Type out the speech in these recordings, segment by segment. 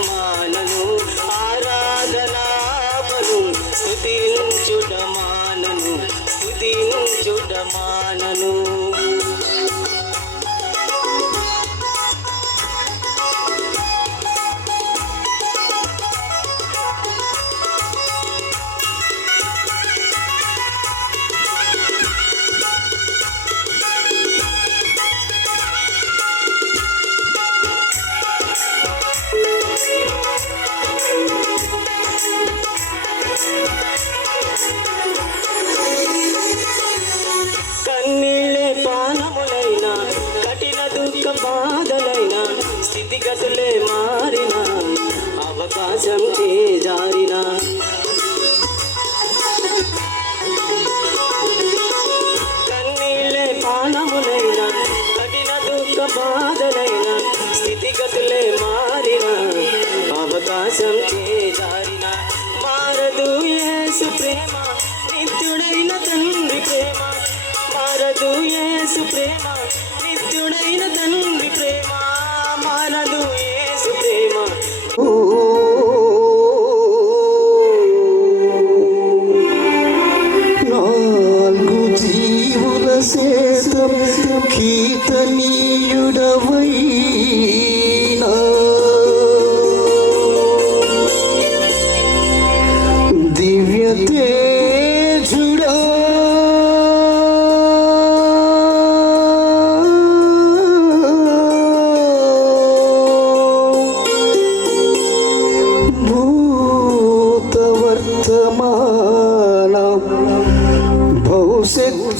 మానను ఆరాధనాపను స్తుతించుట మానను కన్నీళ్ళే పానములైన కఠిన దుఃఖ బాధలైన స్థితిగతులే మారిన అవకాశం చేజారిన కన్నీళ్ళే పానములైన కఠిన దుఃఖ బాధలైన స్థితిగతులే మారిన అవకాశం చేజారిన మారదు యేసు ప్రేమ నిత్యుడైన తండ్రి ప్రేమ మారదు యేసు ప్రేమ నిత్యుడైన తండ్రి ప్రేమ మారదు యేసు ప్రేమ నాలుగు జీవుల సేతం కీర్తనీయుడవైనా దివ్య తేజుడా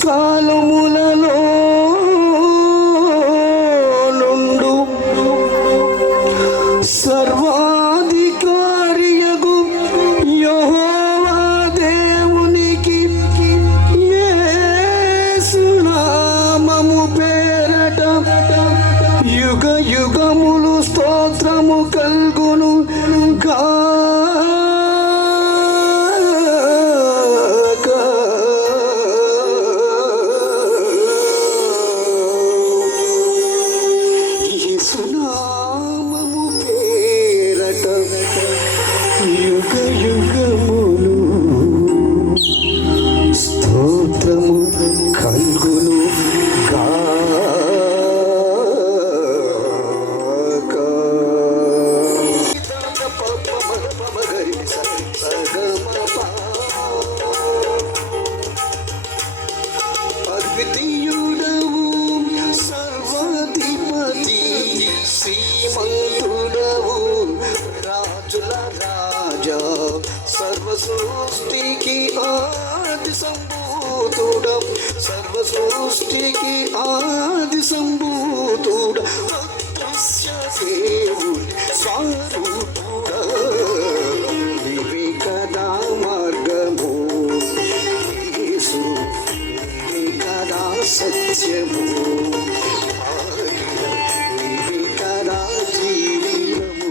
భవిష్యత్కాలములలో నుండు సర్వాధికారియగు యెహోవా దేవునికి యేసు నామము పేరట యుగ యుగములు స్తోత్రము కల్గును గా యుగ యుగములు స్తోత్రము కల్గును గాక. అద్వితీయుడవు సర్వాధిపతి శ్రీమంతుడవు రాజుల రాజా సర్వ సృష్టికి ఆది సంభూతుడ సర్వ సృష్టికి ఆది సంభూతుడ అదృశ్య దేవుడి స్వరూపుడ నీవే కదా మార్గము యేసు నీవే కదా సత్యము నీవే కదా జీవము.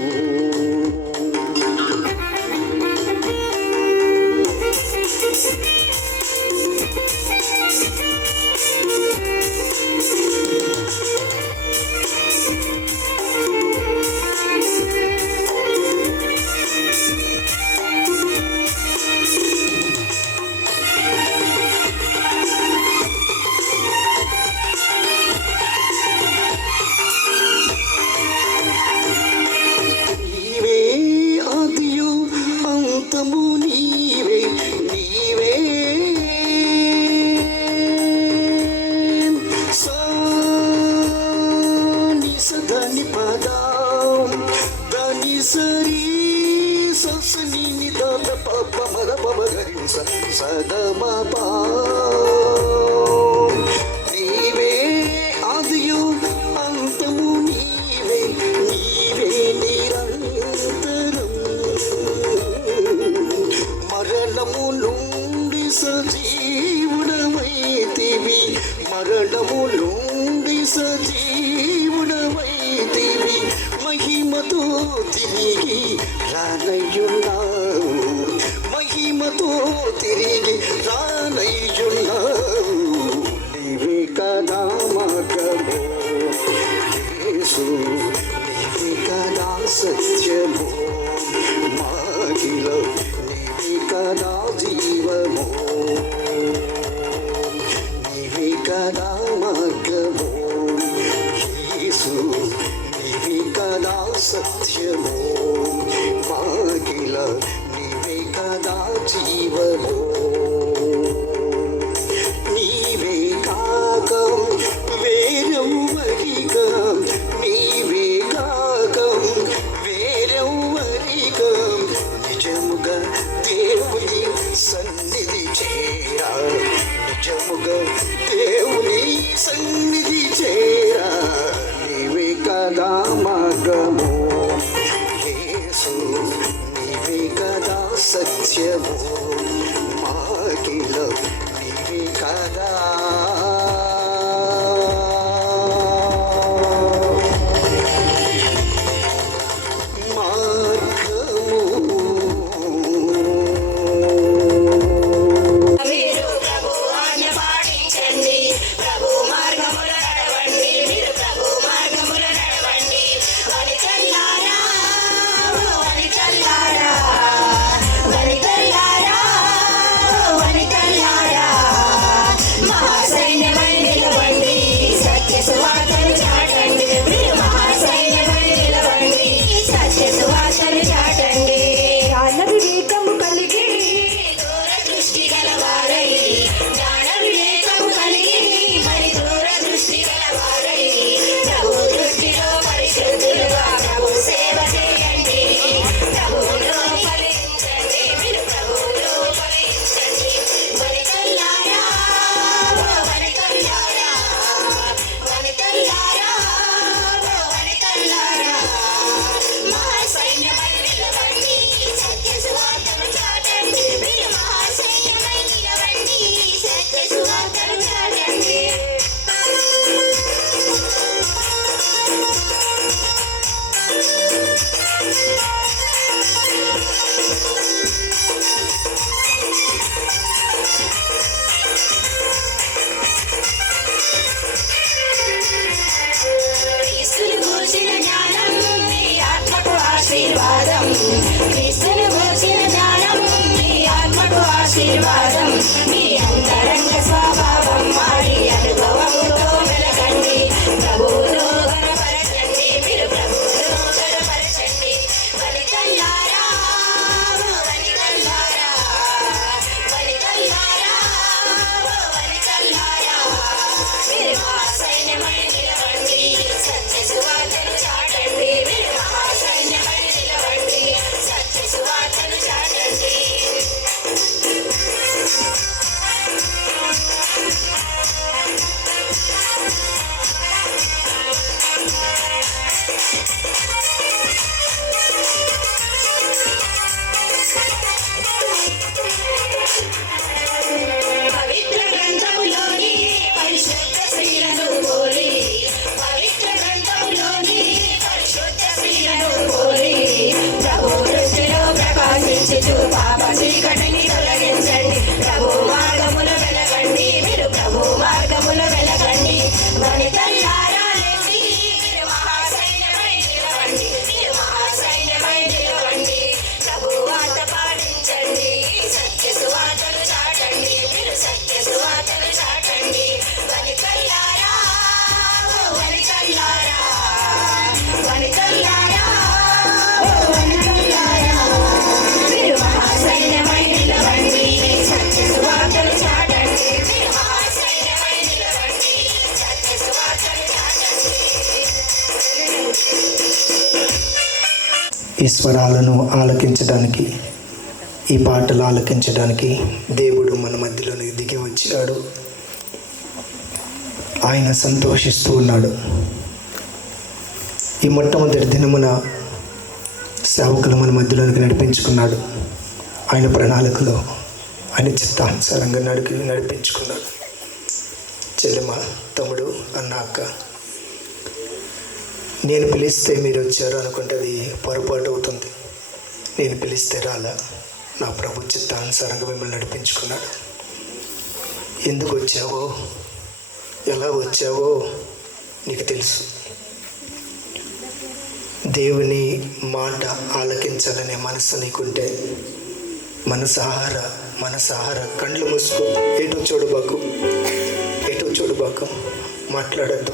సదమపా నీవే ఆదియు అంతము నీవే నీవే నిరంతరం మరణము నుండి సజీవుడమైతివి మరణము నుండి సజీవుడమైతివి మహిమతో తిరిగి రానయ్యున్నావు మహిమతో తిరిగి రానయ్యున్నావు నీవే కదా మార్గము యేసు నీవే కదా సత్యము మాకిలో నీవి కదా జీవము నీవి కదా మార్గము యేసు నీవి కదా సత్యము మాకిలో నీవి కదా జీవము నీవే కాక వేరెవ్వరిగా నీవే కాక వేరెవ్వరిగా నిజముగా దేవుని సన్నిధి చేరా నిజముగా దేవుని సన్నిధి చేరా నీవే కదా మార్గము యేసు నీవే కదా సత్యము మాకిలో నీవే కదా మీరు ప్రభు ఆజ్ఞ పాటించండి, ప్రభు మార్గముల నడవండి, మీరు ప్రభు మార్గముల నడవండి. వనితల్లారా, వనితల్లారా, వనితల్లారా, వనితల్లారా, మహాసైన్యమై నిలవండి, సత్య సువార్తను చాటండి. మీరు మహాసైన్యమై నిలవండి, సత్య సువార్తను చాటండి. జ్ఞాన వివేకము కలిగి దూర దృష్టి గలవారై, జ్ఞాన వివేకము కలిగి మరి దూర దృష్టి గలవారై, ప్రభు దృష్టిలో పరిశుద్ధులుగా ప్రభు సేవ చేయండి. ప్రభువులో ఫలించండి, మీరు ప్రభువులో ఫలించండి. వనితల్లారా, వనితల్లారా, వనితల్లారా, వనితల్లారా, మహాసైన్యమై నిలవండి, సత్య సువార్తను చాటండి. మీరు మహాసైన్యమై నిలవండి, సత్య సువార్తను చాటండి. క్రీస్తును గూర్చిన జ్ఞానం మీ ఆత్మకు ఆశీర్వాదం, క్రీస్తును గూర్చిన జ్ఞానం మీ ఆత్మకు ఆశీర్వాదం. మీ అంతరంగ స్వభావం మారి అనుభవముతో వెలగండి, ప్రభువును గణపరచండి, మీరు ప్రభువును గణపరచండి. వనితల్లారా, వనితల్లారా, వనితల్లారా, వనితల్లారా, మీరు మహాసైన్యమై నిలవండి, సత్య సువార్తను చాటండి. మీరు మహాసైన్యమై నిలవండి, సత్య సువార్తను చాటండి. పవిత్ర గ్రంథములోని పరిశుద్ధ స్త్రీలను పోలి, పవిత్ర గ్రంథములోని పరిశుద్ధ స్త్రీలను పోలి, ప్రభు దృష్టిలో ప్రకాశించుచు పాప చీకటిని తొలగించండి. ప్రభు మార్గముల వెలగండి, మీరు ప్రభు మార్గముల వెలగండి. వనితల్లారా లేచి, మీరు మహాసైన్యమై నిలవండి, మీరు మహాసైన్యమై నిలవండి. ప్రభు వార్త పాటించండి, సత్య సువార్తను చాటండి, మీరు సత్య సువార్తను చాటండి. వనితల్లారా, వనితల్లారా, వనితల్లారా, వనితల్లారా, మీరు మహాసైన్యమై నిలవండి, సత్య సువార్తను చాటండి, మీరు మహాసైన్యమై నిలవండి, సత్య సువార్తను చాటండి. ఈ స్వరాలను ఆలకించడానికి, ఈ పాటలు ఆలకించడానికి దేవుడు మన మధ్యలోనికి దిగి వచ్చాడు. ఆయన సంతోషిస్తూ ఉన్నాడు. ఈ మొట్టమొదటి దినమున సేవకులు మన మధ్యలోనికి నడిపించుకున్నాడు. ఆయన ప్రణాళికలో ఆయన చిత్తానుసారంగా నడిపించుకున్నాడు. చెల్లెమ్మ, తమ్ముడు, అన్న, అక్క, నేను పిలిస్తే మీరు వచ్చారు అనుకుంటే అది పొరపాటు అవుతుంది. నేను పిలిస్తే రాలా. నా ప్రభు చిత్తానుసారంగా మిమ్మల్ని నడిపించుకున్నాడు. ఎందుకు వచ్చావో, ఎలా వచ్చావో నీకు తెలుసు. దేవుని మాట ఆలకించాలనే మనసు నీకుంటే మనసాహార కళ్ళు మూసుకో, ఎటు చూడబాకు, మాట్లాడద్దు,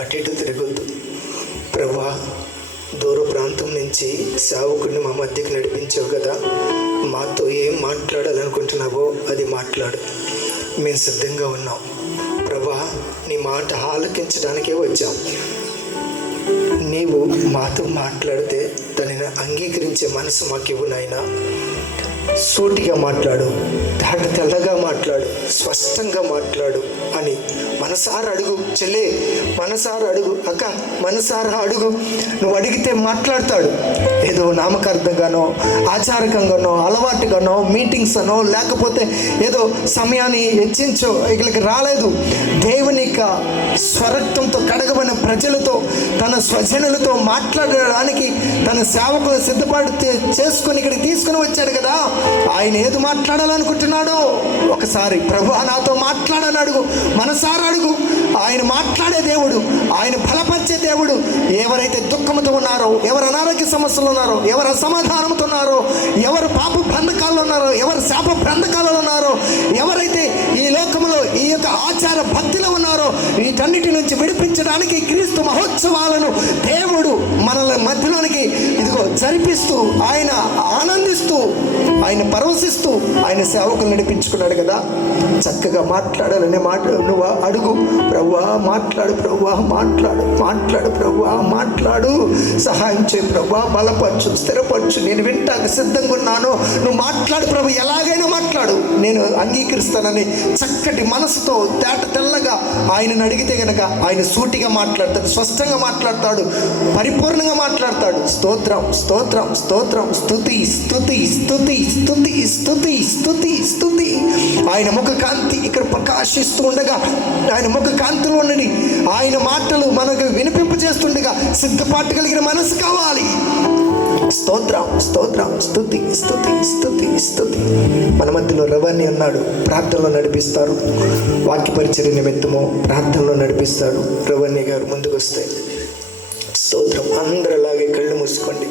అటు ఇటు తిరగొద్దు. ప్రభా, దూర ప్రాంతం నుంచి సేవకుడిని మా మధ్యకి నడిపించావు కదా, మాతో ఏం మాట్లాడాలనుకుంటున్నావో అది మాట్లాడు. మేము సిద్ధంగా ఉన్నాం ప్రభా, నీ మాట ఆలకించడానికే వచ్చాం. నీవు మాతో మాట్లాడితే దానిని అంగీకరించే మనసు మాకు ఇవ్వు నాయనా. సూటిగా మాట్లాడు, తెల్లగా మాట్లాడు, స్పష్టంగా మాట్లాడు అని మనసారా అడుగు. చెల్లే, మనసారా అడుగు. అక్క, మనసారా అడుగు. నువ్వు అడిగితే మాట్లాడతాడు. ఏదో నామకార్థంగానో, ఆచారకంగానో, అలవాటుగానో, మీటింగ్స్ అనో, లేకపోతే ఏదో సమయాన్ని హెచ్చించో ఇక్కడికి రాలేదు. దేవుని యొక్క స్వరక్తంతో కడగబడిన ప్రజలతో, తన స్వజనులతో మాట్లాడడానికి తన సేవకులు సిద్ధపాటు చేసుకొని ఇక్కడికి తీసుకుని వచ్చాడు కదా. ఆయన ఏది మాట్లాడాలనుకుంటున్నాడో ఒకసారి ప్రభు నాతో మాట్లాడని అడుగు, మనసారా అడుగు. ఆయన మాట్లాడే దేవుడు, ఆయన బలపరిచే దేవుడు. ఎవరైతే దుఃఖంతో ఉన్నారో, ఎవరు అనారోగ్య సమస్యలు ఉన్నారో, ఎవరు అసమాధానంతో ఉన్నారో, ఎవరు పాప బంధకాల్లో ఉన్నారో, ఎవరు శాప బంధకాలలో ఉన్నారో, ఎవరైతే ఈ లోకంలో ఈ యొక్క ఆచార భక్తిలో ఉన్నారో, వీటన్నిటి నుంచి విడిపించడానికి క్రీస్తు మహోత్సవాలను దేవుడు మనల మధ్యలోనికి ఇదిగో జరిపిస్తూ, ఆయన ఆనందిస్తూ, ఆయన పరవశిస్తూ ఆయన సేవకులు నడిపించుకున్నాడు కదా. చక్కగా మాట్లాడాలనే మాట నువ్వు అడుగు. ప్రభువా మాట్లాడు, ప్రభువా మాట్లాడు, ప్రభువా మాట్లాడు, సహాయం చేయి ప్రభువా, బలపరచు, స్థిరపరచు, నేను వింటానికి సిద్ధంగా ఉన్నాను, నువ్వు మాట్లాడు ప్రభు, ఎలాగైనా మాట్లాడు, నేను అంగీకరిస్తానని చక్కటి మనసుతో తెల్లగా ఆయనను అడిగితే గనక ఆయన సూటిగా మాట్లాడతాడు, స్పష్టంగా మాట్లాడతాడు, పరిపూర్ణంగా మాట్లాడతాడు. స్తోత్రం, స్తోత్రం, స్తోత్రం, స్తుతి, స్తుతి, స్తుతి, స్తుతి, స్తుతి, స్తుతి, స్తుతి. ఆయన ముఖ కాంతి ఇక్కడ ప్రకాశిస్తూ ఉండగా, ఆయన ముఖ కాంతిలో ఉండని ఆయన మాటలు మనకు వినిపింపజేస్తుండగా సిద్ధపాటు కలిగిన మనసు కావాలి. స్తోత్రం, స్తోత్రం, స్తుతి, స్తుతి, స్తుతి, స్తుతి. మన మధ్యలో రవాణి అన్నాడు, ప్రార్థనలో నడిపిస్తారు. వాక్య పరిచర్య నిమిత్తము ప్రార్థనలో నడిపిస్తాడు. రవాణి గారు ముందుకు వస్తే స్తోత్రం. అందరిలాగే కళ్ళు మూసుకోండి.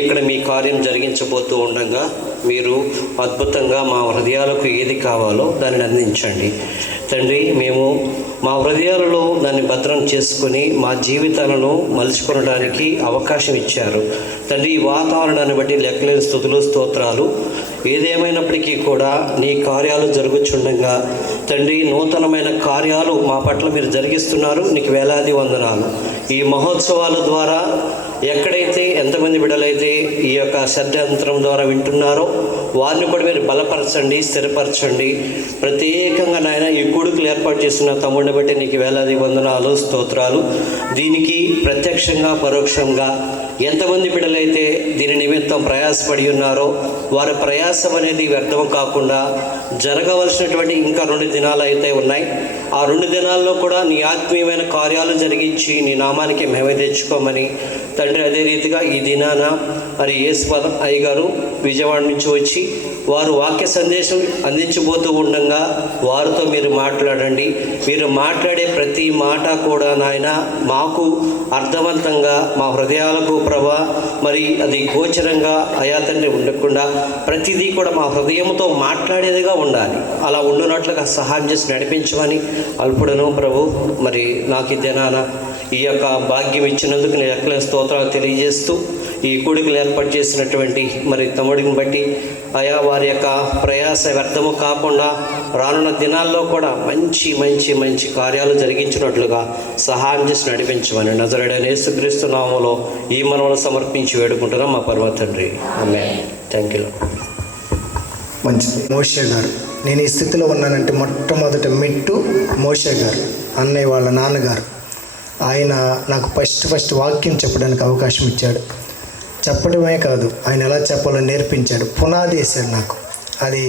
ఇక్కడ మీ కార్యం జరిగించబోతూ ఉండగా మీరు అద్భుతంగా మా హృదయాలకు ఏది కావాలో దానిని అందించండి తండ్రి. మేము మా హృదయాలలో దాన్ని భద్రం చేసుకుని మా జీవితాలను మలుచుకోవడానికి అవకాశం ఇచ్చారు తండ్రి. ఈ వాతావరణాన్ని బట్టి లెక్కలేని స్తుతులు, స్తోత్రాలు. ఏదేమైనప్పటికీ కూడా నీ కార్యాలు జరుగుచుండగా తండ్రి, నూతనమైన కార్యాలు మా పట్ల మీరు జరిగిస్తున్నారు. నీకు వేలాది వందనాలు. ఈ మహోత్సవాల ద్వారా ఎక్కడైతే ఎంతమంది బిడ్డలైతే ఈ యొక్క షడ్యంత్రం ద్వారా వింటున్నారో వారిని కూడా మీరు బలపరచండి, స్థిరపరచండి. ప్రత్యేకంగా నాయన ఈ కూడుకులు ఏర్పాటు చేస్తున్న తమ్ముడిని బట్టి నీకు వేలాది వందనాలు, స్తోత్రాలు. దీనికి ప్రత్యక్షంగా పరోక్షంగా ఎంతమంది బిడ్డలైతే దీని నిమిత్తం ప్రయాసపడి ఉన్నారో వారి ప్రయాసం అనేది వ్యర్థం కాకుండా జరగవలసినటువంటి ఇంకా 2 దినాలు అయితే ఉన్నాయి. ఆ 2 దినాల్లో కూడా నీ ఆత్మీయమైన కార్యాలు జరిగించి నీ నామానికి మహిమ తెచ్చుకోమని తండ్రి. అదే రీతిగా ఈ దినాన మరి యేసుపాదం అయ్య గారు విజయవాడ నుంచి వచ్చి వారు వాక్య సందేశం అందించబోతూ ఉండగా వారితో మీరు మాట్లాడండి. మీరు మాట్లాడే ప్రతి మాట కూడా నాయన మాకు అర్థవంతంగా మా హృదయాలకు ప్రభా మరి అది గోచరంగా అయా తండ్రి ఉండకుండా ప్రతిదీ కూడా మా హృదయంతో మాట్లాడేదిగా ఉండాలి. అలా ఉండునట్లుగా సహాయం చేసి నడిపించమని అల్పుడను ప్రభు మరి నాకు ఇదేనా ఈ యొక్క భాగ్యం ఇచ్చినందుకు నేను ఎక్కల స్తోత్రాలు తెలియజేస్తూ ఈ కూడికలు ఏర్పాటు చేసినటువంటి మరి తమ్ముడిని బట్టి ఆయా వారి యొక్క ప్రయాస వ్యర్థము కాకుండా రానున్న దినాల్లో కూడా మంచి మంచి మంచి కార్యాలు జరిగించినట్లుగా సహాయం చేసి నడిపించమని నజరేయుడైన యేసుక్రీస్తు నామములో ఈ మనవులు సమర్పించి వేడుకుంటున్నాం మా పరమ తండ్రి. ఆమేన్. Thank you. మంచిది. మోషే గారు, నేను ఈ స్థితిలో ఉన్నానంటే మొట్టమొదటి మెట్టు మోషే గారు, అన్నయ్య వాళ్ళ నాన్నగారు. ఆయన నాకు ఫస్ట్ వాక్యం చెప్పడానికి అవకాశం ఇచ్చాడు. చెప్పడమే కాదు, ఆయన ఎలా చెప్పాలో నేర్పించాడు, పునాది వేశాడు నాకు. అది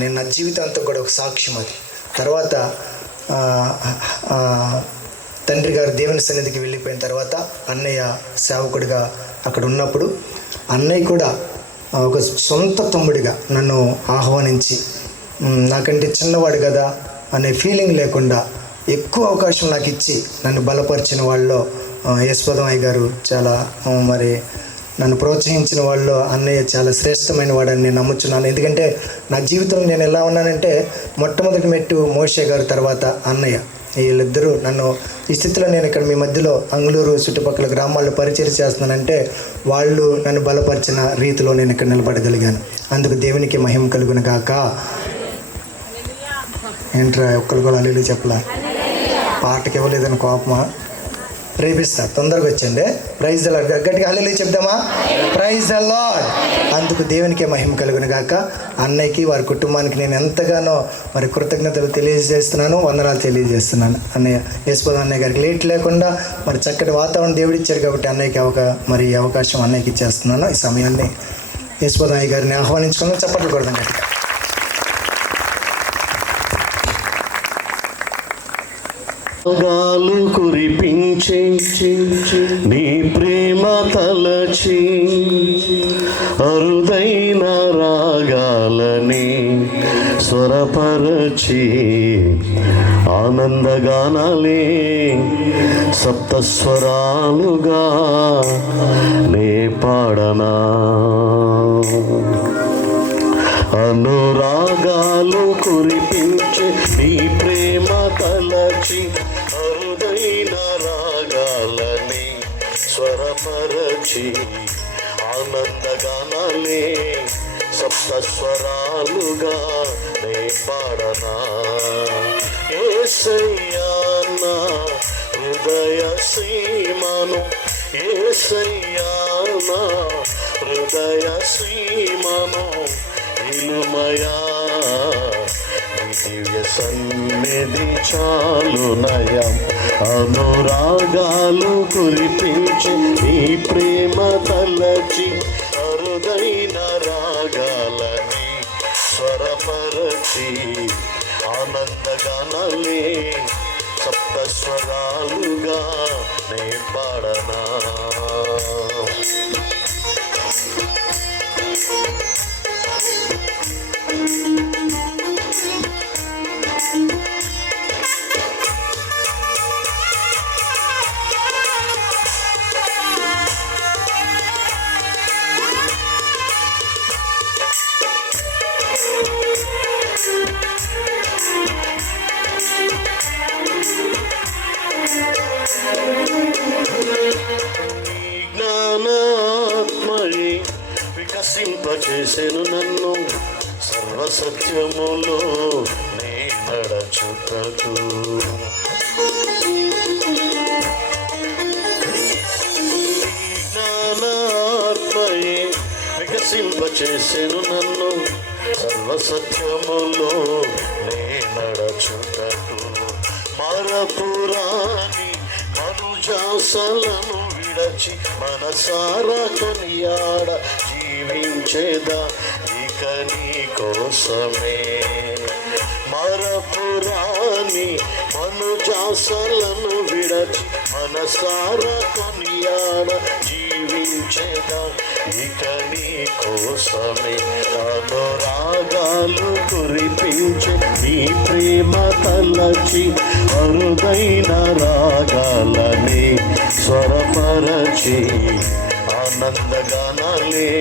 నేను నా జీవితాంతం కూడా ఒక సాక్ష్యం. అది తర్వాత తండ్రి గారు దేవుని సన్నిధికి వెళ్ళిపోయిన తర్వాత అన్నయ్య సేవకుడిగా అక్కడ ఉన్నప్పుడు అన్నయ్య కూడా ఒక సొంత తమ్ముడిగా నన్ను ఆహ్వానించి నాకంటే చిన్నవాడు కదా అనే ఫీలింగ్ లేకుండా ఎక్కువ అవకాశం నాకు ఇచ్చి నన్ను బలపరిచిన వాళ్ళలో యశ్వదమయ్య గారు చాలా మరి నన్ను ప్రోత్సహించిన వాళ్ళు అన్నయ్య చాలా శ్రేష్టమైన వాడని నేను నమ్ముచున్నాను. ఎందుకంటే నా జీవితంలో నేను ఎలా ఉన్నానంటే మొట్టమొదటి మెట్టు మోషే గారు, తర్వాత అన్నయ్య, వీళ్ళిద్దరూ నన్ను ఈ స్థితిలో నేను ఇక్కడ మీ మధ్యలో అంగుళూరు చుట్టుపక్కల గ్రామాల్లో పరిచయం చేస్తున్నానంటే వాళ్ళు నన్ను బలపరిచిన రీతిలో నేను ఇక్కడ నిలబడగలిగాను. అందుకు దేవునికి మహిమ కలుగును గాక. ఏంట్రా ఒక్కరు కూడా అల్లు చెప్పలా? పాటకి ఇవ్వలేదని కోపమా? రేపిస్తా, తొందరగా వచ్చండి. ప్రైజ్ ద లార్డ్, గట్టిగా హల్లెలూయా చెప్దామా? Praise the lord. అందుకు దేవునికి మహిమ కలుగును గాక. అన్నయ్యకి, వారి కుటుంబానికి నేను ఎంతగానో మరి కృతజ్ఞతలు తెలియజేస్తున్నాను, వందనాలు తెలియజేస్తున్నాను. అన్నయ్య యశ్వద అన్నయ్య గారికి లేట్ లేకుండా మరి చక్కటి వాతావరణం దేవుడు ఇచ్చారు కాబట్టి అన్నయ్యకి మరి అవకాశం అన్నయ్యకి ఇచ్చేస్తున్నాను. ఈ సమయాన్ని యశ్వద అన్నయ్య గారిని ఆహ్వానించుకున్నాను. చప్పట్లు కొడదాం గట్టిగా. గాలు కురిపించి నీ ప్రేమ తలచి అరుదైన రాగాలని స్వరపరచి ఆనందగానాలే సప్తస్వరాలుగా నే పాడనా. అనురాగాలు కురిపించి నీ ప్రేమ తలచి అరుదైన రాగాలని స్వరపరచి ఆనందగానాలే సప్తస్వరాలుగా నే పాడనా. యేసయ్యా నా హృదయ సీమను, యేసయ్యా నా హృదయ సీమను ఇలుమయా. దివ్య సన్నిధి చాలునయం. అనురాగాలు కురిపించి నీ ప్రేమ తలచి అరుదైన రాగాలని స్వరపరచి ఆనందగానాలే సప్తస్వరాలుగా నే పాడనా. జ్ఞానాత్మయే వికసింపచేసెను నన్ను సర్వసత్యములో నే నడచుటకు. జ్ఞానాత్మయే వికసింపచేసెను నన్ను సర్వసత్యములో నే నడచుటకు. మరపురాని మనుజాసలను విడచి మనసారా కొనియాడ జీవించేదా ఇక నీ కోసమే. మరపురాని మనుజాసలను విడచి మనసారా కొనియాడ జీవించేదా ఇక నీ కోసమే. అనురాగాలు కురిపించి నీ ప్రేమ తలచి అరుదైన రాగాలని స్వరపరచి ఆనందగానాలే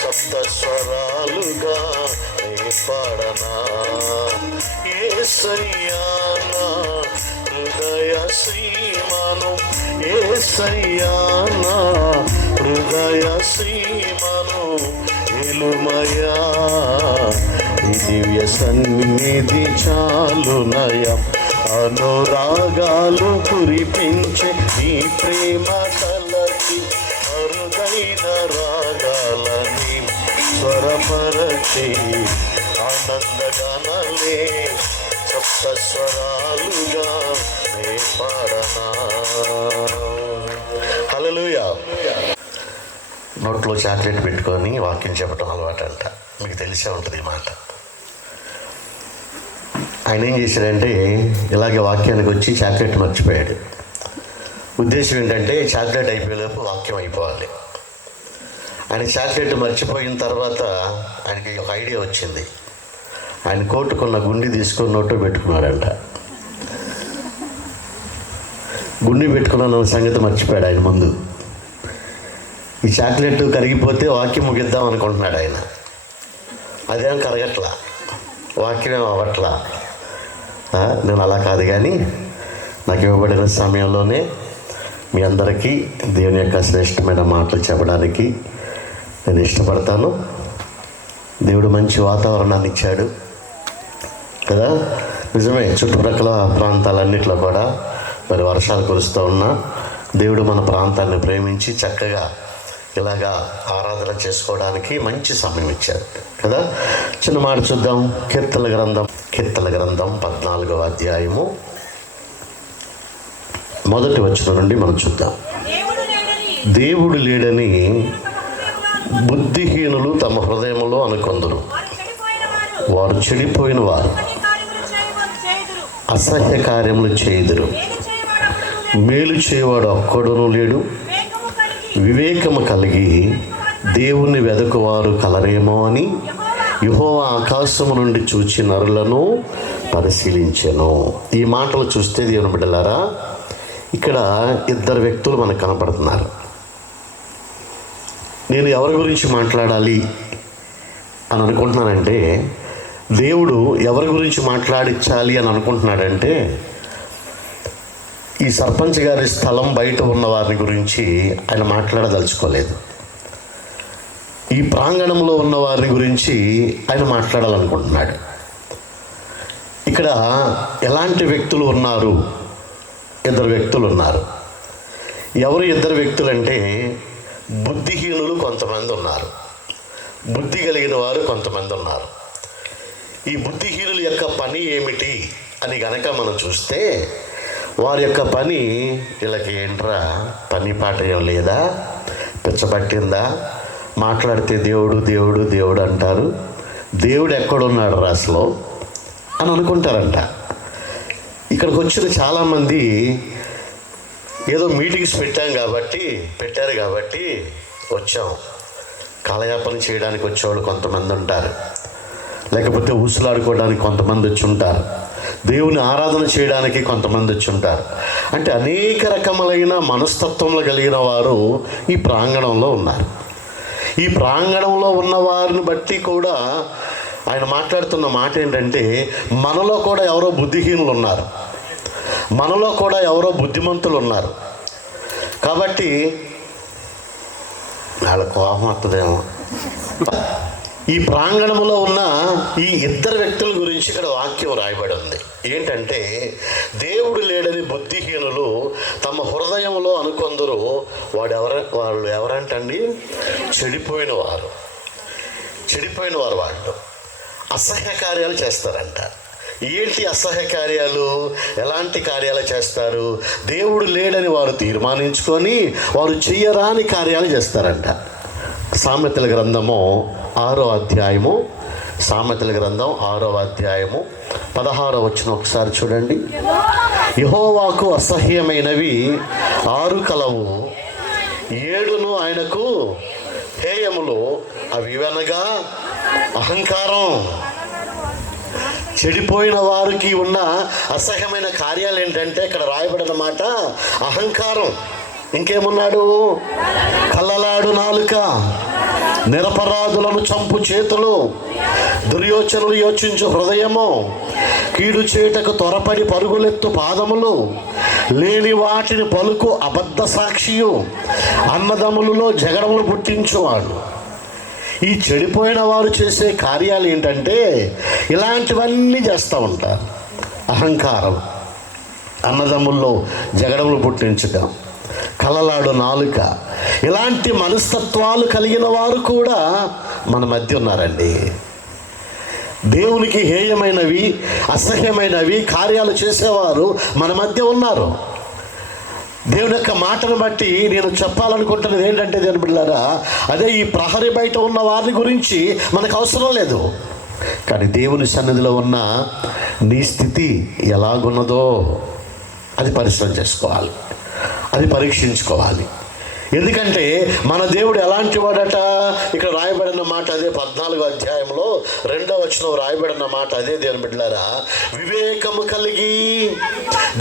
సప్తస్వరాలుగా నే పాడనా. యేసయ్యా నా హృదయ సీమను, యేసయ్యా నా హృదయ సీమను ఇలుమయా. దివ్య సన్నిధి చాలునయం. అనురాగాలు కురిపించి నీ ప్రేమ తలచి అరుదైన రాగాలని స్వరపరచి ఆనందగానాలే సప్తస్వరాలుగా నే పాడనా. హల్లెలూయా. నోట్లో చాక్లెట్ పెట్టుకొని వాక్యం చెప్పడం అలవాటు అంట. మీకు తెలిసే ఉంటుంది ఈ మాట. ఆయన ఏం చేశాడంటే ఇలాగే వాక్యానికి వచ్చి చాక్లెట్ మర్చిపోయాడు. ఉద్దేశం ఏంటంటే చాక్లెట్ అయిపోయేలోపు వాక్యం అయిపోవాలి. ఆయన చాక్లెట్ మర్చిపోయిన తర్వాత ఆయనకి ఒక ఐడియా వచ్చింది. ఆయన కోటుకున్న గుండి తీసుకొని నోట్లో పెట్టుకున్నాడంట. గుండె పెట్టుకున్నాను అన్న సంగతి మర్చిపోయాడు ఆయన ముందు. ఈ చాక్లెట్ కరిగిపోతే వాక్యం ముగిద్దాం అనుకుంటున్నాడు ఆయన. అదేం కరగట్లా, వాక్యమేం అవ్వట్లా. నేను అలా కాదు, కానీ నాకు ఇవ్వబడిన సమయంలోనే మీ అందరికీ దేవుని యొక్క శ్రేష్టమైన మాటలు చెప్పడానికి నేను ఇష్టపడతాను. దేవుడు మంచి వాతావరణాన్ని ఇచ్చాడు కదా, నిజమే. చుట్టుప్రక్కల ప్రాంతాలన్నింటిలో కూడా మరి వర్షాలు కురుస్తూ ఉన్నా దేవుడు మన ప్రాంతాన్ని ప్రేమించి చక్కగా ఇలాగా ఆరాధన చేసుకోవడానికి మంచి సమయం ఇచ్చాడు కదా. చిన్న మాట చూద్దాం. కీర్తనల గ్రంథం 14వ అధ్యాయము 1వ వచనం నుండి మనం చూద్దాం. దేవుడు లేడని బుద్ధిహీనులు తమ హృదయములో అనుకొందురు. వారు చెడిపోయిన వారు అసహ్య కార్యములు చేయుదురు. మేలు చేయవాడు ఒక్కడును లేడు. వివేకము కలిగి దేవుణ్ణి వెదకువారు కలరేమో అని యెహోవా ఆకాశము నుండి చూచి నరులను పరిశీలించెను. ఈ మాటలు చూస్తే దేవుని బిడ్డలారా, ఇక్కడ ఇద్దరు వ్యక్తులు మనకు కనపడుతున్నారు. నేను ఎవరి గురించి మాట్లాడాలి అని అనుకుంటున్నానంటే, దేవుడు ఎవరి గురించి మాట్లాడించాలి అని అనుకుంటున్నాడంటే, ఈ సర్పంచ్ గారి స్థలం బయట ఉన్న వారి గురించి ఆయన మాట్లాడదలుచుకోలేదు. ఈ ప్రాంగణంలో ఉన్న వారి గురించి ఆయన మాట్లాడాలనుకుంటున్నాడు. ఇక్కడ ఎలాంటి వ్యక్తులు ఉన్నారు? ఇద్దరు వ్యక్తులు ఉన్నారు. ఎవరు ఇద్దరు వ్యక్తులు అంటే, బుద్ధిహీనులు కొంతమంది ఉన్నారు, బుద్ధి కలిగిన వారు కొంతమంది ఉన్నారు. ఈ బుద్ధిహీనుల యొక్క పని ఏమిటి అని గనక మనం చూస్తే, వారి యొక్క పని, వీళ్ళకి ఏంట్రా పని పాట ఏం లేదా, పిచ్చపట్టిందా, మాట్లాడితే దేవుడు దేవుడు దేవుడు అంటారు, దేవుడు ఎక్కడున్నాడు రాసులో అని అనుకుంటారంట. ఇక్కడికి వచ్చిన చాలామంది ఏదో మీటింగ్స్ పెట్టారు కాబట్టి వచ్చాం. కాలయాపన చేయడానికి వచ్చేవాళ్ళు కొంతమంది ఉంటారు, లేకపోతే ఊసులాడుకోవడానికి కొంతమంది వచ్చి ఉంటారు, దేవుని ఆరాధన చేయడానికి కొంతమంది వచ్చి ఉంటారు. అంటే అనేక రకములైన మనస్తత్వంలో కలిగిన వారు ఈ ప్రాంగణంలో ఉన్నారు. ఈ ప్రాంగణంలో ఉన్న వారిని బట్టి కూడా ఆయన మాట్లాడుతున్న మాట ఏంటంటే, మనలో కూడా ఎవరో బుద్ధిహీనులు ఉన్నారు, మనలో కూడా ఎవరో బుద్ధిమంతులు ఉన్నారు. కాబట్టి వాళ్ళ కోపం వస్తుందేమో. ఈ ప్రాంగణంలో ఉన్న ఈ ఇద్దరు వ్యక్తుల గురించి ఇక్కడ వాక్యం రాయబడి ఉంది. ఏంటంటే, దేవుడు లేడని బుద్ధిహీనులు తమ హృదయంలో అనుకొందరు. వాళ్ళు ఎవరంటండి? చెడిపోయిన వారు వాళ్ళు అసహ్య కార్యాలు చేస్తారంట. ఏంటి అసహ్య కార్యాలు? ఎలాంటి కార్యాలు చేస్తారు? దేవుడు లేడని వారు తీర్మానించుకొని వారు చెయ్యరాని కార్యాలు చేస్తారంట. సామెతల గ్రంథము 6వ అధ్యాయము 16వ వచనం ఒకసారి చూడండి. యెహోవాకు అసహ్యమైనవి 6 కలవు, 7 ఆయనకు హేయములు. అవి అనగా అహంకారం. చెడిపోయిన వారికి ఉన్న అసహ్యమైన కార్యాలు ఏంటంటే, ఇక్కడ రాయబడిన మాట అహంకారం. ఇంకేమున్నాడు? కళ్ళలాడు నాలుక, నిరపరాధులను చంపు చేతులు, దుర్యోచనలు యోచించు హృదయము, కీడు చేటకు త్వరపడి పరుగులెత్తు పాదములు, లేని వాటిని పలుకు అబద్ధ సాక్షియు, అన్నదమ్ములలో జగడములు పుట్టించువాడు. ఈ చెడిపోయిన వారు చేసే కార్యాలు ఏంటంటే, ఇలాంటివన్నీ చేస్తూ ఉంటారు. అహంకారం, అన్నదమ్ముల్లో జగడములు పుట్టించడం, కలలాడు నాలుక, ఇలాంటి మనస్తత్వాలు కలిగిన వారు కూడా మన మధ్య ఉన్నారండి. దేవునికి హేయమైనవి, అసహ్యమైనవి కార్యాలు చేసేవారు మన మధ్య ఉన్నారు. దేవుని యొక్క మాటను బట్టి నేను చెప్పాలనుకుంటున్నది ఏంటంటే, దేవుని బిడ్డలారా, అదే ఈ ప్రహరీ బయట ఉన్న వారి గురించి మనకు అవసరం లేదు. కానీ దేవుని సన్నిధిలో ఉన్న నీ స్థితి ఎలాగున్నదో అది పరిశీలన చేసుకోవాలి, అది పరీక్షించుకోవాలి. ఎందుకంటే మన దేవుడు ఎలాంటి వాడట? ఇక్కడ రాయబడిన మాట అదే 14వ అధ్యాయంలో 2వ వచనం రాయబడిన మాట అదే. దేవుని బిడ్డలారా, వివేకము కలిగి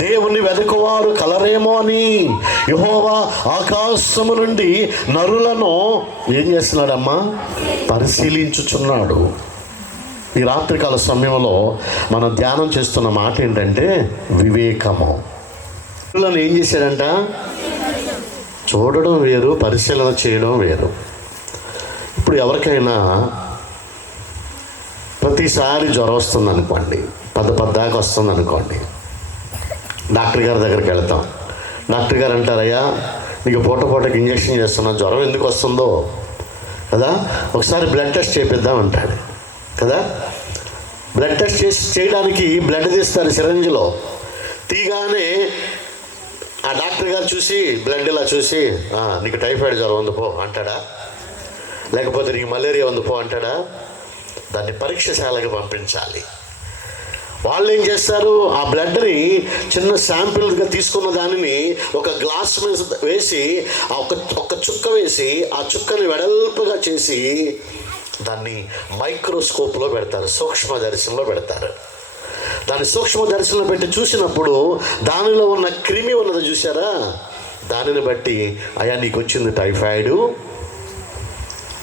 దేవుని వెదకువారు కలరేమో అని యెహోవా ఆకాశము నుండి నరులను ఏం చేస్తున్నాడమ్మా? పరిశీలించుచున్నాడు. ఈ రాత్రికాల సమయంలో మనం ధ్యానం చేస్తున్న మాట ఏంటంటే వివేకము. నరులను ఏం చేశాడంట? చూడడం వేరు, పరిశీలన చేయడం వేరు. ఇప్పుడు ఎవరికైనా ప్రతిసారి జ్వరం వస్తుంది అనుకోండి, పద్దాకా వస్తుంది అనుకోండి, డాక్టర్ గారి దగ్గరికి వెళ్తాం. డాక్టర్ గారు అంటారయ్యా, నీకు పూటకి ఇంజక్షన్ చేస్తున్నా, జ్వరం ఎందుకు వస్తుందో కదా, ఒకసారి బ్లడ్ టెస్ట్ చేపిద్దాం అంటాడు కదా. బ్లడ్ టెస్ట్ చేయడానికి బ్లడ్ తీస్తారు సిరంజిలో. తీగానే ఆ డాక్టర్ గారు చూసి బ్లడ్ ఇలా చూసి, నీకు టైఫాయిడ్ జ్వరం ఉంది పో అంటాడా? లేకపోతే నీకు మలేరియా ఉంది పో అంటాడా? దాన్ని పరీక్షశాలకు పంపించాలి. వాళ్ళు ఏం చేస్తారు? ఆ బ్లడ్ని చిన్న శాంపిల్గా తీసుకున్న దానిని ఒక గ్లాస్ మీద వేసి ఒక చుక్క వేసి ఆ చుక్కని వెడల్పుగా చేసి దాన్ని మైక్రోస్కోప్లో పెడతారు, సూక్ష్మదర్శనంలో పెడతారు. దాన్ని సూక్ష్మదర్శనంలో పెట్టి చూసినప్పుడు దానిలో ఉన్న క్రిమి ఉన్నది చూసారా, దానిని బట్టి అయ్యా నీకు వచ్చింది టైఫాయిడ్,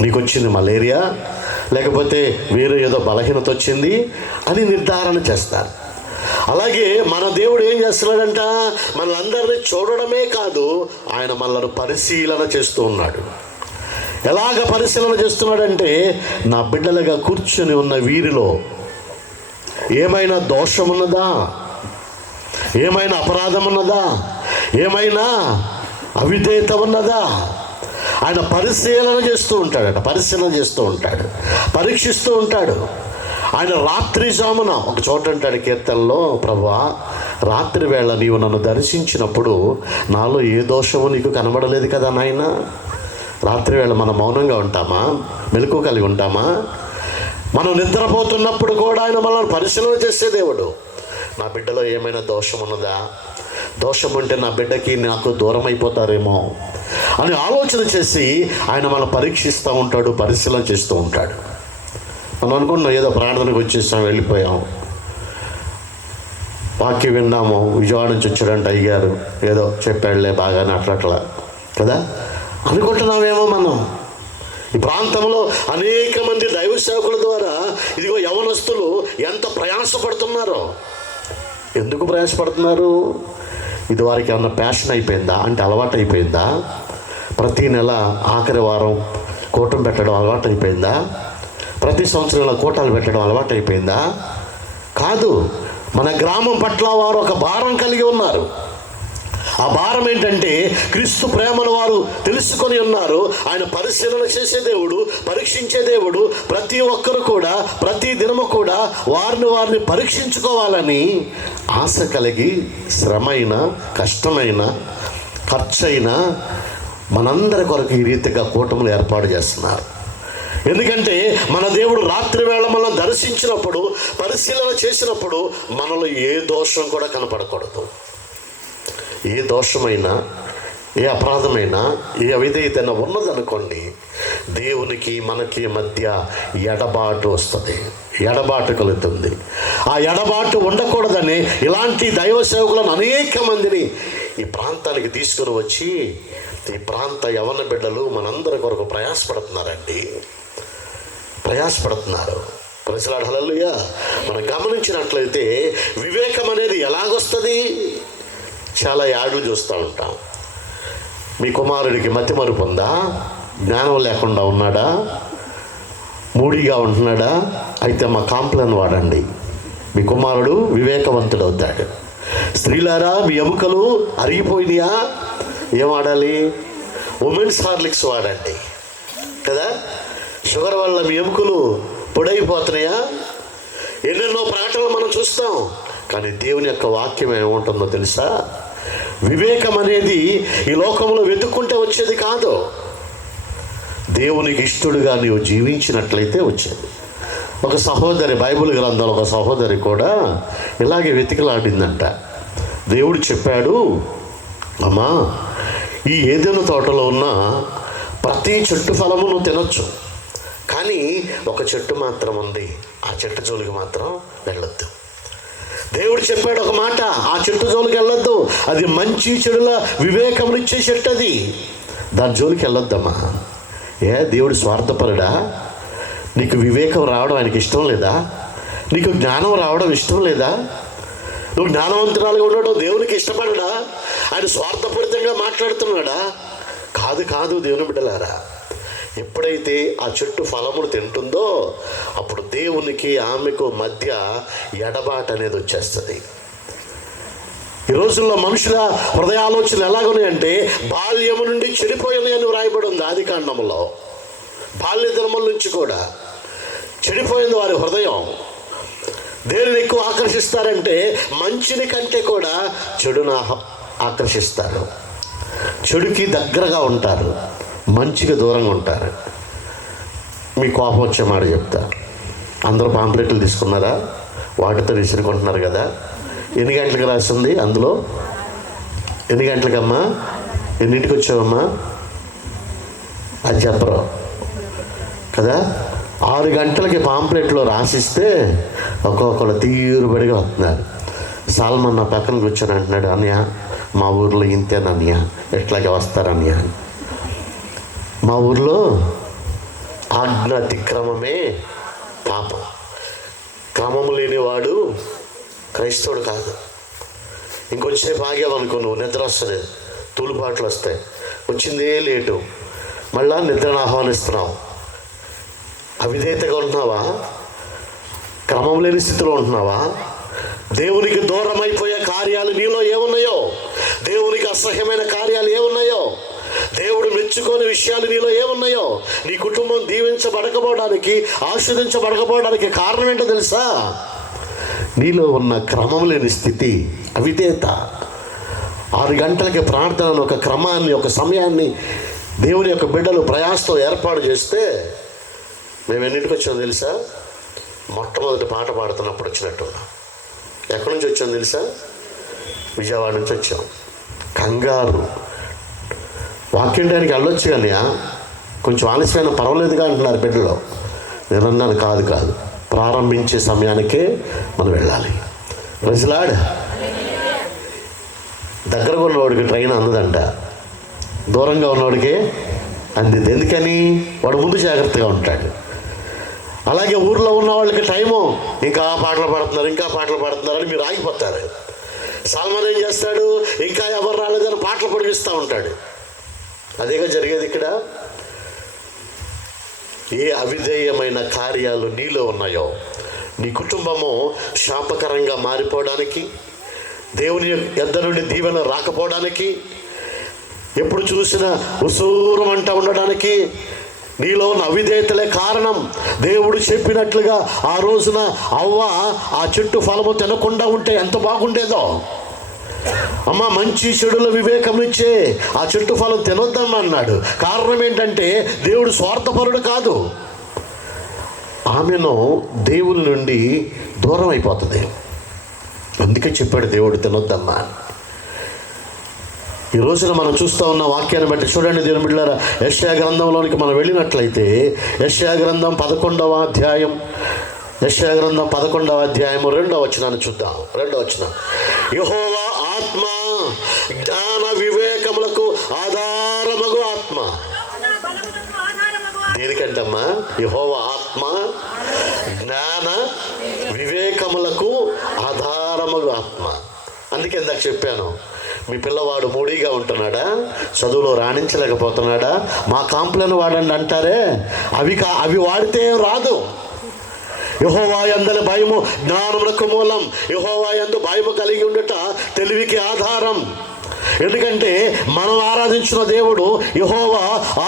నీకు వచ్చింది మలేరియా, లేకపోతే వేరే ఏదో బలహీనత వచ్చింది అని నిర్ధారణ చేస్తారు. అలాగే మన దేవుడు ఏం చేస్తున్నాడంట? మనలందరినీ చూడడమే కాదు, ఆయన మనల్ని పరిశీలన చేస్తూ ఉన్నాడు. ఎలాగ పరిశీలన చేస్తున్నాడంటే, నా బిడ్డలుగా కూర్చొని ఉన్న వీరిలో ఏమైనా దోషం ఉన్నదా, ఏమైనా అపరాధం ఉన్నదా, ఏమైనా అవిధేయత ఉన్నదా, ఆయన పరిశీలన చేస్తూ ఉంటాడట. పరిశీలన చేస్తూ ఉంటాడు, పరీక్షిస్తూ ఉంటాడు. ఆయన రాత్రి జామున ఒక చోట అంటాడు కీర్తనలో, ప్రభువా రాత్రి వేళ నీవు నన్ను దర్శించినప్పుడు నాలో ఏ దోషము నీకు కనబడలేదు కదా నాయన. రాత్రి వేళ మనం మౌనంగా ఉంటామా? మెలకువ కలిగి ఉంటామా? మనం నిద్రపోతున్నప్పుడు కూడా ఆయన మనల్ని పరిశీలన చేసే దేవుడు. నా బిడ్డలో ఏమైనా దోషం ఉన్నదా? దోషం ఉంటే నా బిడ్డకి నాకు దూరం అయిపోతారేమో అని ఆలోచన చేసి ఆయన మనం పరీక్షిస్తూ ఉంటాడు, పరిశీలన చేస్తూ ఉంటాడు. మనం అనుకున్నాం ఏదో ప్రార్థనకు వచ్చేసాం, వెళ్ళిపోయాం, వాక్యం విన్నాము, విజయవాడ నుంచి వచ్చాడంట అయ్యారు, ఏదో చెప్పాడులే బాగానే అట్లా కదా అనుకుంటున్నామేమో. మనం ఈ ప్రాంతంలో అనేక మంది దైవ సేవకుల ద్వారా ఇదిగో యవనస్తులు ఎంత ప్రయాసపడుతున్నారో. ఎందుకు ప్రయాసపడుతున్నారు? ఇది వారికి ఏమన్నా ప్యాషన్ అయిపోయిందా, అంటే అలవాటు అయిపోయిందా? ప్రతి నెల ఆఖరి వారం కూటం పెట్టడం అలవాటు అయిపోయిందా? ప్రతి సంవత్సరం కూటాలు పెట్టడం అలవాటు అయిపోయిందా? కాదు, మన గ్రామం పట్ల వారు ఒక భారం కలిగి ఉన్నారు. ఆ భారం ఏంటంటే క్రీస్తు ప్రేమను వారు తెలుసుకొని ఉన్నారు. ఆయన పరిశీలన చేసే దేవుడు, పరీక్షించే దేవుడు. ప్రతి ఒక్కరు కూడా ప్రతి దినము కూడా వారిని పరీక్షించుకోవాలని ఆశ కలిగి శ్రమైన, కష్టమైన, ఖర్చైన మనందరి కొరకు ఈ రీతిగా కూటములు ఏర్పాటు చేస్తున్నారు. ఎందుకంటే మన దేవుడు రాత్రి వేళ మనం దర్శించినప్పుడు, పరిశీలన చేసినప్పుడు మనలో ఏ దోషం కూడా కనపడకూడదు. ఏ దోషమైనా, ఏ అపరాధమైనా, ఏ అవిధేయతైనా ఉన్నదనుకోండి, దేవునికి మనకి మధ్య ఎడబాటు వస్తుంది, ఎడబాటు కలుగుతుంది. ఆ ఎడబాటు ఉండకూడదని ఇలాంటి దైవ సేవకులను అనేక మందిని ఈ ప్రాంతానికి తీసుకుని వచ్చి ఈ ప్రాంత యవన బిడ్డలు మనందరి కొరకు ప్రయాసపడుతున్నారండి, ప్రయాసపడుతున్నారు. ప్రజలాడ హల్లెలూయా. మనం గమనించినట్లయితే వివేకం అనేది ఎలాగొస్తుంది? చాలా యాడ్లు చూస్తూ ఉంటాం. మీ కుమారుడికి మతిమరుపు ఉందా? జ్ఞానం లేకుండా ఉన్నాడా? మూడిగా ఉంటున్నాడా? అయితే మా కాంప్లైన్ వాడండి, మీ కుమారుడు వివేకవంతుడు అవుతాడు. స్త్రీలారా, మీ ఎముకలు అరిగిపోయినాయా? ఏం వాడాలి? ఉమెన్స్ హార్లిక్స్ వాడండి కదా. షుగర్ వల్ల మీ ఎముకలు పొడైపోతున్నాయా? ఎన్నెన్నో ప్రకటనలు మనం చూస్తాం. కానీ దేవుని యొక్క వాక్యం ఏముంటుందో తెలుసా? వివేకం అనేది ఈ లోకంలో వెతుక్కుంటే వచ్చేది కాదు, దేవునికి ఇష్టడుగా నీవు జీవించినట్లయితే వచ్చేది. ఒక సహోదరి, బైబిల్ గ్రంథంలో ఒక సహోదరి కూడా ఇలాగే వెతికిలాడిందంట. దేవుడు చెప్పాడు, అమ్మా ఈ ఏదైనా తోటలో ఉన్న ప్రతి చెట్టు ఫలము నువ్వు తినొచ్చు, కానీ ఒక చెట్టు మాత్రం ఉంది, ఆ చెట్టు జోలికి మాత్రం వెళ్ళొద్దు. దేవుడు చెప్పాడు ఒక మాట, ఆ చెట్టు జోలికి వెళ్ళొద్దు, అది మంచి చెడుల వివేకములు ఇచ్చే చెట్టు, అది దాని జోలికి వెళ్ళొద్దమ్మా. దేవుడు స్వార్థపరుడా? నీకు వివేకం రావడం ఆయనకి ఇష్టం లేదా? నీకు జ్ఞానం రావడం ఇష్టం లేదా? నువ్వు జ్ఞానవంతురాలుగా ఉండడం దేవునికి ఇష్టపడడా? ఆయన స్వార్థపూరితంగా మాట్లాడుతున్నాడా? కాదు కాదు దేవుని బిడ్డలారా, ఎప్పుడైతే ఆ చెట్టు ఫలములు తింటుందో అప్పుడు దేవునికి ఆమెకు మధ్య ఎడబాటు అనేది వచ్చేస్తుంది. ఈ రోజుల్లో మనుషుల హృదయ ఆలోచనలు ఎలాగున్నాయంటే బాల్యము నుండి చెడిపోయినాయని వ్రాయబడి ఉంది ఆదికాండంలో. బాల్య దినముల నుంచి కూడా చెడిపోయింది వారి హృదయం. దేనిని ఎక్కువ ఆకర్షిస్తారంటే మంచిని కంటే కూడా చెడును ఆకర్షిస్తారు. చెడుకి దగ్గరగా ఉంటారు, మంచిగా దూరంగా ఉంటారు. మీ కోపం వచ్చే మాట చెప్తా, అందరూ పాంప్లెట్లు తీసుకున్నారా? వాటితో విసురుకుంటున్నారు కదా. ఎన్ని గంటలకు రాసింది అందులో? ఎన్ని గంటలకమ్మా? ఎన్నింటికి వచ్చావమ్మా? అది చెప్పరు కదా. 6 గంటలకి పాంప్లెట్లో రాసిస్తే ఒక్కొక్కరు తీరుబడిగా వస్తున్నారు. సాల్మన్ నా పక్కన కూర్చొని అంటున్నాడు, అన్నయ్య మా ఊర్లో ఇంతేనన్నయ్య, ఎట్లాగే వస్తారన్నయ్య. మా ఊర్లో ఆజ్ఞ అతిక్రమమే పాపం, క్రమము లేనివాడు క్రైస్తవుడు కాదు. ఇంకొంచెంసేపు ఆగామనుకో, నువ్వు నిద్ర వస్తుంది, తూలుపాట్లు వస్తాయి, వచ్చిందే లేటు, మళ్ళా నిద్రను ఆహ్వానిస్తున్నావు. అవిధేయతగా ఉంటున్నావా? క్రమం లేని స్థితిలో ఉంటున్నావా? దేవునికి దూరం అయిపోయే కార్యాలు నీలో ఏమున్నాయో, దేవునికి అసహ్యమైన కార్యాలు ఏమున్నాయో, దేవుడు మెచ్చుకోని విషయాలు నీలో ఏమున్నాయో, నీ కుటుంబం దీవించబడకపోవడానికి, ఆశీర్వదించబడకపోవడానికి కారణం ఏంటో తెలుసా? నీలో ఉన్న క్రమం లేని స్థితి, అవిధేయత. 6 గంటలకి ప్రార్థనను, ఒక క్రమాన్ని, ఒక సమయాన్ని దేవుని యొక్క బిడ్డలు ప్రయాసతో ఏర్పాటు చేస్తే మేము ఎన్నింటికి వచ్చామో తెలుసా? మొట్టమొదటి పాట పాడుతున్నప్పుడు వచ్చినట్టున్నాం. ఎక్కడి నుంచి వచ్చాం తెలుసా? విజయవాడ నుంచి వచ్చాం. కంగారు, వాక్యం టైంకి వెళ్ళొచ్చు కానీ కొంచెం ఆలస్యమైన పర్వాలేదుగా అంటున్నారు బిడ్డలో. నేను అన్నాను కాదు కాదు, ప్రారంభించే సమయానికే మనం వెళ్ళాలి. ప్రజలాడ్ దగ్గరగా ఉన్నవాడికి ట్రైన్ అందదంట, దూరంగా ఉన్నవాడికి అందింది. ఎందుకని? వాడు ముందు జాగ్రత్తగా ఉంటాడు. అలాగే ఊర్లో ఉన్న వాళ్ళకి టైము, ఇంకా పాటలు పాడుతున్నారు, ఇంకా పాటలు పాడుతున్నారని మీరు ఆగిపోతారు. సాల్మన్ ఏం చేస్తాడు? ఇంకా ఎవరు రాలేదని పాటలు పొడిగిస్తూ ఉంటాడు. అదేగా జరిగేది ఇక్కడ. ఏ అవిధేయమైన కార్యాలు నీలో ఉన్నాయో, నీ కుటుంబము శాపకరంగా మారిపోవడానికి, దేవుని యొద్ద నుండి దీవెన రాకపోవడానికి, ఎప్పుడు చూసినా ఉసూరమంట ఉండడానికి నీలో ఉన్న అవిధేయతలే కారణం. దేవుడు చెప్పినట్లుగా ఆ రోజున అవ్వ ఆ చెట్టు ఫలము తినకుండా ఉంటే ఎంత బాగుండేదో. అమ్మ, మంచి చెడుల వివేకం ఇచ్చే ఆ చెట్టు ఫలం తినొద్దమ్మా అన్నాడు. కారణం ఏంటంటే దేవుడు స్వార్థపరుడు కాదు. ఆమెను దేవుని నుండి దూరం అయిపోతుంది, అందుకే చెప్పాడు దేవుడు తినొద్దమ్మా. ఈ రోజున మనం చూస్తూ ఉన్న వాక్యాన్ని బట్టి చూడండి దేవుని బిడ్డలారా, యెషయా గ్రంథంలోనికి మనం వెళ్ళినట్లయితే యెషయా గ్రంథం 11వ అధ్యాయం, యెషయా గ్రంథం 11వ అధ్యాయము 2వ వచనాన్ని చూద్దాం. 2వ వచనం, యెహోవా ఆత్మ జ్ఞాన వివేకములకు ఆధారమగు ఆత్మ. దేనికంటమ్మా? యెహోవా ఆత్మ జ్ఞాన వివేకములకు ఆధారమగు ఆత్మ. అందుకే ఇందాక చెప్పాను, మీ పిల్లవాడు మూడీగా ఉంటున్నాడా, చదువులో రాణించలేకపోతున్నాడా, మా కాంప్లైన్ వాడండి అంటారే, అవి వాడితే ఏం రాదు. యెహోవా యందలి భయము జ్ఞానమునకు మూలం. యెహోవా యందు భయము కలిగి ఉండుట తెలివికి ఆధారం. ఎందుకంటే మనం ఆరాధించిన దేవుడు యెహోవా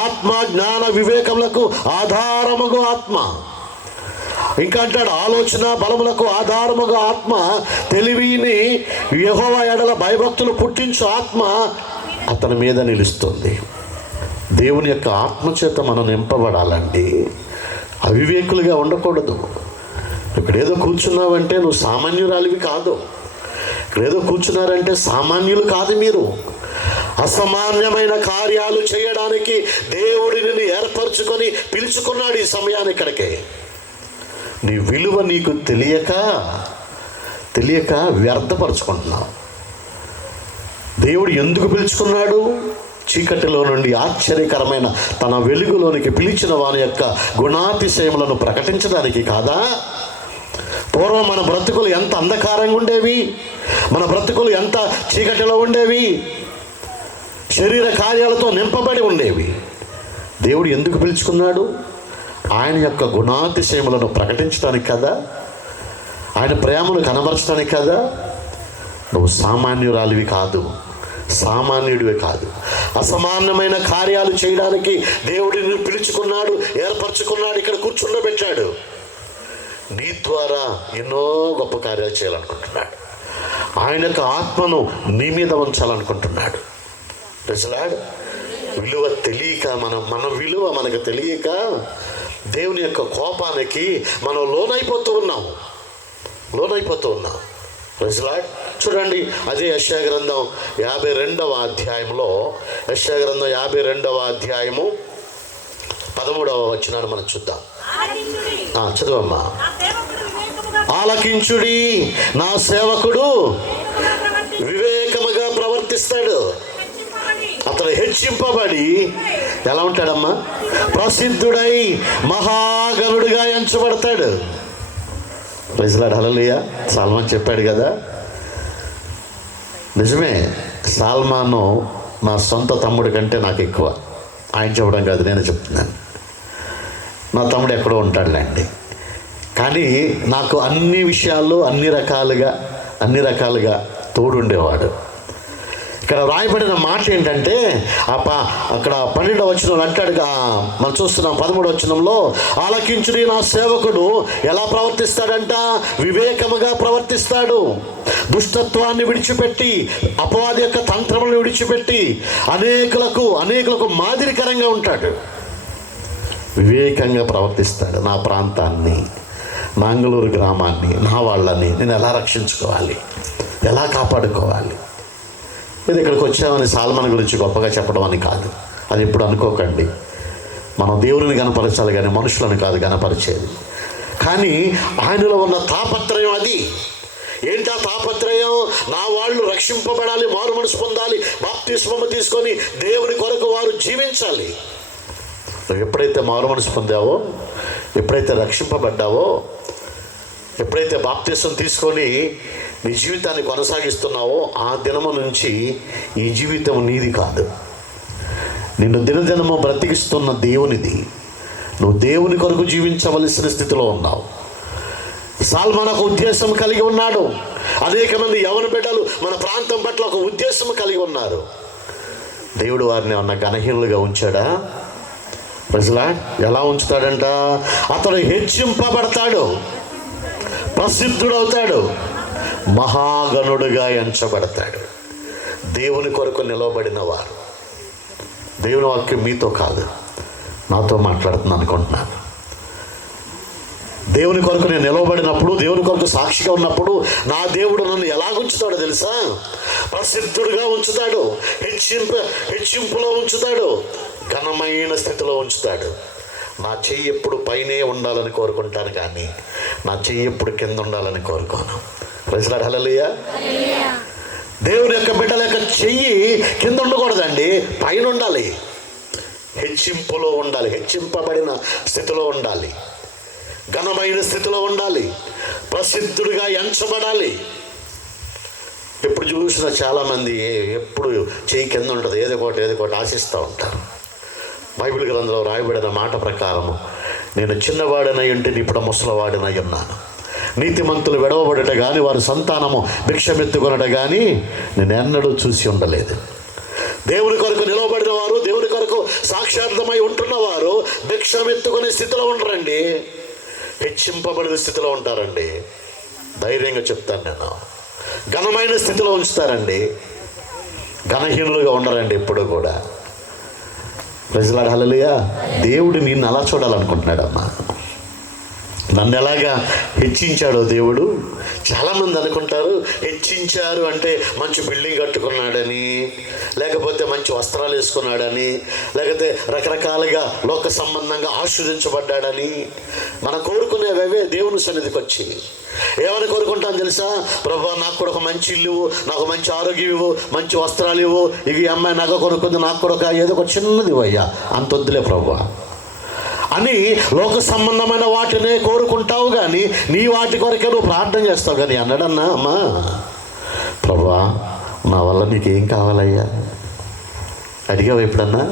ఆత్మ జ్ఞాన వివేకములకు ఆధారముగు ఆత్మ. ఇంకా అంటాడు, ఆలోచన బలములకు ఆధారముగా ఆత్మ, తెలివిని యెహోవా ఎడల భయభక్తులు పుట్టించు ఆత్మ అతని మీద నిలుస్తుంది. దేవుని యొక్క ఆత్మచేత మనం నింపబడాలండి, అవివేకులుగా ఉండకూడదు. ఇక్కడేదో కూర్చున్నావంటే నువ్వు సామాన్యురాలివి కాదు. ఇక్కడేదో కూర్చున్నారంటే సామాన్యులు కాదు మీరు. అసామాన్యమైన కార్యాలు చేయడానికి దేవుడు నిన్ను ఏర్పరచుకొని పిలుచుకున్నాడు ఈ సమయాన్ని ఇక్కడికి. నీ విలువ నీకు తెలియక వ్యర్థపరుచుకుంటున్నావు. దేవుడు ఎందుకు పిలుచుకున్నాడు? చీకటిలో నుండి ఆశ్చర్యకరమైన తన వెలుగులోనికి పిలిచిన వాని యొక్క గుణాతిశయములను ప్రకటించడానికి కాదా? పూర్వం మన బ్రతుకులు ఎంత అంధకారంగా ఉండేవి, మన బ్రతుకులు ఎంత చీకటిలో ఉండేవి, శరీర కార్యాలతో నింపబడి ఉండేవి. దేవుడు ఎందుకు పిలుచుకున్నాడు? ఆయన యొక్క గుణాతిశయములను ప్రకటించడానికి కదా, ఆయన ప్రేమను కనబరచడానికి కదా. నువ్వు సామాన్యురాలివి కాదు, సామాన్యుడివి కాదు. అసమానమైన కార్యాలు చేయడానికి దేవుడిని పిలుచుకున్నాడు, ఏర్పరచుకున్నాడు, ఇక్కడ కూర్చుండబెట్టాడు. నీ ద్వారా ఎన్నో గొప్ప కార్యాలు చేయాలనుకుంటున్నాడు. ఆయన యొక్క ఆత్మను నీ మీద ఉంచాలనుకుంటున్నాడు. ప్రజలాడు విలువ తెలియక మన విలువ మనకు తెలియక దేవుని యొక్క కోపానికి మనం లోనైపోతూ ఉన్నాం. ప్రజలాడు చూడండి, అదే యెషయా గ్రంథం 52వ అధ్యాయంలో, యెషయా గ్రంథం 52వ అధ్యాయము 13వ వచనాన్ని మనం చూద్దాం. చదువమ్మా. ఆలకించుడి, నా సేవకుడు వివేకముగా ప్రవర్తిస్తాడు. అతను హెచ్చింపబడి ఎలా ఉంటాడమ్మా? ప్రసిద్ధుడై మహాగణుడిగా ఎంచబడతాడు. ప్రైజ్లాడ్, హల్లెలూయా. సాల్మాన్ చెప్పాడు కదా, నిజమే. సాల్మాను నా సొంత తమ్ముడి కంటే నాకు ఎక్కువ. ఆయన చెప్పడం కాదు, నేను చెప్తున్నాను. నా తమ్ముడు ఎక్కడో ఉంటాడులేండి, కానీ నాకు అన్ని విషయాల్లో అన్ని రకాలుగా తోడుండేవాడు. ఇక్కడ రాయబడిన మాట ఏంటంటే, అక్కడ 12వ వచనంలో అంటాడుగా, మనం చూస్తున్నాం 13వ వచనంలో, ఆలకించుడి, నా సేవకుడు ఎలా ప్రవర్తిస్తాడంట? వివేకముగా ప్రవర్తిస్తాడు. దుష్టత్వాన్ని విడిచిపెట్టి, అపవాది యొక్క తంత్రములను విడిచిపెట్టి అనేకులకు మాదిరికరంగా ఉంటాడు. వివేకంగా ప్రవర్తిస్తాడు. నా ప్రాంతాన్ని, మంగళూరు గ్రామాన్ని, నా వాళ్ళని నేను ఎలా రక్షించుకోవాలి, ఎలా కాపాడుకోవాలి. ఇది ఇక్కడికి వచ్చామని సాల్మన్ గురించి గొప్పగా చెప్పడం అని కాదు, అది ఎప్పుడు అనుకోకండి. మనం దేవుని గణపరచాలి కానీ మనుషులను కాదు గణపరిచేది. కానీ ఆయనలో ఉన్న తాపత్రయం అది. ఏంటా తాపత్రయం? నా వాళ్ళు రక్షింపబడాలి, మారు మనసు పొందాలి, బాప్తిస్మము తీసుకొని దేవుని కొరకు వారు జీవించాలి. నువ్వు ఎప్పుడైతే మారు మనసు పొందావో, ఎప్పుడైతే రక్షింపబడ్డావో, ఎప్పుడైతే బాప్తిస్మం తీసుకొని నీ జీవితాన్ని కొనసాగిస్తున్నావో, ఆ దినము నుంచి ఈ జీవితం నీది కాదు, నిన్ను దినదినము బ్రతికిస్తున్న దేవునిది. నువ్వు దేవుని కొరకు జీవించవలసిన స్థితిలో ఉన్నావు. సాల్మాన్ ఒక ఉద్దేశం కలిగి ఉన్నాడు. అనేక మంది యవన బిడ్డలు మన ప్రాంతం పట్ల ఒక ఉద్దేశం కలిగి ఉన్నారు. దేవుడు వారిని ఏమన్నా గణహీనులుగా ఉంచాడా? ప్రజలా ఎలా ఉంచుతాడంట? అతడు హెచ్చింపబడతాడు, ప్రసిద్ధుడవుతాడు, మహాగణుడుగా ఎంచబడతాడు. దేవుని కొరకు నిలవబడిన వారు. దేవుని వాక్యం మీతో కాదు, నాతో మాట్లాడుతున్నాను అనుకుంటున్నాను. దేవుని కొరకు నేను నిలవబడినప్పుడు, దేవుని కొరకు సాక్షిగా ఉన్నప్పుడు నా దేవుడు నన్ను ఎలాగుంచుతాడో తెలుసా? ప్రసిద్ధుడుగా ఉంచుతాడు, హెచ్చింపులో ఉంచుతాడు, ఘనమైన స్థితిలో ఉంచుతాడు. నా చెయ్యి ఎప్పుడు పైనే ఉండాలని కోరుకుంటాను, కానీ నా చెయ్యి ఎప్పుడు కింద ఉండాలని కోరుకోను. ప్రైజ్ లార్డ్, హల్లెలూయా. దేవుని యొక్క బిడ్డల యొక్క చెయ్యి కింద ఉండకూడదండి, పైన ఉండాలి, హెచ్చింపులో ఉండాలి, హెచ్చింపబడిన స్థితిలో ఉండాలి, ఘనమైన స్థితిలో ఉండాలి, ప్రసిద్ధుడిగా ఎంచబడాలి. ఎప్పుడు చూసినా చాలామంది ఎప్పుడు చెయ్యి కింద ఉంటుంది, ఏదో ఒకటి ఆశిస్తూ ఉంటారు. బైబిల్ గ్రంథంలో రాయబడిన మాట ప్రకారము, నేను చిన్నవాడినై ఉంటే ఇప్పుడు ముసలివాడినై ఉన్నాను. నీతిమంతులు విడవబడట కానీ వారి సంతానము భిక్షమెత్తుకొనట కానీ నేను ఎన్నడూ చూసి ఉండలేదు. దేవుని కొరకు నిలవబడిన వారు, దేవుని కొరకు సాక్షార్థమై ఉంటున్నవారు భిక్షమెత్తుకునే స్థితిలో ఉండరండి, హెచ్చింపబడిన స్థితిలో ఉంటారండి. ధైర్యంగా చెప్తాను నేను. ఘనమైన స్థితిలో ఉంచుతారండి, ఘనహీనులుగా ఉండరండి ఎప్పుడు కూడా. ప్రైజ్ లార్డ్, హల్లెలూయా. దేవుడు నిన్ను అలా చూడాలనుకుంటున్నాడమ్మా. నన్ను ఎలాగా హెచ్చించాడో దేవుడు. చాలామంది అనుకుంటారు హెచ్చించారు అంటే మంచి బిల్డింగ్ కట్టుకున్నాడని, లేకపోతే మంచి వస్త్రాలు వేసుకున్నాడని, లేకపోతే రకరకాలుగా లోక సంబంధంగా ఆస్వాదించబడ్డాడని. మనం కోరుకునేవే దేవుని సన్నిధికి వచ్చి ఏమని కోరుకుంటాం తెలుసా? ప్రభువా, నాకు కూడా ఒక మంచి ఇల్లు ఇవ్వు, నాకు మంచి ఆరోగ్యం ఇవ్వు, మంచి వస్త్రాలు ఇవ్వు, ఇవి అమ్మాయి నగ కొనుక్కుంది, నాకు కూడా ఒక ఏదో ఒక చిన్నది ఇవ్వయ్యా, అంత వద్దులే ప్రభువా అని లోక సంబంధమైన వాటినే కోరుకుంటావు. కానీ నీ వాటి కొరకే నువ్వు ప్రార్థన చేస్తావు. కానీ అన్నాడన్నా, అమ్మా ప్రభువా, నా వల్ల నీకేం కావాలయ్యా అడిగావు ఎప్పుడన్నా?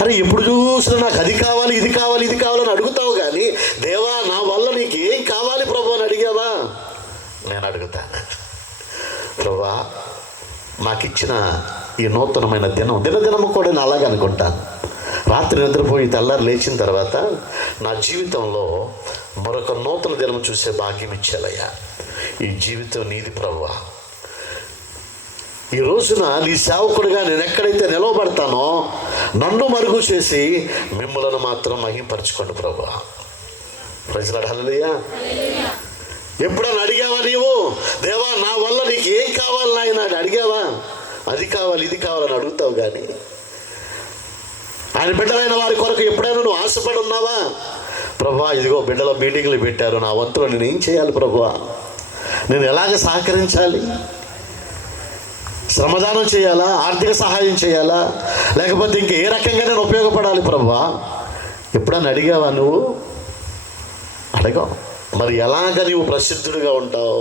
అరే ఎప్పుడు చూసినా నాకు అది కావాలి, ఇది కావాలి, ఇది కావాలని అడుగుతావు. కానీ దేవా, నా వల్ల నీకు ఏం కావాలి ప్రభు అని అడిగావా? నేను అడుగుతాను, ప్రభువా, మాకిచ్చిన ఈ నూతనమైన దినము కూడా నేను అలాగే అనుకుంటాను. రాత్రి నిద్రపోయి తెల్లారి లేచిన తర్వాత నా జీవితంలో మరొక నూతన దినం చూసే భాగ్యం ఇచ్చేలయ్యా. ఈ జీవితం నీది ప్రభువా. ఈ రోజున నీ సేవకుడిగా నేను ఎక్కడైతే నిలవబడతానో నన్ను మరుగు చేసి మిమ్మల్ని మాత్రం మహింపరచుకోండి ప్రభువా. ప్రైజ్ లార్డ్, హల్లెలూయా. ఎప్పుడన్నా అడిగావా నీవు, దేవా నా వల్ల నీకు ఏం కావాలి నాయన అడిగావా? అది కావాలి, ఇది కావాలని అడుగుతావు. కానీ ఆయన బిడ్డలైన వారి కొరకు ఎప్పుడైనా నువ్వు ఆశపడి ఉన్నావా? ప్రభువా, ఇదిగో బిడ్డల మీటింగ్లు పెట్టారు, నా వంతులో నేను ఏం చేయాలి ప్రభువా? నేను ఎలాగ సహకరించాలి? శ్రమదానం చేయాలా? ఆర్థిక సహాయం చేయాలా? లేకపోతే ఇంక ఏ రకంగా నేను ఉపయోగపడాలి ప్రభువా? ఎప్పుడన్నా అడిగావా నువ్వు? అడగావు. మరి ఎలాగ నీవు ప్రసిద్ధుడిగా ఉంటావు,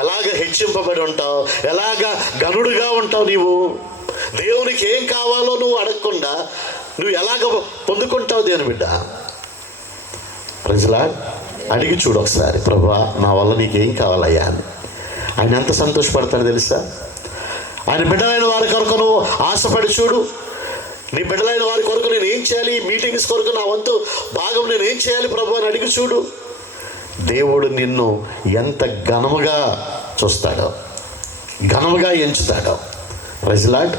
ఎలాగ హెచ్చింపబడి ఉంటావు, ఎలాగ గనుడుగా ఉంటావు? నీవు దేవునికి ఏం కావాలో నువ్వు అడగకుండా నువ్వు ఎలాగ పొందుకుంటావు దేవుని బిడ్డ? ప్రైజ్ లార్డ్, అడిగి చూడు ఒకసారి, ప్రభువా నా వల్ల నీకేం కావాలయ్యా అని. ఆయన ఎంత సంతోషపడతాడు తెలుసా? ఆయన బిడ్డలైన వారి కొరకు నువ్వు ఆశపడి చూడు. నీ బిడ్డలైన వారి కొరకు నేను ఏం చేయాలి, మీటింగ్స్ కొరకు నా వంతు భాగం నేను ఏం చేయాలి ప్రభు అని అడిగి చూడు. దేవుడు నిన్ను ఎంత ఘనముగా చూస్తాడో, ఘనముగా ఎంచుతాడో. Praise lord.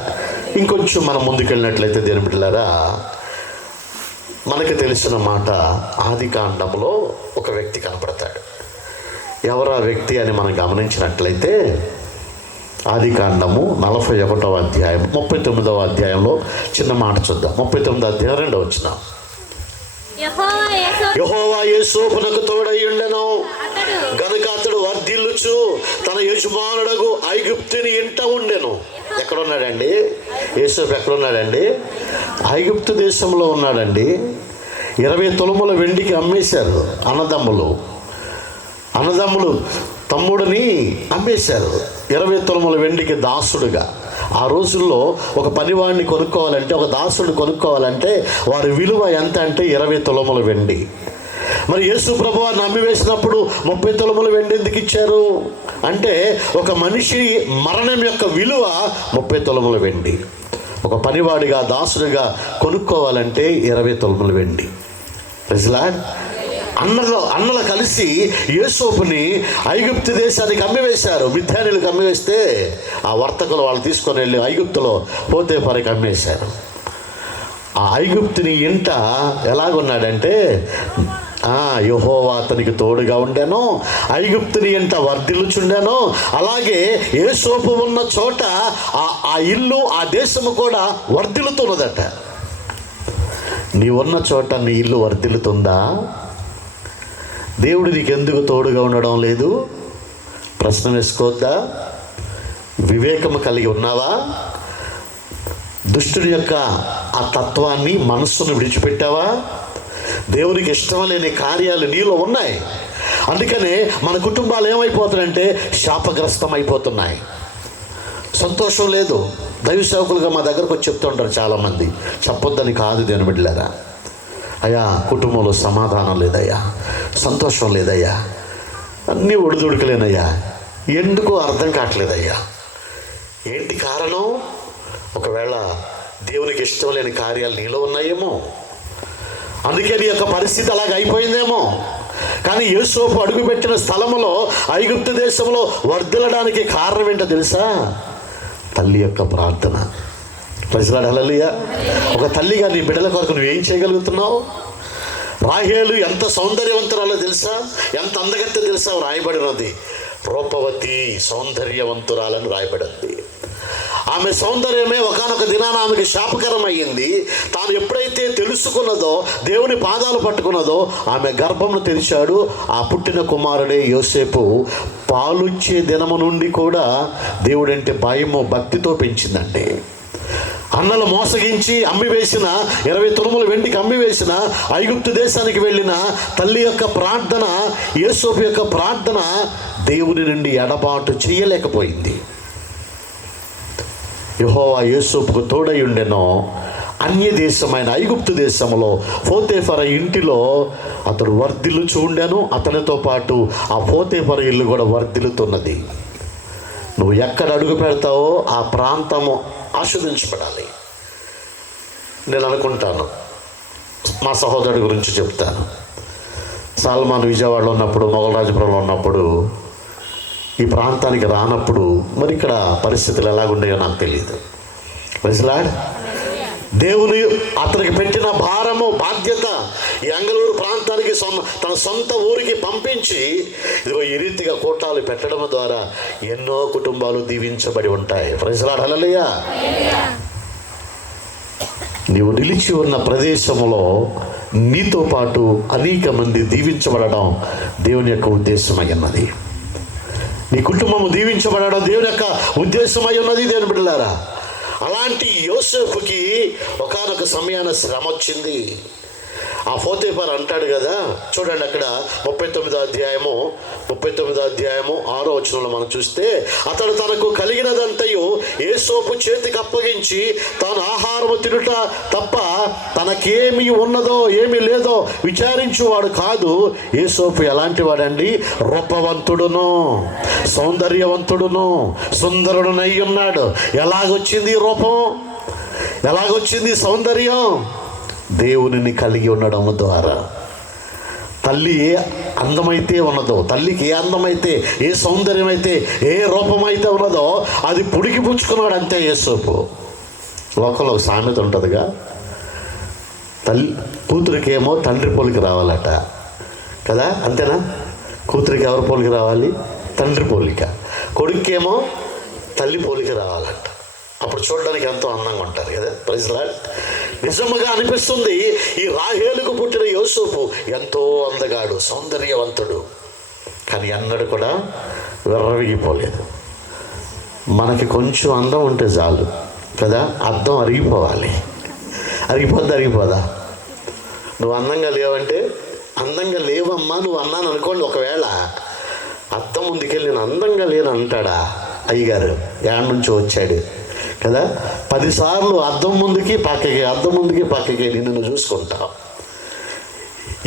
ఇంకొంచెం మనం ముందుకెళ్ళినట్లయితే దేవుని బిడ్డలారా, మనకు తెలిసిన మాట, ఆది కాండంలో ఒక వ్యక్తి కనపడతాడు. ఎవరు ఆ వ్యక్తి అని మనం గమనించినట్లయితే ఆది కాండము 41వ అధ్యాయం 39వ అధ్యాయంలో చిన్న మాట చూద్దాం. 39వ అధ్యాయం 2వ వచనం. యెహోవా యోసేపునకు తోడై ఉండెను, గనుక అతడు వర్ధిల్లుచు తన యజమానుడగు ఐగుప్తుని ఇంట ఉండెను. ఎక్కడున్నాడండి యోసేపు? ఎక్కడున్నాడండి? ఐగుప్తు దేశంలో ఉన్నాడండి. 20 తులముల వెండికి అమ్మేశారు అన్నదమ్ములు తమ్ముడిని అమ్మేశారు. 20 తులముల వెండికి దాసుడుగా. ఆ రోజుల్లో ఒక పనివాడిని కొనుక్కోవాలంటే, ఒక దాసుడిని కొనుక్కోవాలంటే వారి విలువ ఎంత అంటే 20 తులముల వెండి. మరి యేసు ప్రభు వారిని అమ్మివేసినప్పుడు 30 తులముల వెండి ఎందుకు ఇచ్చారు అంటే, ఒక మనిషి మరణం యొక్క విలువ 30 తులముల వెండి. ఒక పనివాడిగా దాసుడిగా కొనుక్కోవాలంటే 20 తులముల వెండి. Praise Lord. అన్నలు కలిసి యోసేపుని ఐగుప్తు దేశానికి అమ్మివేశారు. మిద్యానీయులకు అమ్మివేస్తే ఆ వర్తకులు వాళ్ళు తీసుకొని వెళ్ళి ఐగుప్తులో పోతేఫరుకి అమ్మేశారు. ఆ ఐగుప్తుని ఇంట ఎలాగున్నాడంటే, యెహోవా అతనికి తోడుగా ఉండెను, ఐగుప్తుని ఇంట వర్ధిల్లుచుండెను. అలాగే యోసేపు ఉన్న చోట ఆ ఇల్లు, ఆ దేశము కూడా వర్ధిల్లుతున్నదట. నీ ఉన్న చోట నీ ఇల్లు వర్ధిల్లుతుందా? దేవుడు నీకు ఎందుకు తోడుగా ఉండడం లేదు? ప్రశ్న వేసుకోవద్దా? వివేకము కలిగి ఉన్నావా? దుష్టుడి యొక్క ఆ తత్వాన్ని, మనస్సును విడిచిపెట్టావా? దేవునికి ఇష్టం లేని కార్యాలు నీలో ఉన్నాయి. అందుకనే మన కుటుంబాలు ఏమైపోతున్నాయంటే శాపగ్రస్తం అయిపోతున్నాయి. సంతోషం లేదు. దైవ సేవకులుగా మా దగ్గరకు వచ్చి చెప్తుంటారు చాలామంది. చెప్పొద్దని కాదు దేవుని బిడ్డలారా, అయ్యా కుటుంబంలో సమాధానం లేదయ్యా, సంతోషం లేదయ్యా, అన్నీ ఒడిదుడుకులేనయ్యా, ఎందుకో అర్థం కావట్లేదయ్యా. ఏంటి కారణం? ఒకవేళ దేవునికి ఇష్టం లేని కార్యాలు నీలో ఉన్నాయేమో, అందుకే నీ యొక్క పరిస్థితి అలాగ అయిపోయిందేమో. కానీ యోసేపు అడుగుపెట్టిన స్థలములో, ఐగుప్తు దేశంలో వర్ధిల్లడానికి కారణం ఏంటో తెలుసా? తల్లి యొక్క ప్రార్థన. ప్రైజ్ లార్డ్, హల్లెలూయా. ఒక తల్లిగా నీ బిడ్డల కొరకు నువ్వేం చేయగలుగుతున్నావు? రాహేలు ఎంత సౌందర్యవంతురాలో తెలుసా, ఎంత అందగత్తే తెలుసా రాయబడినది. రూపవతి సౌందర్యవంతురాలని రాయబడింది. ఆమె సౌందర్యమే ఒకానొక దినాన ఆమెకి శాపకరం అయ్యింది. తాను ఎప్పుడైతే తెలుసుకున్నదో, దేవుని పాదాలు పట్టుకున్నదో, ఆమె గర్భమును తెరిచాడు. ఆ పుట్టిన కుమారుడే యోసేపు. పాలుచ్చే దినము నుండి కూడా దేవుడంటే భయము, భక్తితో పెంచిందండి. అన్నలు మోసగించి అమ్మివేసిన 20 తులముల వెండికి అమ్మివేసిన ఐగుప్తు దేశానికి వెళ్ళిన తల్లి యొక్క ప్రార్థన, యోసేపు యొక్క ప్రార్థన దేవుని నుండి ఎడబాటు చేయలేకపోయింది. యెహోవా యోసేపుకు తోడై ఉండెనో. అన్య దేశమైన ఐగుప్తు దేశంలో పోతేఫర ఇంటిలో అతడు వర్ధిల్లుచు ఉండెను. అతనితో పాటు ఆ పోతేఫర ఇల్లు కూడా వర్ధిల్లుతున్నది. నువ్వు ఎక్కడ అడుగు పెడతావో ఆ ప్రాంతము ఆస్వాదించబడాలి. నేను అనుకుంటాను, మా సహోదరుడి గురించి చెప్తాను. సల్మాన్ విజయవాడలో ఉన్నప్పుడు, మొగలరాజపురంలో ఉన్నప్పుడు, ఈ ప్రాంతానికి రానప్పుడు మరి ఇక్కడ పరిస్థితులు ఎలాగుండేయో నాకు తెలియదు. ప్రైజ్ దేవుని అతనికి పెట్టిన భారము, బాధ్యత ఈ అంగళూరు ప్రాంతానికి తన సొంత ఊరికి పంపించి ఇదిగో ఈ రీతిగా కోటాలు పెట్టడం ద్వారా ఎన్నో కుటుంబాలు దీవించబడి ఉంటాయి. ప్రైజ్ లార్డ్, హల్లెలూయా. నీవు నిలిచి ఉన్న ప్రదేశంలో నీతో పాటు అనేక మంది దీవించబడడం దేవుని యొక్క ఉద్దేశమై ఉన్నది. నీ కుటుంబము దీవించబడడం దేవుని యొక్క ఉద్దేశమై ఉన్నది. దేవుని బిడ్డలారా, అలాంటి యోసేపుకి ఒకానొక సమయాన శ్రమ వచ్చింది. ఆ పోతేఫర్ అంటాడు కదా, చూడండి అక్కడ 39వ అధ్యాయము 6వ వచనంలో మనం చూస్తే, అతడు తనకు కలిగినదంతయు యోసేపు చేతికి అప్పగించి తాను ఆహారము తినుట తప్ప తనకేమి ఉన్నదో ఏమి లేదో విచారించువాడు కాదు. యోసేపు ఎలాంటి వాడండి? రూపవంతుడును, సౌందర్యవంతుడును, సుందరుడునై ఉన్నాడు. ఎలాగొచ్చింది రూపం? ఎలాగొచ్చింది సౌందర్యం? దేవునిని కలిగి ఉండడం ద్వారా. తల్లి ఏ అందమైతే ఉన్నదో, తల్లికి ఏ అందమైతే, ఏ సౌందర్యం అయితే, ఏ రూపమైతే ఉన్నదో అది పుడికి పుచ్చుకున్నాడు అంతే యోసేపు. లోకంలో ఒక సామెత ఉంటుందిగా, కూతురికేమో తండ్రి పోలికి రావాలట కదా, అంతేనా? కూతురికి ఎవరి పోలికి రావాలి? తండ్రి పోలిక. కొడుకేమో తల్లి పోలిక రావాలంట. అప్పుడు చూడడానికి ఎంతో అందంగా ఉంటారు కదా. Praise Lord. నిజముగా అనిపిస్తుంది, ఈ రాహేలుకు పుట్టిన యోసేపు ఎంతో అందగాడు, సౌందర్యవంతుడు. కానీ అన్నడు కూడా విర్రవిగిపోలేదు. మనకి కొంచెం అందం ఉంటే చాలు కదా, అద్దం అరిగిపోవాలి. అరిగిపోదా? నువ్వు అందంగా లేవంటే, అందంగా లేవమ్మా నువ్వు అన్నాను అనుకోండి, ఒకవేళ అద్దం ముందుకెళ్ళి నేను అందంగా లేను అంటాడా అయ్యగారు? యాడ్ నుంచి వచ్చాడు కదా, 10 సార్లు అద్దం ముందుకి పక్కకి నిన్ను చూసుకుంటావు.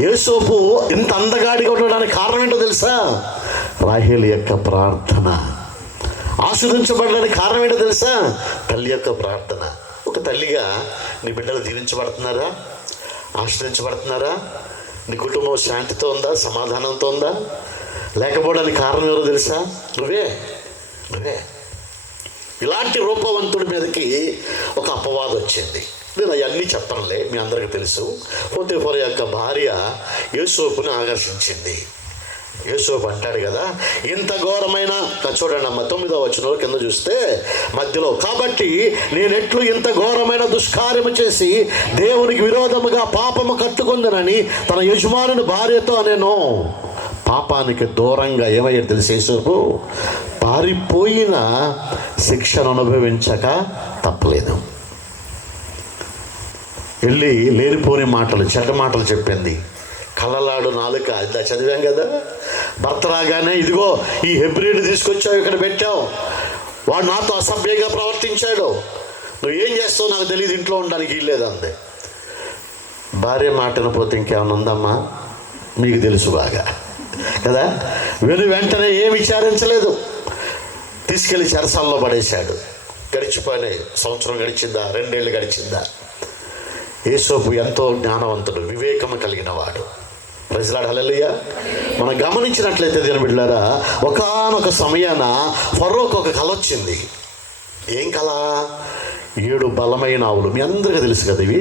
యోసేపు ఇంత అందగాడిగా ఉండడానికి కారణం ఏంటో తెలుసా? రాహేలు యొక్క ప్రార్థన. ఆశీర్వదించబడడానికి కారణం ఏంటో తెలుసా? తల్లి యొక్క ప్రార్థన. ఒక తల్లిగా నీ బిడ్డలు దీవించబడుతున్నారా? ఆశీర్వదించబడుతున్నారా? నీ కుటుంబం శాంతితో ఉందా? సమాధానంతో ఉందా? లేకపోవడానికి కారణం ఎవరో తెలుసా? నువ్వే. ఇలాంటి రూపవంతుడి మీదకి ఒక అపవాదం వచ్చింది. నేను అవన్నీ చెప్పనులే, మీ అందరికీ తెలుసు. పోతేఫర్ యొక్క భార్య యోసేపుని ఆకర్షించింది. యోసేపు అంటాడు కదా, ఇంత ఘోరమైన, చూడండి అమ్మ 9వ వచనంలో కింద చూస్తే మధ్యలో, కాబట్టి నేనెట్లు ఇంత ఘోరమైన దుష్కార్యము చేసి దేవునికి విరోధముగా పాపము కట్టుకుందనని తన యజమానుని భార్యతో అనేను. పాపానికి దూరంగా ఏమయ్యాడు తెలిసి యోసేపు? పారిపోయిన శిక్షను అనుభవించక తప్పలేదు. వెళ్ళి లేనిపోని మాటలు, చెడ్డ మాటలు చెప్పింది. కలలాడు నాలుక, ఇలా చదివాం కదా. భర్త రాగానే ఇదిగో ఈ హెబ్రీని తీసుకొచ్చావు, ఇక్కడ పెట్టావు, వాడు నాతో అసభ్యంగా ప్రవర్తించాడు, నువ్వు ఏం చేస్తావు నాకు తెలియదు, ఇంట్లో ఉండడానికి వీల్లేదంది. భార్య మాట వినపోతే ఇంకేమైనా ఉందమ్మా? మీకు తెలుసు బాగా కదా. వెంటనే ఏం విచారించలేదు, తీసుకెళ్ళి చెరసాల్లో పడేశాడు. గడిచిపోయినాయి. సంవత్సరం గడిచిందా, 2 ఏళ్ళు గడిచిందా? యోసేపు ఎంతో జ్ఞానవంతుడు, వివేకము కలిగిన వాడు. ప్రైజ్ లార్డ్, హల్లెలూయా. మనం గమనించినట్లయితే దీని బిడ్డలారా, ఒకానొక సమయాన ఫరోకు ఒక కల వచ్చింది. ఏం కళ? 7 బలమైన ఆవులు, మీ అందరికీ తెలుసు కదా ఇవి.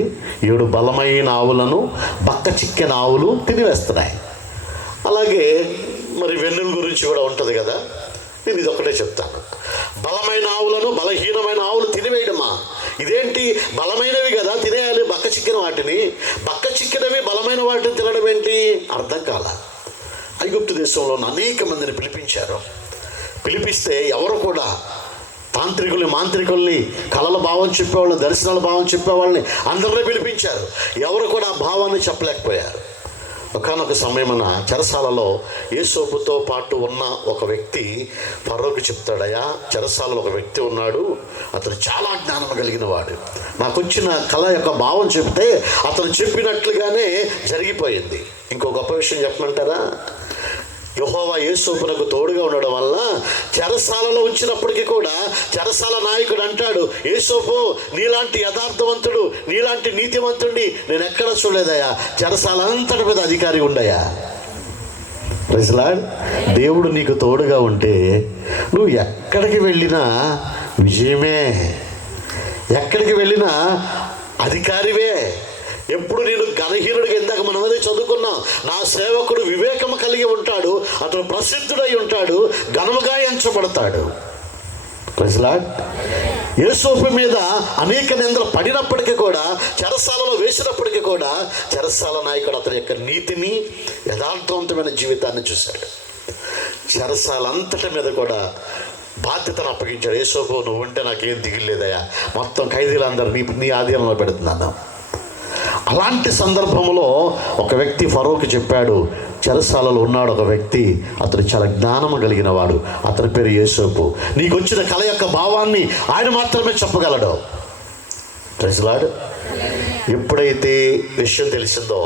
7 బలమైన ఆవులను బక్క చిక్కిన ఆవులు తినివేస్తున్నాయి. అలాగే మరి వెన్నుల గురించి కూడా ఉంటుంది కదా. నేను ఇది ఒకటే చెప్తాను. బలమైన ఆవులను బలహీనమైన ఆవులు తినివేయడమా? ఇదేంటి, బలమైనవి కదా తినేయాలి బక్క చిక్కిన వాటిని, బక్క చిక్కినవి బలమైన వాటిని తినడం ఏంటి? అర్థం కాల. ఐగుప్తు దేశంలో అనేక మందిని పిలిపించారు. పిలిపిస్తే ఎవరు కూడా తాంత్రికుల్ని, మాంత్రికుల్ని, కళల భావం చెప్పేవాళ్ళని, దర్శనాల భావం చెప్పేవాళ్ళని అందరినీ పిలిపించారు. ఎవరు కూడా ఆ భావాన్ని చెప్పలేకపోయారు. ఒకానొక సమయమున చెరసాలలో యేసోపుతో పాటు ఉన్న ఒక వ్యక్తి ఫరోకు చెప్తాడయ్యా, చెరసాలలో ఒక వ్యక్తి ఉన్నాడు, అతను చాలా జ్ఞానం కలిగిన వాడు. నాకు వచ్చిన కళ యొక్క భావం చెప్తే అతను చెప్పినట్లుగానే జరిగిపోయింది. ఇంకో గొప్ప విషయం చెప్పమంటారా? యెహోవా యేసోపునకు తోడుగా ఉండడం వల్ల చెరసాలలో ఉంచినప్పటికీ కూడా చెరసాల నాయకుడు అంటాడు, యేసోపు నీలాంటి యథార్థవంతుడు, నీలాంటి నీతివంతుడిని నేను ఎక్కడ చూడలేదయ్యా, చెరసాల అంతటి మీద అధికారి ఉండయా. Praise lord. దేవుడు నీకు తోడుగా ఉంటే నువ్వు ఎక్కడికి వెళ్ళినా విజయమే, ఎక్కడికి వెళ్ళినా అధికారివే. ఎప్పుడు నేను ఘనహీనుడిగా, ఇందాక మనం అదే చదువుకున్నాం, నా సేవకుడు వివేకము కలిగి ఉంటాడు, అతను ప్రసిద్ధుడై ఉంటాడు, ఘనముగా ఎంచబడతాడు. Praise lord. యేసోపు మీద అనేక నిందలు పడినప్పటికీ కూడా, చెరసాలలో వేసినప్పటికీ కూడా, చెరసాల నాయకుడు అతని యొక్క నీతిని, యథార్థవంతమైన జీవితాన్ని చూశాడు. చెరసాల అంతటి మీద కూడా బాధ్యతను అప్పగించాడు. యేసోపు నువ్వు ఉంటే నాకేం దిగులేదయా, మొత్తం ఖైదీలందరూ నీ ఆధీనంలో పెడుతున్నాను. అలాంటి సందర్భంలో ఒక వ్యక్తి ఫరోకి చెప్పాడు, చెరసాలలో ఉన్నాడు ఒక వ్యక్తి, అతను చాలా జ్ఞానము కలిగిన వాడు, అతని పేరు యేసోపు. నీకు వచ్చిన కళ యొక్క భావాన్ని ఆయన మాత్రమే చెప్పగలడు. Praise lord. ఎప్పుడైతే విషయం తెలిసిందో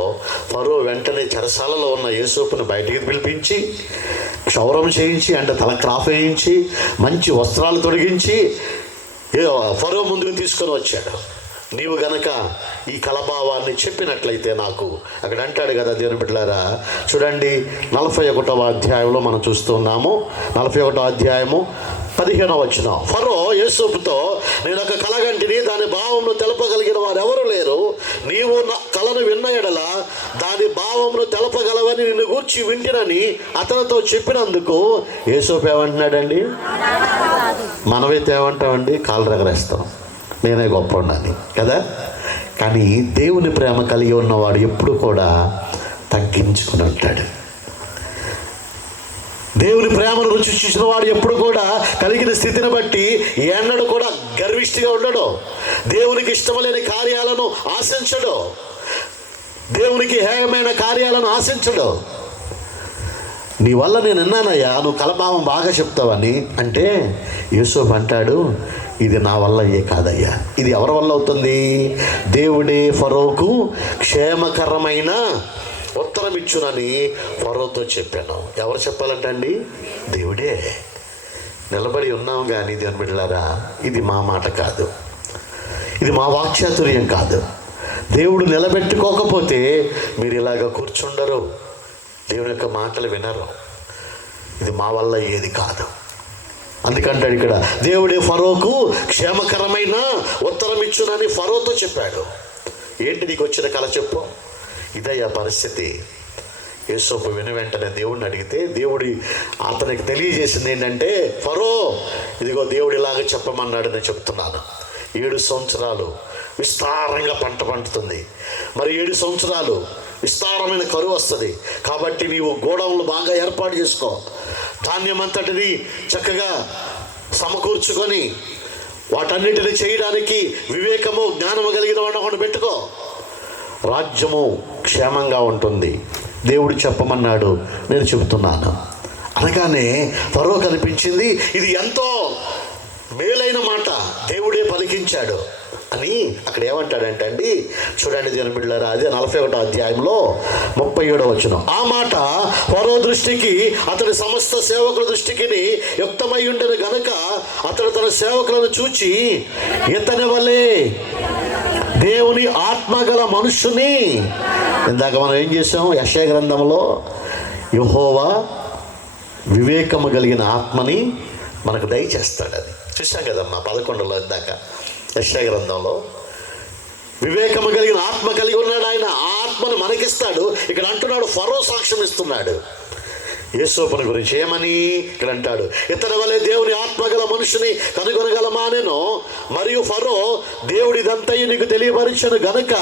ఫరో వెంటనే చెరసాలలో ఉన్న యేసోపును బయటికి పిలిపించి క్షౌరం చేయించి, అంటే తల క్రాఫ్ వేయించి, మంచి వస్త్రాలు తొడిగించి ఫరో ముందుకు తీసుకొని వచ్చాడు. నీవు గనక ఈ కలభావాన్ని చెప్పినట్లయితే నాకు, అక్కడ అంటాడు కదా దేవుని బిడ్డలారా, చూడండి 41వ అధ్యాయంలో మనం చూస్తున్నాము. 41వ అధ్యాయము 15వ వచనం. ఫరో యేసోపుతో, నేను ఒక కలగంటిని, దాని భావమును తెలపగలిగిన వారు ఎవరు లేరు. నీవు నా కళను విన్న ఎడల దాని భావమును తెలపగలవని నిన్ను గూర్చి వింటినని అతనితో చెప్పినందుకు యేసోపు ఏమంటున్నాడండి? మనమైతే ఏమంటామండి? కాళ్ళు రగరేస్తాం, నేనే గొప్ప ఉన్నాను కదా. కానీ దేవుని ప్రేమ కలిగి ఉన్నవాడు ఎప్పుడు కూడా తగ్గించుకుని ఉంటాడు. దేవుని ప్రేమను రుచి చూసిన వాడు ఎప్పుడు కూడా కలిగిన స్థితిని బట్టి ఎన్నడూ కూడా గర్విష్ఠిగా ఉండడు. దేవునికి ఇష్టమైన కార్యాలను ఆశించడు, దేవునికి హేయమైన కార్యాలను ఆశించడు. నీ వల్ల నేను విన్నానయ్యా, నువ్వు కలభావం బాగా చెప్తావని అంటే యూసుఫ్ అంటాడు, ఇది నా వల్ల కాదయ్యా, ఇది ఎవరి వల్ల అవుతుంది? దేవుడే ఫరోకు క్షేమకరమైన ఉత్తరం ఇచ్చునని ఫరోతో చెప్పాను. ఎవరు చెప్పాలంట అండి? దేవుడే. నిలబడి ఉన్నాం కానీ దేవుని బిడ్డలారా, ఇది మా మాట కాదు, ఇది మా వాక్చాతుర్యం కాదు. దేవుడు నిలబెట్టుకోకపోతే మీరు ఇలాగ కూర్చుండరు, దేవుని యొక్క మాటలు వినరు. ఇది మా వల్ల ఏది కాదు. అందుకంటాడు ఇక్కడ, దేవుడే ఫరోకు క్షేమకరమైన ఉత్తరం ఇచ్చునని ఫరోతో చెప్పాడు. ఏంటి నీకు వచ్చిన కళ చెప్పు? ఇదయ్యా పరిస్థితి. యేసోపు వెంటనే దేవుడిని అడిగితే దేవుడి అతనికి తెలియజేసింది ఏంటంటే, ఫరో ఇదిగో దేవుడు ఇలాగ చెప్పమన్నాడు, నేను చెప్తున్నాను. 7 సంవత్సరాలు విస్తారంగా పంట పండుతుంది, మరి 7 సంవత్సరాలు విస్తారమైన కరువు వస్తుంది. కాబట్టి నీవు గోడౌన్లు బాగా ఏర్పాటు చేసుకో, ధాన్యం అంతటిని చక్కగా సమకూర్చుకొని వాటన్నిటిని చేయడానికి వివేకము జ్ఞానము కలిగిన వాడిని ఒకటి పెట్టుకో, రాజ్యము క్షేమంగా ఉంటుంది. దేవుడు చెప్పమన్నాడు, నేను చెబుతున్నాను అనగానే ఫరో కనిపించింది, ఇది ఎంతో మేలైన మాట దేవుడే పలికించాడు అని. అక్కడ ఏమంటాడంటే అండి, చూడండి దేవుని బిడ్డలారా, అదే 41వ అధ్యాయంలో 37వ వచనం. ఆ మాట ఫరో దృష్టికి అతని సమస్త సేవకుల దృష్టికి యుక్తమై ఉండేది గనుక అతడు తన సేవకులను చూచి, ఇతని వలే దేవుని ఆత్మగల మనుషుని, ఇందాక మనం ఏం చేసాం యెషయా గ్రంథంలో, యెహోవా వివేకము కలిగిన ఆత్మని మనకు దయచేస్తాడు. అది చూసాం కదమ్మా 11లో ఇందాక. యెషయా గ్రంథంలో. వివేకము కలిగిన ఆత్మ కలిగి ఉన్నాడు ఆయన. ఆ ఆత్మను మనకిస్తాడు. ఇక్కడ అంటున్నాడు, ఫరో సాక్ష్యం ఇస్తున్నాడు యేసోపుని గురించి. ఏమని ఇక్కడ అంటాడు, ఇతని వలె దేవుని ఆత్మగల మనుషుని కనుగొనగలమా నేను, మరియు ఫరో దేవుడి ఇదంతయు నీకు తెలియపరిచను గనుక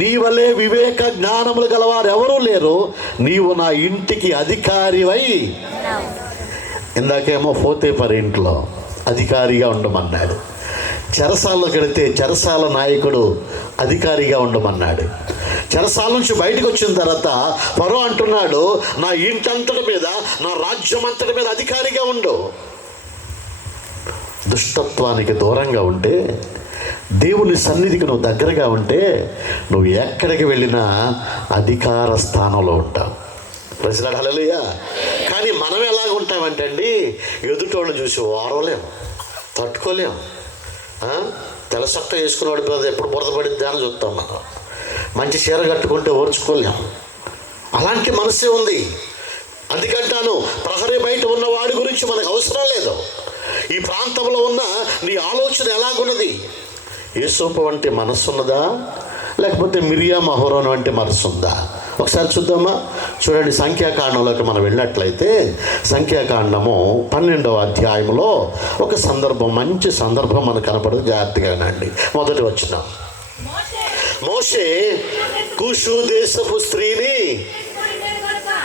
నీ వలె వివేక జ్ఞానములు గలవారు ఎవరూ లేరు, నీవు నా ఇంటికి అధికారివై. ఇందాకేమో పోతేఫరు ఇంట్లో అధికారిగా ఉండమన్నాడు. చెరసాల్లోకి వెళితే చెరసాల నాయకుడు అధికారిగా ఉండమన్నాడు. చెరసాల నుంచి బయటకు వచ్చిన తర్వాత ఫరో అంటున్నాడు, నా ఇంటంతటి మీద, నా రాజ్యం అంతటి మీద అధికారిగా ఉండు. దుష్టత్వానికి దూరంగా ఉంటే, దేవుని సన్నిధికి నువ్వు దగ్గరగా ఉంటే, నువ్వు ఎక్కడికి వెళ్ళినా అధికార స్థానంలో ఉంటావు. ప్రజలాడు హల్లెలూయా. కానీ మనం ఎలాగ ఉంటామంటే అండి, ఎదుటోళ్ళని చూసి ఓరవలేము, తట్టుకోలేము. తెల్ల సొక్క వేసుకుని ఎప్పుడు బురద పడింది అని చూస్తాం మనం. మంచి చీర కట్టుకుంటే ఓర్చుకోలేము. అలాంటి మనసే ఉంది. అందుకంటాను, ప్రహరీ బయట ఉన్న వాడి గురించి మనకు అవసరం లేదు. ఈ ప్రాంతంలో ఉన్న నీ ఆలోచన ఎలాగున్నది? యేసోపు వంటి మనస్సు ఉన్నదా, లేకపోతే మిరియాము అహరోను వంటి మనస్సు ఉందా? ఒకసారి చూద్దామా? చూడండి, సంఖ్యాకాండంలోకి మనం వెళ్ళినట్లయితే సంఖ్యాకాండము 12వ అధ్యాయంలో ఒక సందర్భం, మంచి సందర్భం మనకు కనపడదు. జాగ్రత్తగా వినండి. మొదటి వచనం. మోషే కూషు దేశపు స్త్రీని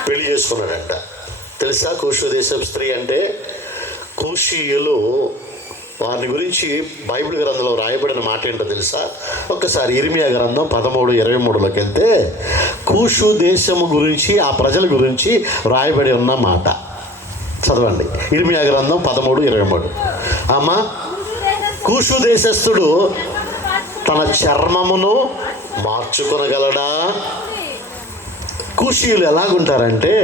పెళ్లి చేసుకున్నాడంట. తెలుసా కూషు దేశపు స్త్రీ అంటే? కూషీయులు, వారిని గురించి బైబిల్ గ్రంథంలో రాయబడిన మాట ఏంటో తెలుసా? ఒక్కసారి ఇర్మియా గ్రంథం 13:23లోకి వెళ్తే కూషు దేశము గురించి, ఆ ప్రజల గురించి రాయబడి ఉన్న మాట చదవండి. ఇర్మియా గ్రంథం 13:23. అమ్మా, కూషు దేశస్థుడు తన చర్మమును మార్చుకొనగలడా? కూషీయులు ఎలాగుంటారంటే,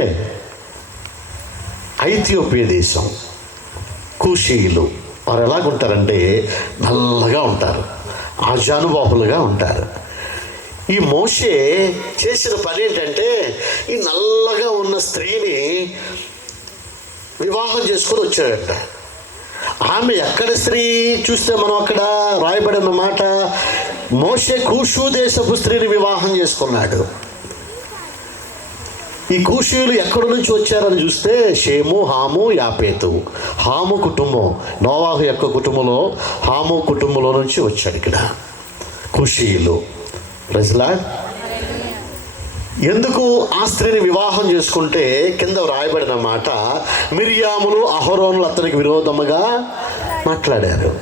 ఐథియోపియా దేశం కూషీయులు, వారు ఎలాగుంటారంటే నల్లగా ఉంటారు, ఆజానుబాహులుగా ఉంటారు. ఈ మోషే చేసిన పని ఏంటంటే, ఈ నల్లగా ఉన్న స్త్రీని వివాహం చేసుకొని వచ్చాడంట. ఆమె ఎక్కడ స్త్రీ చూస్తే మనం అక్కడ రాయబడిన మాట, మోషే కూషు దేశపు స్త్రీని వివాహం చేసుకున్నాడు. ఈ కూషీయులు ఎక్కడి నుంచి వచ్చారని చూస్తే షేము, హాము, యాపేతు. హాము కుటుంబం, నోవాహు యొక్క కుటుంబంలో హాము కుటుంబంలో నుంచి వచ్చాడు ఇక్కడ కూషీయులు. ప్రజలా ఎందుకు ఆ స్త్రీని వివాహం చేసుకుంటే కింద రాయబడిన మాట, మిరియాములు అహరోనులు అతనికి విరోధముగా మాట్లాడారు.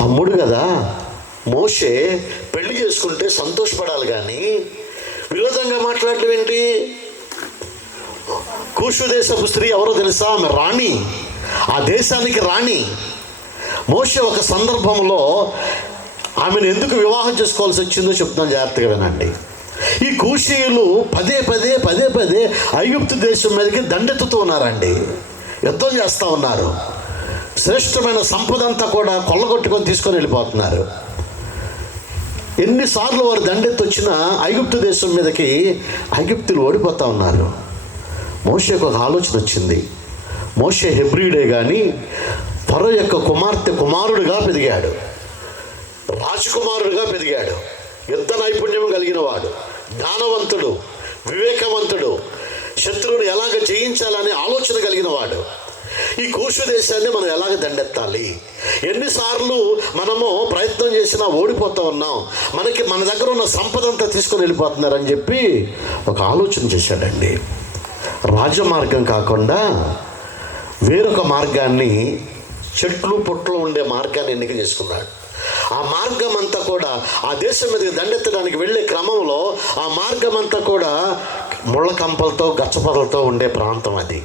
తమ్ముడు కదా మోషే, పెళ్లి చేసుకుంటే సంతోషపడాలి కానీ విరోధంగా మాట్లాడటం ఏంటి? కూషు దేశపు స్త్రీ ఎవరో తెలుసా? ఆమె రాణి, ఆ దేశానికి రాణి. మోషే ఒక సందర్భంలో ఆమెను ఎందుకు వివాహం చేసుకోవాల్సి వచ్చిందో చెప్తాను, జాగ్రత్తగా వినండి. ఈ కూషీయులు పదే పదే ఐగుప్తు దేశం మీదకి దండెత్తుతూ ఉన్నారండి, యుద్ధం చేస్తూ ఉన్నారు. శ్రేష్టమైన సంపద అంతా కూడా కొల్లగొట్టుకొని తీసుకొని వెళ్ళిపోతున్నారు. ఎన్నిసార్లు వారు దండెత్తి వచ్చినా ఐగుప్తు దేశం మీదకి ఐగుప్తులు ఓడిపోతూ ఉన్నారు. మోషేకు ఒక ఆలోచన వచ్చింది. మోషే హెబ్రీయుడే కానీ ఫరో యొక్క కుమారుడుగా పెరిగాడు, రాజకుమారుడుగా పెరిగాడు. యుద్ధ నైపుణ్యం కలిగిన వాడు, జ్ఞానవంతుడు, వివేకవంతుడు, శత్రువుని ఎలాగ జయించాలనే ఆలోచన కలిగిన వాడు. ఈ కూషు దేశాన్ని మనం ఎలాగ దండెత్తాలి? ఎన్నిసార్లు మనము ప్రయత్నం చేసినా ఓడిపోతూ ఉన్నాం, మన దగ్గర ఉన్న సంపద అంతా తీసుకొని వెళ్ళిపోతున్నారని చెప్పి ఒక ఆలోచన చేశాడండి. రాజమార్గం కాకుండా వేరొక మార్గాన్ని, చెట్లు పొట్లు ఉండే మార్గాన్ని ఎన్నిక చేసుకున్నాడు. ఆ మార్గం అంతా కూడా, ఆ దేశం మీదకి దండెత్తడానికి వెళ్ళే క్రమంలో ఆ మార్గం అంతా కూడా ముళ్ళ కంపలతో గచ్చపొదలతో ఉండే ప్రాంతం అది.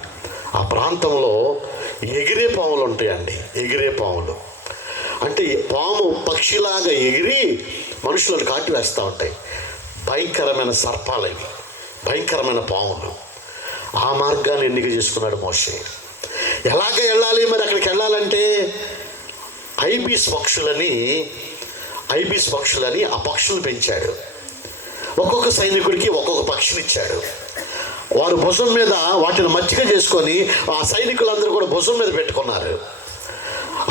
ఆ ప్రాంతంలో ఎగిరే పాములు ఉంటాయండి. ఎగిరే పాములు అంటే పాము పక్షిలాగా ఎగిరి మనుషులను కాటి వేస్తూ ఉంటాయి. భయంకరమైన సర్పాలు ఇవి, భయంకరమైన పాములు. ఆ మార్గాన్ని ఎన్నిక చేసుకున్నాడు మోషే. ఎలాగ వెళ్ళాలి మరి? అక్కడికి వెళ్ళాలంటే ఐబీస్ పక్షులని ఆ పక్షులు పెంచాడు. ఒక్కొక్క సైనికుడికి ఒక్కొక్క పక్షిని ఇచ్చాడు. వారు భుజం మీద వాటిని మచ్చిక చేసుకొని ఆ సైనికులందరూ కూడా భుజం మీద పెట్టుకున్నారు.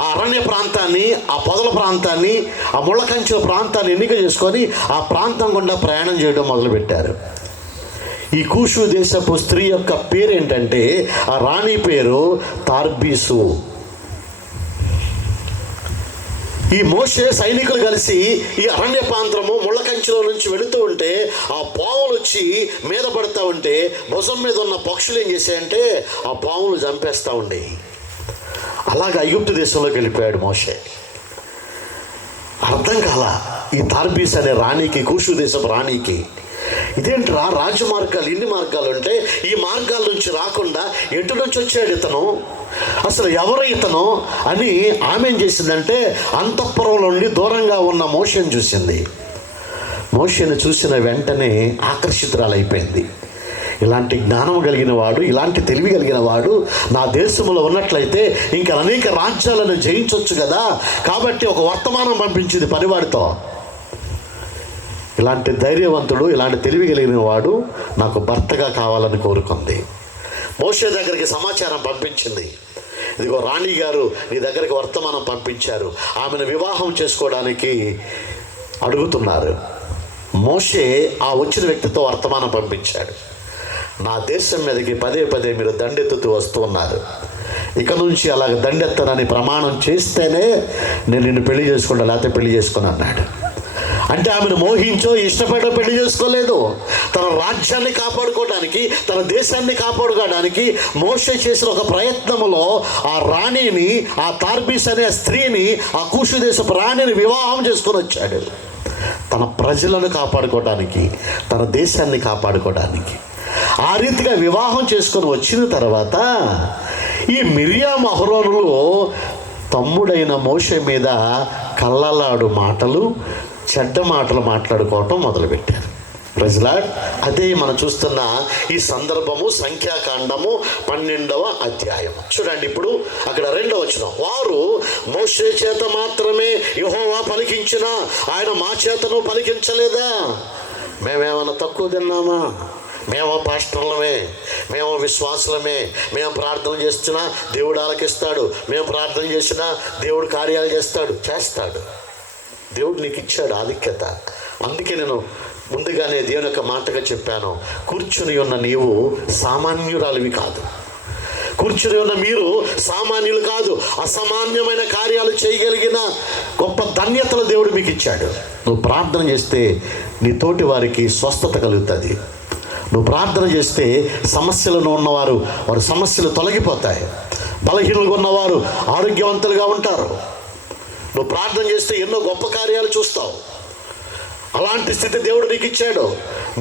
ఆ అరణ్య ప్రాంతాన్ని, ఆ పొదల ప్రాంతాన్ని, ఆ ముళ్ళ కంచెల ప్రాంతాన్ని ఎన్నిక చేసుకొని ఆ ప్రాంతం గుండా ప్రయాణం చేయడం మొదలుపెట్టారు. ఈ కూషు దేశపు స్త్రీ యొక్క పేరు ఏంటంటే, ఆ రాణి పేరు తార్బీసు. ఈ మోషే సైనికులు కలిసి ఈ అరణ్య ప్రాంతము ముళ్ళ కంచెలో నుంచి వెళుతూ ఉంటే ఆ పాములు వచ్చి మీద పడుతూ ఉంటే భుజం మీద ఉన్న పక్షులు ఏం చేశాయంటే ఆ పాములు చంపేస్తూ ఉండేవి. అలాగే ఐగుప్తు దేశంలోకి వెళ్ళిపోయాడు మోషే. అర్థం కాల ఈ తార్బీస్ అనే రాణికి, కూషు దేశపు రాణికి, ఇదేంట్రా రాజమార్గాలు ఇన్ని మార్గాలు ఉంటే ఈ మార్గాల నుంచి రాకుండా ఎటు నుంచి వచ్చాడు ఇతను, అసలు ఎవరు ఇతను అని ఆమె ఏం చేసిందంటే అంతఃపురంలో నుండి దూరంగా ఉన్న మోషేని చూసింది. మోషేని చూసిన వెంటనే ఆకర్షితురాలైపోయింది. ఇలాంటి జ్ఞానం కలిగిన వాడు, ఇలాంటి తెలివి కలిగిన వాడు నా దేశంలో ఉన్నట్లయితే ఇంకా అనేక రాజ్యాలను జయించవచ్చు కదా. కాబట్టి ఒక వర్తమానం పంపించింది పనివాడితో, ఇలాంటి ధైర్యవంతుడు, ఇలాంటి తెలివి కలిగిన వాడు నాకు భర్తగా కావాలని కోరుకుంది. మోషే దగ్గరికి సమాచారం పంపించింది, ఇదిగో రాణి గారు నీ దగ్గరికి వర్తమానం పంపించారు, ఆమెను వివాహం చేసుకోవడానికి అడుగుతున్నారు. మోషే ఆ వచ్చిన వ్యక్తితో వర్తమానం పంపించాడు, నా దేశం మీదకి పదే పదే మీరు దండెత్తుతూ వస్తూ ఉన్నారు, ఇక నుంచి అలాగ దండెత్తనని ప్రమాణం చేస్తేనే నేను నిన్ను పెళ్లి చేసుకుంటా, లేకపోతే పెళ్లి చేసుకుని అన్నాడు. అంటే ఆమెను మోహించో ఇష్టపడో పెళ్లి చేసుకోలేదు. తన రాజ్యాన్ని కాపాడుకోవడానికి, తన దేశాన్ని కాపాడుకోవడానికి మోషే చేసిన ఒక ప్రయత్నంలో ఆ రాణిని, ఆ తార్బీస్ అనే స్త్రీని, ఆ కూషు దేశపు రాణిని వివాహం చేసుకొని వచ్చాడు. తన ప్రజలను కాపాడుకోవడానికి, తన దేశాన్ని కాపాడుకోవడానికి. ఆ రీతిగా వివాహం చేసుకొని వచ్చిన తర్వాత ఈ మిర్యాము అహరోనులు తమ్ముడైన మోషే మీద కళ్ళలాడు మాటలు, చెడ్డ మాటలు మాట్లాడుకోవటం మొదలుపెట్టారు. ప్రజలాడ్ అదే మనం చూస్తున్న ఈ సందర్భము సంఖ్యాకాండము 12వ అధ్యాయం చూడండి. ఇప్పుడు అక్కడ 2వ వచనం, వారు మోషే చేత మాత్రమే యెహోవా పలికించిన ఆయన మా చేతను పలికించలేదా? మేమేమన్నా తక్కువ తిన్నామా? మేము పాస్టర్లమే, మేము విశ్వాసులమే, మేము ప్రార్థన చేస్తున్నా దేవుడు ఆలకిస్తాడు, మేము ప్రార్థన చేసినా దేవుడు కార్యాలు చేస్తాడు. దేవుడు నీకు ఇచ్చాడు ఆధిక్యత. అందుకే నేను ముందుగానే దేవుని యొక్క మాటగా చెప్పాను, కూర్చుని ఉన్న నీవు సామాన్యురాలివి కాదు, కూర్చుని ఉన్న మీరు సామాన్యులు కాదు, అసామాన్యమైన కార్యాలు చేయగలిగిన గొప్ప ధన్యతలు దేవుడు మీకు ఇచ్చాడు. నువ్వు ప్రార్థన చేస్తే నీ తోటి వారికి స్వస్థత కలుగుతుంది. నువ్వు ప్రార్థన చేస్తే సమస్యలను ఉన్నవారు వారి సమస్యలు తొలగిపోతాయి, బలహీనులుగా ఉన్నవారు ఆరోగ్యవంతులుగా ఉంటారు. నువ్వు ప్రార్థన చేస్తే ఎన్నో గొప్ప కార్యాలు చూస్తావు. అలాంటి స్థితి దేవుడు నీకు ఇచ్చాడు.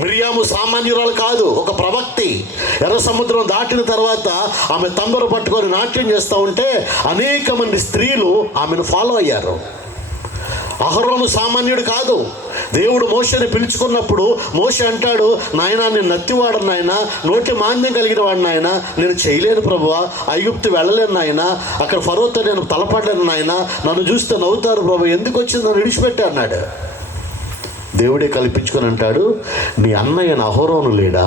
మిర్యాము సామాన్యురాలు కాదు, ఒక ప్రవక్తి. ఎర్ర సముద్రం దాటిన తర్వాత ఆమె తంబుర పట్టుకొని నాట్యం చేస్తూ ఉంటే అనేక మంది స్త్రీలు ఆమెను ఫాలో అయ్యారు. అహరోను సామాన్యుడు కాదు. దేవుడు మోషేని పిలుచుకున్నప్పుడు మోషే అంటాడు, నాయనా నేను నత్తివాడు నాయన, నోటి మాంద్యం కలిగిన వాడు నాయన, నేను చేయలేను ప్రభువా, ఐగుప్తు వెళ్ళలేను నాయన, అక్కడ ఫరోతో నేను తలపడలేను నాయన, నన్ను చూస్తే నవ్వుతారు ప్రభు, ఎందుకు వచ్చింది నన్ను విడిచిపెట్టి అన్నాడు. దేవుడే కల్పించుకొని అంటాడు, నీ అన్నయ్యన అహరోను లేడా,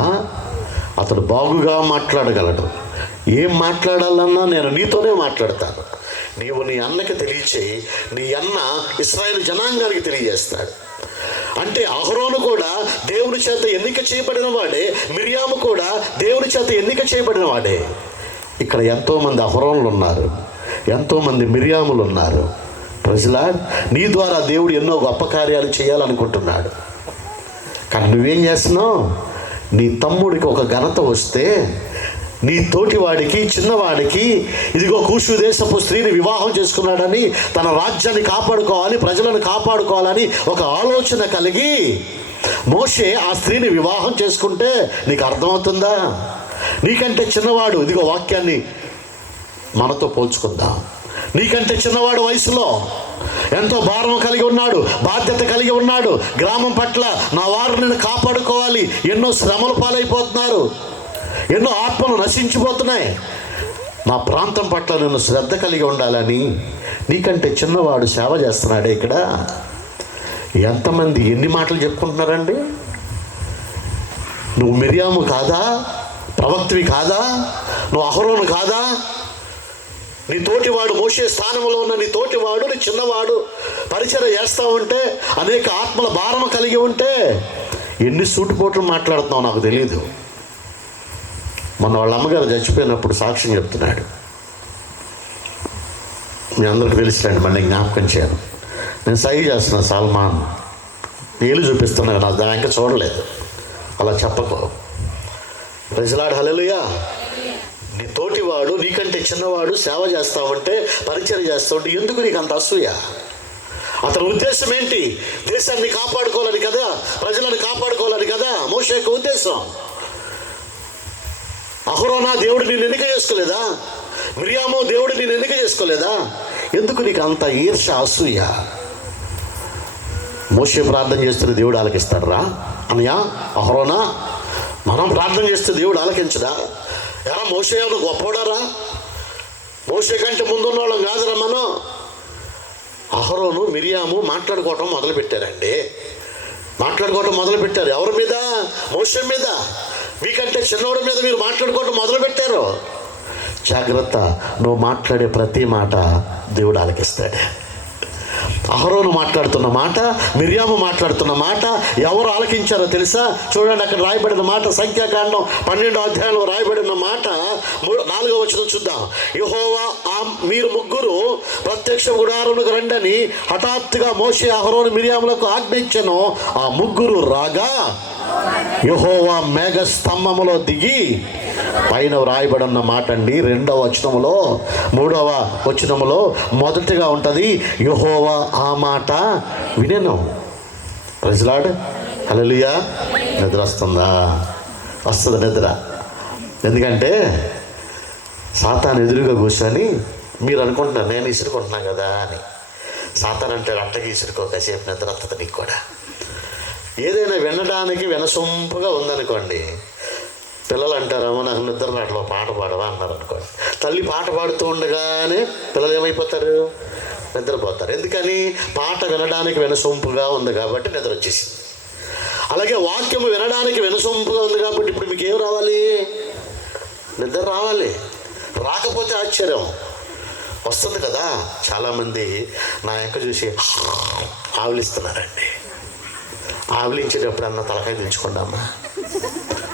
అతడు బాగుగా మాట్లాడగలడు, ఏం మాట్లాడాలన్నా నేను నీతోనే మాట్లాడతాను, నీవు నీ అన్నకి తెలియచేయి, నీ అన్న ఇశ్రాయేలు జనాంగానికి తెలియజేస్తాడు. అంటే అహరోను కూడా దేవుని చేత ఎన్నిక చేయబడిన వాడే, మిర్యాము కూడా దేవుని చేత ఎన్నిక చేయబడిన వాడే. ఇక్కడ ఎంతోమంది అహరోనులు ఉన్నారు, ఎంతోమంది మిర్యాములు ఉన్నారు. ప్రజలా నీ ద్వారా దేవుడు ఎన్నో గొప్ప కార్యాలు చేయాలనుకుంటున్నాడు. కానీ నువ్వేం చేస్తున్నావు? నీ తమ్ముడికి ఒక ఘనత వస్తే, నీ తోటివాడికి, చిన్నవాడికి, ఇదిగో కూషు దేశపు స్త్రీని వివాహం చేసుకున్నాడని, తన రాజ్యాన్ని కాపాడుకోవాలి, ప్రజలను కాపాడుకోవాలని ఒక ఆలోచన కలిగి మోషే ఆ స్త్రీని వివాహం చేసుకుంటే నీకు అర్థమవుతుందా? నీకంటే చిన్నవాడు, ఇదిగో వాక్యాన్ని మనతో పోల్చుకుందాం, నీకంటే చిన్నవాడు వయసులో ఎంతో భారం కలిగి ఉన్నాడు, బాధ్యత కలిగి ఉన్నాడు. గ్రామం పట్ల నా వారు నేను కాపాడుకోవాలి, ఎన్నో శ్రమలు పాలైపోతున్నారు, ఎన్నో ఆత్మలు నశించిపోతున్నాయి, నా ప్రాంతం పట్ల నేను శ్రద్ధ కలిగి ఉండాలని నీకంటే చిన్నవాడు సేవ చేస్తున్నాడే. ఇక్కడ ఎంతమంది ఎన్ని మాటలు చెప్పుకుంటున్నారండి? నువ్వు మిర్యాము కాదా? ప్రవక్తివి కాదా? నువ్వు అహరోను కాదా? నీ తోటివాడు మోసే స్థానంలో ఉన్న నీ తోటివాడు, నీ చిన్నవాడు పరిచయం చేస్తూ ఉంటే, అనేక ఆత్మల భారం కలిగి ఉంటే ఎన్ని సూటుపోట్లు మాట్లాడుతున్నావు నాకు తెలియదు. మొన్న వాళ్ళ అమ్మగారు చచ్చిపోయినప్పుడు సాక్ష్యం చెప్తున్నాడు. మీ అందరికీ తెలిసినండి, మళ్ళీ జ్ఞాపకం చేయను. నేను సైగ చేస్తున్నాను, సల్మాన్ ఏళ్ళు చూపిస్తున్నాను, నా దాని ఇంకా చూడలేదు. అలా చెప్పకు. ప్రజలాడు హల్లెలూయా. నీ తోటివాడు, నీకంటే చిన్నవాడు సేవ చేస్తావంటే, పరిచయం చేస్తావంటే ఎందుకు నీకు అంత అసూయ? అతని ఉద్దేశం ఏంటి? దేశాన్ని కాపాడుకోవాలని కదా, ప్రజలను కాపాడుకోవాలని కదా మోషే యొక్క ఉద్దేశం. అహరోనా దేవుడు నేను ఎన్నిక చేసుకోలేదా? మిరియాము దేవుడు నేను ఎన్నిక చేసుకోలేదా? ఎందుకు నీకు అంత ఈర్ష, అసూయ? మోషే ప్రార్థన చేస్తున్న దేవుడు ఆలకిస్తాడు రా అన్నయ్య. అహరోనా మనం ప్రార్థన చేస్తే దేవుడు ఆలకించడా? ఎరా మోషే ఎవరు గొప్పవాడారా? మోషే కంటే ముందున్న వాళ్ళం కాదురా మనం. అహరోను మిరియాము మాట్లాడుకోవటం మొదలుపెట్టారండి. మాట్లాడుకోవటం మొదలుపెట్టారు. ఎవరి మీద? మోషే మీద. మీకంటే చిన్నవాడి మీద మీరు మాట్లాడుకోవటం మొదలుపెట్టారు. జాగ్రత్త, నువ్వు మాట్లాడే ప్రతి మాట దేవుడు ఆలకిస్తాడు. అహరోను మాట్లాడుతున్న మాట, మిరియాము మాట్లాడుతున్న మాట ఎవరు ఆలకించారో తెలుసా? చూడండి, అక్కడ రాయబడిన మాట సంఖ్యాకాండం 12వ అధ్యాయంలో రాయబడిన మాట 4వ వచనం చూద్దాం. యెహోవా మీరు ముగ్గురు ప్రత్యక్ష గుడారమునకు రండని హఠాత్తుగా మోషే అహరోను మిరియాములకు ఆజ్ఞించెను. ఆ ముగ్గురు రాగా యెహోవా మేఘ స్తంభములో దిగి, పైన వ్రాయబడిన మాట అండి 2వ వచనములో 3వ వచనములో మొదటిగా ఉంటుంది, యెహోవా ఆ మాట వినెను. ప్రజలాడు హల్లెలూయా. నిద్ర వస్తుందా? వస్తుంది నిద్ర. ఎందుకంటే సాతాను ఎదురుగా కూర్చొని మీరు అనుకుంటున్నారు నేను ఇసురుకుంటున్నాను కదా అని. సాతాను అంటే అట్టకి ఇసురుకో, కాసేపు నిద్ర వస్తుంది నీకు కూడా. ఏదైనా వినడానికి వినసొంపుగా ఉందనుకోండి, పిల్లలు అంటారేమో నాకు నిద్ర రాట్లో పాట పాడవా అన్నారు అనుకోండి. తల్లి పాట పాడుతూ ఉండగానే పిల్లలు ఏమైపోతారు? నిద్రపోతారు. ఎందుకని? పాట వినడానికి వినసొంపుగా ఉంది కాబట్టి నిద్ర వచ్చేసింది. అలాగే వాక్యము వినడానికి వినసొంపుగా ఉంది కాబట్టి ఇప్పుడు మీకు ఏం రావాలి? నిద్ర రావాలి. రాకపోతే ఆశ్చర్యం. వస్తుంది కదా. చాలామంది నా యొక్క చూసి ఆవులిస్తున్నారండి. ఆవులించేటప్పుడు అన్న తలకాయ దించుకుందామా,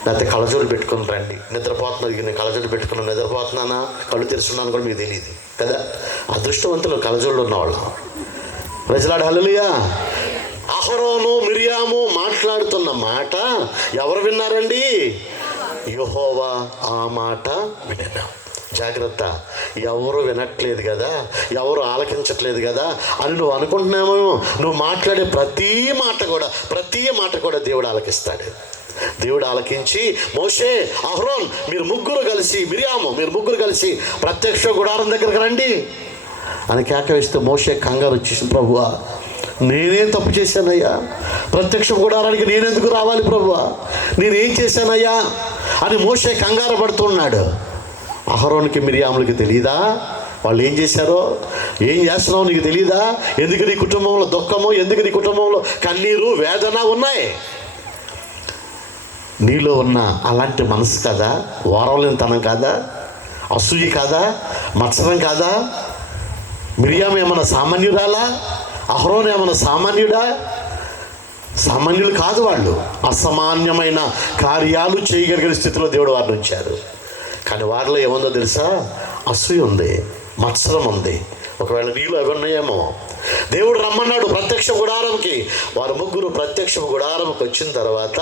లేకపోతే కళ్ళజోడు పెట్టుకుని రండి. నిద్రపోతున్నారు, నేను కళ్ళజోడు పెట్టుకున్నాను, నిద్రపోతున్నానా, కళ్ళు తెరుస్తున్నాను కూడా మీకు తెలియదు కదా. అదృష్టవంతులు కళ్ళజోళ్ళు ఉన్నవాళ్ళం. ప్రజలాడు హల్లెలూయా. అహరోను మిరియాము మాట్లాడుతున్న మాట ఎవరు విన్నారండి? యెహోవా ఆ మాట వినెను. జాగ్రత్త, ఎవరు వినట్లేదు కదా, ఎవరు ఆలకించట్లేదు కదా అని నువ్వు అనుకుంటున్నామో. నువ్వు మాట్లాడే ప్రతి మాట కూడా దేవుడు ఆలకిస్తాడు. దేవుడు ఆలకించి మోషే, అహరోన్ మీరు ముగ్గురు కలిసి, మిరియాము మీరు ముగ్గురు కలిసి ప్రత్యక్ష గుడారం దగ్గరకు రండి అని కేక వేస్తే మోషే కంగారు వచ్చేసి, ప్రభువా నేనేం తప్పు చేశానయ్యా? ప్రత్యక్ష గుడారానికి నేనెందుకు రావాలి ప్రభువా? నేనేం చేశానయ్యా అని మోషే కంగారు పడుతున్నాడు. అహరోన్కి మిరియాములకి తెలియదా వాళ్ళు ఏం చేశారో? ఏం చేస్తున్నావు నీకు తెలియదా? ఎందుకు నీ కుటుంబంలో దుఃఖము, ఎందుకు నీ కుటుంబంలో కన్నీరు, వేదన ఉన్నాయి? నీలో ఉన్న అలాంటి మనసు కదా, ఓరవలేనితనం కాదా, అసూయ కాదా, మత్సరం కాదా? మిరియాము ఏమన్నా సామాన్యురాలా? అహరోను ఏమన్నా సామాన్యుడా? సామాన్యులు కాదు వాళ్ళు. అసామాన్యమైన కార్యాలు చేయగలిగిన స్థితిలో దేవుడు వారిని ఉంచారు. కానీ వారిలో ఏముందో తెలుసా? అసూయ ఉంది, మత్సరం ఉంది. ఒకవేళ నీళ్ళు అవి ఉన్నాయేమో. దేవుడు రమ్మన్నాడు ప్రత్యక్ష గుడారంకి. వారు ముగ్గురు ప్రత్యక్ష గుడారంకి వచ్చిన తర్వాత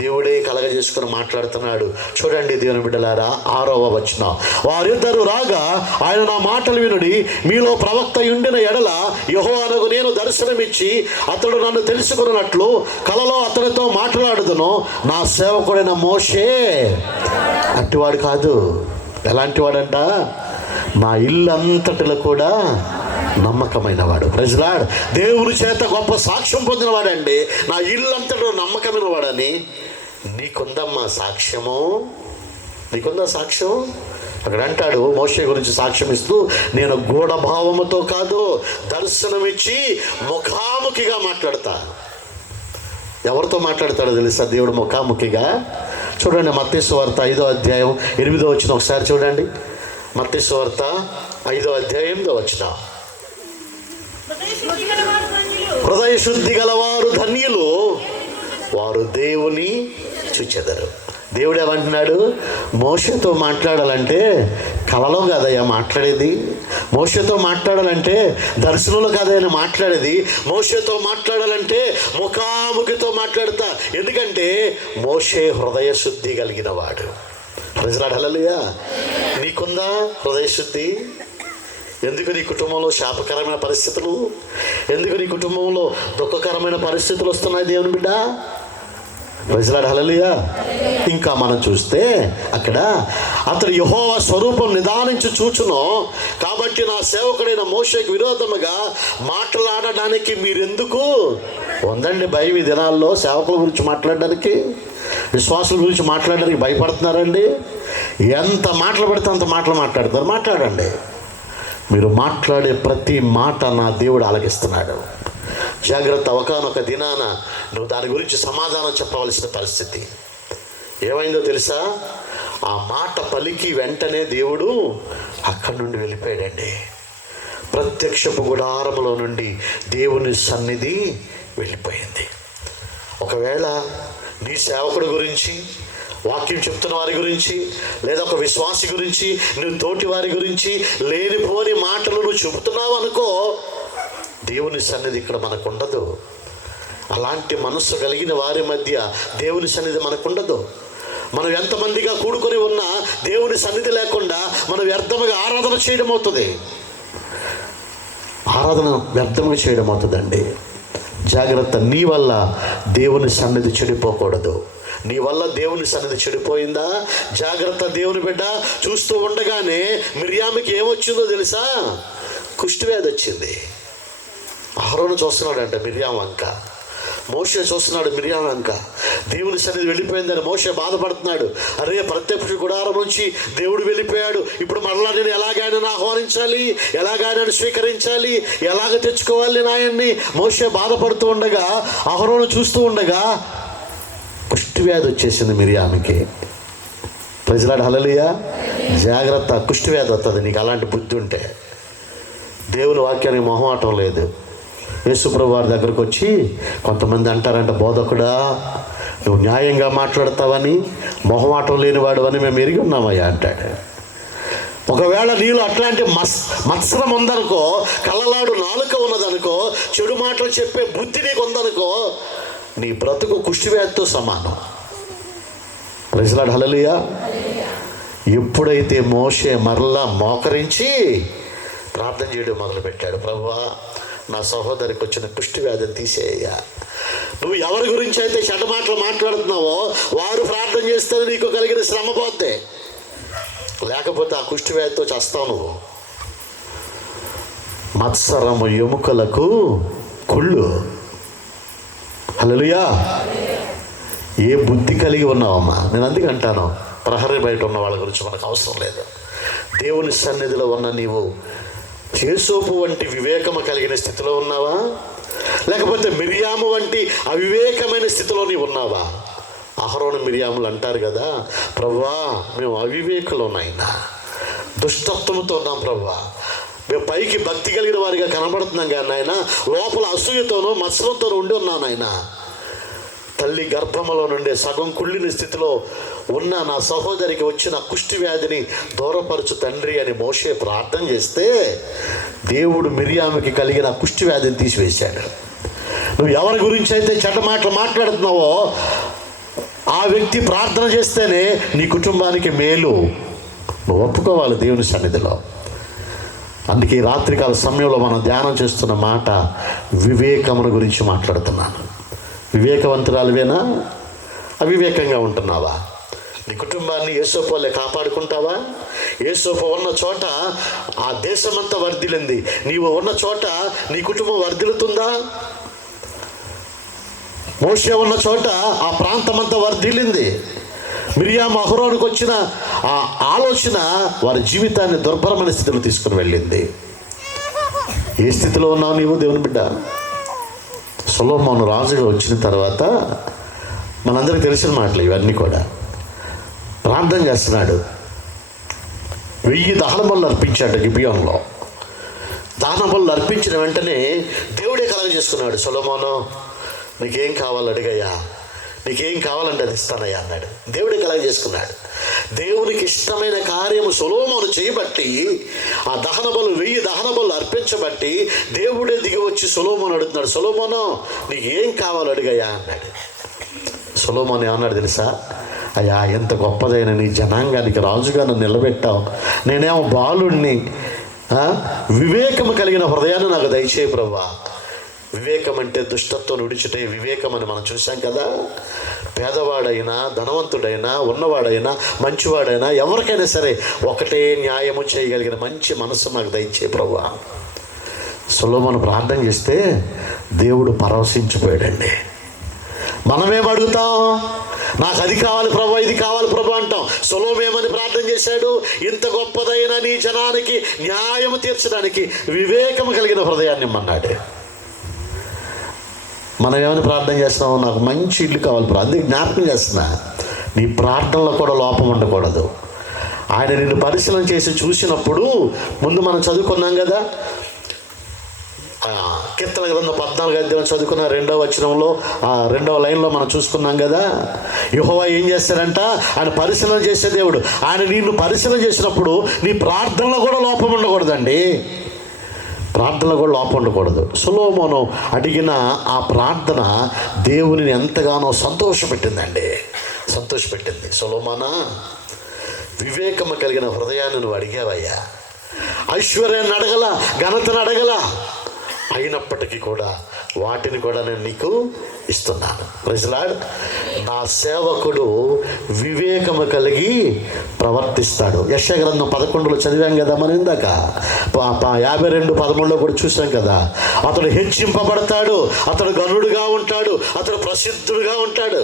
దేవుడే కలగజేసుకుని మాట్లాడుతున్నాడు. చూడండి దేవుని బిడ్డలారా, 6వ వచనం. వారిద్దరు రాగా ఆయన నా మాటలు వినుడి, మీలో ప్రవక్త ఉండిన ఎడల యెహోవానకు నేను దర్శనమిచ్చి అతడు నన్ను తెలుసుకున్నట్లు కలలో అతనితో మాట్లాడుదును. నా సేవకుడైన మోషే అట్టివాడు కాదు. ఎలాంటి వాడంట? నా ఇల్లంతటిలో కూడా నమ్మకమైన వాడు. ప్రజలాడ్ దేవుని చేత గొప్ప సాక్ష్యం పొందినవాడండి. నా ఇల్లంతటిలో నమ్మకమైన వాడని. నీకుందమ్మా సాక్ష్యము? నీకుందా సాక్ష్యం? అక్కడ అంటాడు మోషే గురించి సాక్ష్యం ఇస్తూ, నేను గూఢభావముతో కాదు దర్శనమిచ్చి ముఖాముఖిగా మాట్లాడతా. ఎవరితో మాట్లాడతాడో తెలుసా దేవుడు ముఖాముఖిగా? చూడండి మత్తయి సువార్త 5వ అధ్యాయం 8వ వచనం ఒకసారి చూడండి. మత్తయి సువార్త 5వ అధ్యాయం 8వ వచనం. హృదయ శుద్ధి గలవారు ధన్యులు, వారు దేవుని చూచెదరు. దేవుడు ఏమంటున్నాడు? మోషేతో మాట్లాడాలంటే కలలో కాదయ్యా మాట్లాడేది, మోషేతో మాట్లాడాలంటే దర్శనంలో కాదయ్యా మాట్లాడేది, మోషేతో మాట్లాడాలంటే ముఖాముఖితో మాట్లాడతా. ఎందుకంటే మోషే హృదయ శుద్ధి కలిగిన వాడు. ప్రజలాడు హల్లెలూయా. నీకుందా హృదయ శుద్ధి? ఎందుకు నీ కుటుంబంలో శాపకరమైన పరిస్థితులు, ఎందుకు నీ కుటుంబంలో దుఃఖకరమైన పరిస్థితులు వస్తున్నాయి దేవుని బిడ్డ? ప్రజలాడు హల్లెలూయా. ఇంకా మనం చూస్తే అక్కడ అతడు యెహోవా స్వరూపం నిదానించి చూచును, కాబట్టి నా సేవకుడైన మోషేకు విరోధముగా మాట్లాడడానికి మీరెందుకు ఉందండి భయం? ఈ దినాల్లో సేవకుల గురించి మాట్లాడడానికి, విశ్వాసుల గురించి మాట్లాడడానికి భయపడుతున్నారండి. ఎంత మాటలు పడితే అంత మాటలు మాట్లాడతారు. మాట్లాడండి. మీరు మాట్లాడే ప్రతి మాట నా దేవుడు ఆలకిస్తున్నాడు. జాగ్రత్త. ఒకానొక దినాన నువ్వు దాని గురించి సమాధానం చెప్పవలసిన పరిస్థితి ఏమైందో తెలుసా? ఆ మాట పలికి వెంటనే దేవుడు అక్కడి నుండి వెళ్ళిపోయాడండి. ప్రత్యక్షపు గుడారములో నుండి దేవుని సన్నిధి వెళ్ళిపోయింది. ఒకవేళ నీ సేవకుడి గురించి, వాక్యం చెప్తున్న వారి గురించి, లేదా ఒక విశ్వాసి గురించి, నువ్వు తోటి వారి గురించి లేనిపోని మాటలు నువ్వు చెబుతున్నావు అనుకో, దేవుని సన్నిధి ఇక్కడ మనకు ఉండదు. అలాంటి మనస్సు కలిగిన వారి మధ్య దేవుని సన్నిధి మనకు ఉండదు. మనం ఎంతమందిగా కూడుకొని ఉన్నా దేవుని సన్నిధి లేకుండా మనం వ్యర్థముగా ఆరాధన చేయడం అవుతుంది. ఆరాధన వ్యర్థముగా చేయడం అవుతుందండి. జాగ్రత్త. నీ వల్ల దేవుని సన్నిధి చెడిపోకూడదు. నీ వల్ల దేవుని సన్నిధి చెడిపోయిందా? జాగ్రత్త దేవుని బిడ్డ. చూస్తూ ఉండగానే మిర్యాముకి ఏమొచ్చిందో తెలుసా? కుష్ఠవ్యాధి వచ్చింది. అహరోను చూస్తున్నాడంట మిర్యాము వంక, మోషే చూస్తున్నాడు మిర్యాము వంక. దేవుని సన్నిధి వెళ్ళిపోయిందని మోషే బాధపడుతున్నాడు. అరే, ప్రత్యక్ష గుడారం నుంచి దేవుడు వెళ్ళిపోయాడు, ఇప్పుడు మరలా నేను ఎలాగైనా ఆహ్వానించాలి, ఎలాగైనా స్వీకరించాలి, ఎలాగ తెచ్చుకోవాలి నాయన్ని మోషే బాధపడుతూ ఉండగా, అహరోను చూస్తూ ఉండగా కుష్ఠవ్యాధి వచ్చేసింది మిర్యాముకి. ప్రజలాడు హల్లెలూయా. జాగ్రత్త. కుష్ఠవ్యాధి వస్తుంది నీకు అలాంటి బుద్ధి ఉంటే. దేవుని వాక్యానికి మొహమాటం లేదు. యేసుప్రభు వారి దగ్గరకు వచ్చి కొంతమంది అంటారంట, బోధకుడా నువ్వు న్యాయంగా మాట్లాడతావని, మొహమాటం లేనివాడు అని మేము ఎరిగి ఉన్నామయ్యా అంటాడు. ఒకవేళ నీలో అట్లాంటి మత్సరం ఉందనుకో, కళ్ళలాడు నాలుక ఉన్నదనుకో, చెడు మాటలు చెప్పే బుద్ధి నీకు ఉందనుకో, నీ బ్రతుకు కుష్ఠవ్యాధితో సమానం. ప్రజలాడు హల్లెలూయా. ఎప్పుడైతే మోషే మరలా మోకరించి ప్రార్థన చేయడం మొదలుపెట్టాడు, ప్రభువా నా సహోదరికి వచ్చిన కుష్ఠవ్యాధిని తీసేయ్యా. నువ్వు ఎవరి గురించి అయితే చెడ్డ మాటలు మాట్లాడుతున్నావో వారు ప్రార్థన చేస్తే నీకు కలిగిన శ్రమ పోద్ది, లేకపోతే ఆ కుష్ఠవ్యాధితో చేస్తావు నువ్వు. మత్సరము ఎముకలకు కుళ్ళు. హల్లెలూయా. ఏ బుద్ధి కలిగి ఉన్నావమ్మా? నేను అందుకే అంటాను, ప్రహరీ బయట ఉన్న వాళ్ళ గురించి మనకు అవసరం లేదు. దేవుని సన్నిధిలో ఉన్న నీవు యేసోపు వంటి వివేకము కలిగిన స్థితిలో ఉన్నావా, లేకపోతే మిర్యాము వంటి అవివేకమైన స్థితిలో నీవు ఉన్నావా? అహరోను మిర్యాములు అంటారు కదా, ప్రభువా మేము అవివేకులు నాయనా, దుష్టత్వంతో ఉన్నాం ప్రభువా, మేము పైకి భక్తి కలిగిన వారిగా కనబడుతున్నాం కానీ నాయన లోపల అసూయతోనూ మత్సరంతోనూ ఉండి ఉన్నాం నాయన. తల్లి గర్భములో నుండే సగం కుళ్ళిన స్థితిలో ఉన్న నా సహోదరికి వచ్చిన కుష్టి వ్యాధిని దూరపరచు తండ్రి అని మోషే ప్రార్థన చేస్తే దేవుడు మిర్యాముకి కలిగిన కుష్టి వ్యాధిని తీసివేశాడు. నువ్వు ఎవరి గురించి అయితే చెడ్డ మాటలు మాట్లాడుతున్నావో ఆ వ్యక్తి ప్రార్థన చేస్తేనే నీ కుటుంబానికి మేలు. నువ్వు ఒప్పుకోవాలి దేవుని సన్నిధిలో. అందుకే రాత్రికాల సమయంలో మనం ధ్యానం చేస్తున్న మాట వివేకమును గురించి మాట్లాడుతున్నాను. వివేకవంతురాలువేనా, అవివేకంగా ఉంటున్నావా? నీ కుటుంబాన్ని యేసోపులే కాపాడుకుంటావా? యేసోపు ఉన్న చోట ఆ దేశమంతా వర్ధిల్లింది, నీవు ఉన్న చోట నీ కుటుంబం వర్ధిల్లుతుందా? మోషే ఉన్న చోట ఆ ప్రాంతమంతా వర్ధిల్లింది. మిర్యాము అహరోనుకు వచ్చిన ఆ ఆలోచన వారి జీవితాన్ని దుర్భరమైన స్థితిలో తీసుకుని వెళ్ళింది. ఏ స్థితిలో ఉన్నావు నీవు దేవుని బిడ్డ? సొలొమోను రాజుగా వచ్చిన తర్వాత మనందరికీ తెలిసిన మాటలు ఇవన్నీ కూడా. ప్రార్థన చేస్తున్నాడు, 1000 దహన బలులు అర్పించాడు గిబియోన్లో. దహన బలులు అర్పించిన వెంటనే దేవుడే కలగ చేసుకున్నాడు. సొలొమోను, నీకేం కావాలి అడిగయ్యా, నీకేం కావాలంటే అది ఇస్తానయ్యా అన్నాడు. దేవుడే కలగ చేసుకున్నాడు. దేవునికి ఇష్టమైన కార్యము సొలొమోను చేయబట్టి, ఆ దహన బలు 1000 దహన బలు అర్పించబట్టి దేవుడే దిగి వచ్చి సొలొమోను అడుగుతున్నాడు, సొలొమోను నీకు ఏం కావాలి అడిగయ్యా అన్నాడు. సొలొమోను ఏమన్నాడు తెలుసా? అయ్యా, ఎంత గొప్పదైన నీ జనాంగానికి రాజుగా నన్ను నిలబెట్టావు, నేనేమో బాలుణ్ణి, వివేకము కలిగిన హృదయాన్ని నాకు దయచేయి ప్రభువా. వివేకం అంటే దుష్టత్వం విడిచిటే వివేకం అని మనం చూసాం కదా. పేదవాడైనా, ధనవంతుడైనా, ఉన్నవాడైనా, మంచివాడైనా, ఎవరికైనా సరే ఒకటే న్యాయము చేయగలిగిన మంచి మనసు నాకు దయచేయి ప్రభువా. సొలొమోను ప్రార్థన చేస్తే దేవుడు పరవశించిపోయాడండి. మనమేం అడుగుతాం? నాకు అది కావాలి ప్రభు, ఇది కావాలి ప్రభు అంటాం. సొలొమోను ప్రార్థన చేశాడు, ఇంత గొప్పదైన నీ జనానికి న్యాయము తీర్చడానికి వివేకము కలిగిన హృదయాన్ని ఇమ్మన్నాడు. మనం ఏమని ప్రార్థన చేస్తున్నాం? నాకు మంచి ఇల్లు కావాలి ప్రభు. అందుకే జ్ఞాపకం చేస్తున్నా, నీ ప్రార్థనలో కూడా లోపం ఉండకూడదు. ఆయన నిన్ను పరిశీలన చేసి చూసినప్పుడు, ముందు మనం చదువుకున్నాం కదా, కీర్తన గ్రంథం 14వ అధ్యాయం చదువుకున్న 2వ వచనంలో 2వ లైన్లో మనం చూసుకున్నాం కదా. యెహోవా ఏం చేస్తారంట? ఆయన పరిశీలన చేసే దేవుడు. ఆయన నిన్ను పరిశీలన చేసినప్పుడు నీ ప్రార్థనలో కూడా లోపం ఉండకూడదండి. ప్రార్థనలో కూడా లోపం ఉండకూడదు. సొలొమోను అడిగిన ఆ ప్రార్థన దేవునిని ఎంతగానో సంతోషపెట్టిందండి, సంతోషపెట్టింది. సొలొమోనా, వివేకము కలిగిన హృదయాన్ని నువ్వు అడిగావయ్యా. ఐశ్వర్యాన్ని అడగల, ఘనతను అడగల, అయినప్పటికీ కూడా వాటిని కూడా నేను నీకు ఇస్తున్నాను. Praise Lord. నా సేవకుడు వివేకము కలిగి ప్రవర్తిస్తాడు. యెషయా గ్రంథం 11లో చదివాం కదా మనం ఇందాక. 52:13 కూడా చూసాం కదా. అతడు హెచ్చింపబడతాడు, అతడు గనుడుగా ఉంటాడు, అతడు ప్రసిద్ధుడుగా ఉంటాడు.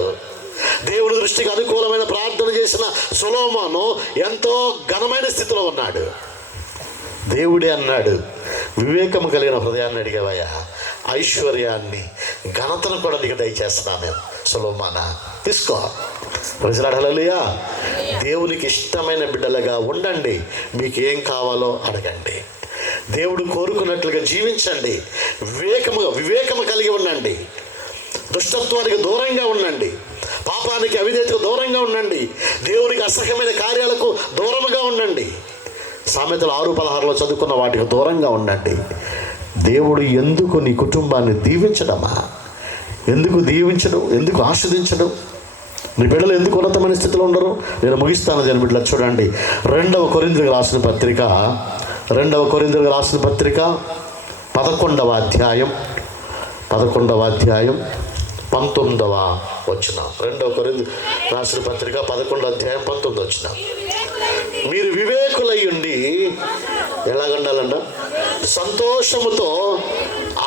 దేవుని దృష్టికి అనుకూలమైన ప్రార్థన చేసిన సొలొమోను ఎంతో ఘనమైన స్థితిలో ఉన్నాడు. దేవుడే అన్నాడు, వివేకము కలిగిన హృదయాన్ని అడిగావయ్యా, ఐశ్వర్యాన్ని, ఘనతను కూడా నీకు దయచేస్తున్నాను నేను. సొలొమోనా, తీసుకో. Praise lord. హల్లెలూయా. దేవునికి ఇష్టమైన బిడ్డలుగా ఉండండి. మీకు ఏం కావాలో అడగండి. దేవుడు కోరుకున్నట్లుగా జీవించండి. వివేకము కలిగి ఉండండి. దుష్టత్వానికి దూరంగా ఉండండి. పాపానికి, అవిధేయతకు దూరంగా ఉండండి. దేవునికి అసహ్యమైన కార్యాలకు దూరంగా ఉండండి. సామెతలు 6:16లో చదువుకున్న వాటికి దూరంగా ఉండండి. దేవుడు ఎందుకు నీ కుటుంబాన్ని దీవించడమా? ఎందుకు దీవించడం? ఎందుకు ఆస్వాదించడం? నీ బిడ్డలు ఎందుకు ఉన్నతమైన స్థితిలో ఉండరు? నేను ముగిస్తాను దీని బిడ్డలు. చూడండి, 2వ కొరింథీయులకు రాసిన పత్రిక 11వ అధ్యాయం 19వ వచనం. 2వ కొరింథీయులకు రాసిన పత్రిక 11వ అధ్యాయం 19వ వచనం. మీరు వివేకులై ఉండి ఎలాగండాలంట? సంతోషముతో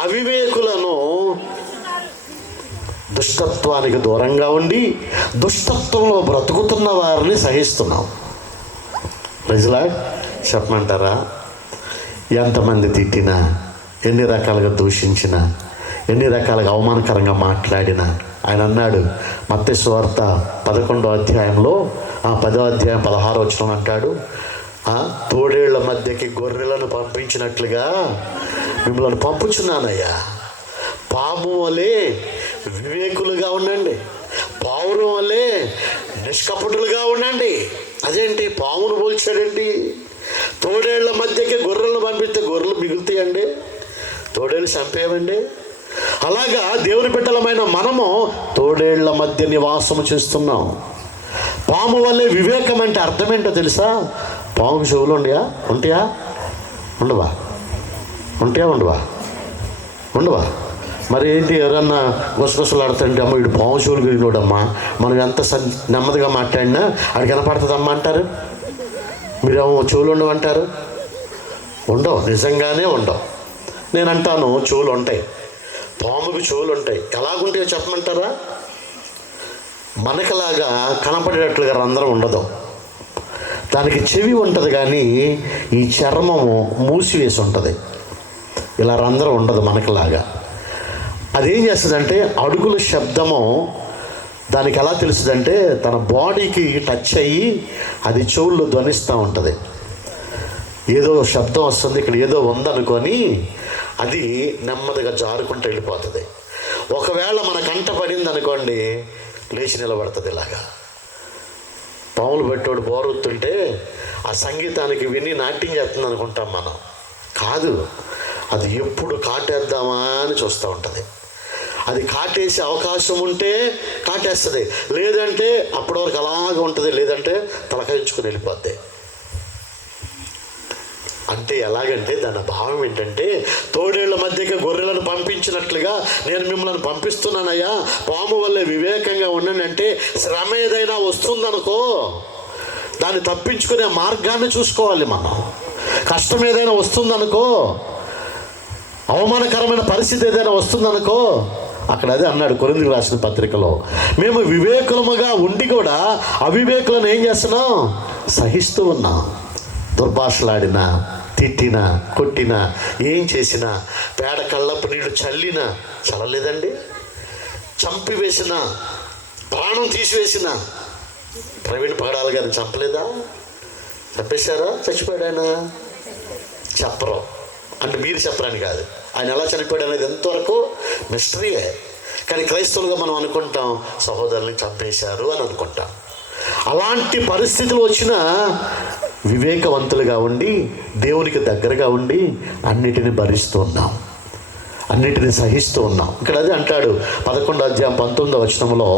అవివేకులను, దుష్టత్వానికి దూరంగా ఉండి దుష్టత్వంలో బ్రతుకుతున్న వారిని సహిస్తున్నాం. Praise lord. చెప్పమంటారా? ఎంతమంది తిట్టినా, ఎన్ని రకాలుగా దూషించినా, ఎన్ని రకాలుగా అవమానకరంగా మాట్లాడినా, ఆయన అన్నాడు మత్తయి సువార్త 11వ అధ్యాయంలో 10వ అధ్యాయం 16వ వచనం అంటాడు, తోడేళ్ల మధ్యకి గొర్రెలను పంపించినట్లుగా మిమ్మల్ని పంపుచున్నానయ్యా. పాము వలె వివేకులుగా ఉండండి, పావురం వలె నిష్కపటులుగా ఉండండి. అదేంటి పామును పోల్చాడండి? తోడేళ్ల మధ్యకి గొర్రెలను పంపిస్తే గొర్రెలు మిగులుతాయండి, తోడేళ్ళు చంపేవండి. అలాగా దేవుని బిడ్డలమైన మనము తోడేళ్ల మధ్య నివాసము చేస్తున్నాం. పాము వల్లే వివేకం అంటే అర్థం ఏంటో తెలుసా? పాముకి చెవులు ఉంటాయా? ఉండవా? ఉండవా? మరి ఏంటి, ఎవరన్నా గుసగుసలు ఆడుతుంటే అమ్మ వీడు పాము చెవులు గిరినోడమ్మా, మనం ఎంత నెమ్మదిగా మాట్లాడినా అది కనపడుతుందమ్మా అంటారు. మీరేమో చెవులు ఉండవంటారు. ఉండవు, నిజంగానే ఉండవు. నేను అంటాను చెవులు ఉంటాయి, పాముకి చెవులు ఉంటాయి. ఎలాగుంటాయో చెప్పమంటారా? మనకలాగా కనపడేటట్లుగా రంధ్రం ఉండదు. దానికి చెవి ఉంటుంది కానీ ఈ చర్మము మూసివేసి ఉంటుంది. ఇలా రంధ్రం ఉండదు మనకలాగా. అదేం చేస్తుందంటే అడుగుల శబ్దము దానికి ఎలా తెలుస్తుందంటే తన బాడీకి టచ్ అయ్యి అది చెవుల్లో ధ్వనిస్తూ ఉంటుంది. ఏదో శబ్దం వస్తుంది, ఇక్కడ ఏదో ఉందనుకొని అది నెమ్మదిగా జారుకుంటూ వెళ్ళిపోతుంది. ఒకవేళ మన కంట పడింది అనుకోండి, లేచి నిలబడుతుంది. ఇలాగా పాములు పెట్టోడు బోరుతుంటే ఆ సంగీతానికి విని నాట్యం చేస్తుంది అనుకుంటాం మనం. కాదు, అది ఎప్పుడు కాటేద్దామా అని చూస్తూ ఉంటుంది. అది కాటేసే అవకాశం ఉంటే కాటేస్తుంది, లేదంటే అప్పటి వరకు అలాగే ఉంటుంది, లేదంటే తలకాయించుకుని వెళ్ళిపోద్ది. అంటే ఎలాగంటే దాని భావం ఏంటంటే, తోడేళ్ల మధ్యకి గొర్రెలను పంపించినట్లుగా నేను మిమ్మల్ని పంపిస్తున్నానయ్యా, పాము వల్లే వివేకంగా ఉండండి. అంటే శ్రమ ఏదైనా వస్తుందనుకో, దాన్ని తప్పించుకునే మార్గాన్ని చూసుకోవాలి మనం. కష్టం ఏదైనా వస్తుందనుకో, అవమానకరమైన పరిస్థితి ఏదైనా వస్తుందనుకో, అక్కడ అదే అన్నాడు కొరింథీయులకు రాసిన పత్రికలో, మేము వివేకులముగా ఉండి కూడా అవివేకులను ఏం చేస్తున్నాం? సహిస్తూ ఉన్నాం. దుర్భాషలాడినా, తిట్టినా, కొట్టినా, ఏం చేసినా, పేడ కళ్ళపు నీళ్ళు చల్లినా చల్లలేదండి, చంపివేసిన, ప్రాణం తీసివేసిన ప్రవీణ్ పగడాల గారిని చంపలేదా? చంపేశారా? చచ్చిపోయాడు ఆయన? చెప్పరు. అంటే మీరు చెప్పరని కాదు, ఆయన ఎలా చనిపోయాడు అనేది ఎంతవరకు మిస్టరీయే. కానీ క్రైస్తవులుగా మనం అనుకుంటాం సహోదరుని చంపేశారు అని అనుకుంటాం. అలాంటి పరిస్థితులు వచ్చినా వివేకవంతులుగా ఉండి దేవునికి దగ్గరగా ఉండి అన్నిటిని భరిస్తూ ఉన్నాం, అన్నిటిని సహిస్తూ ఉన్నాం. ఇక్కడ అదే అంటాడు 11వ అధ్యాయం 19వ వచనంలో,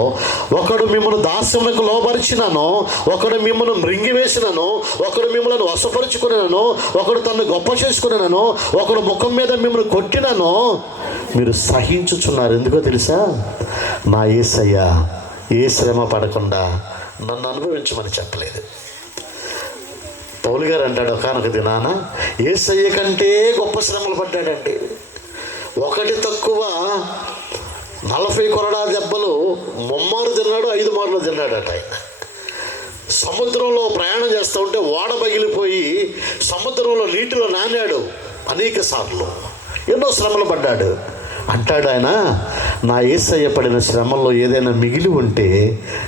ఒకడు మిమ్మల్ని దాస్యములకు లోబరిచినను, ఒకడు మిమ్మల్ని మృంగివేసినను, ఒకడు మిమ్మల్ని వశపరుచుకున్నాను, ఒకడు తను గొప్ప చేసుకున్నాను, ఒకడు ముఖం మీద మిమ్మల్ని కొట్టినను మీరు సహించుచున్నారు. ఎందుకో తెలుసా? నా యేసయ్య ఏ శ్రమ పడకుండా నన్ను అనుభవించమని చెప్పలేదు. పౌలు గారు అంటాడు ఒకానొక దినాన, యేసయ్య కంటే గొప్ప శ్రమలు పడ్డాడండి. ఒకటి తక్కువ 40 కొరడా దెబ్బలు ముమ్మారు తిన్నాడు, 5 మార్లు తిన్నాడట ఆయన. సముద్రంలో ప్రయాణం చేస్తూ ఉంటే ఓడ పగిలిపోయి సముద్రంలో నీటిలో నానాడు అనేక సార్లు, ఎన్నో శ్రమలు పడ్డాడు. అంటాడు ఆయన, నా యేసయ్య పడిన శ్రమల్లో ఏదైనా మిగిలి ఉంటే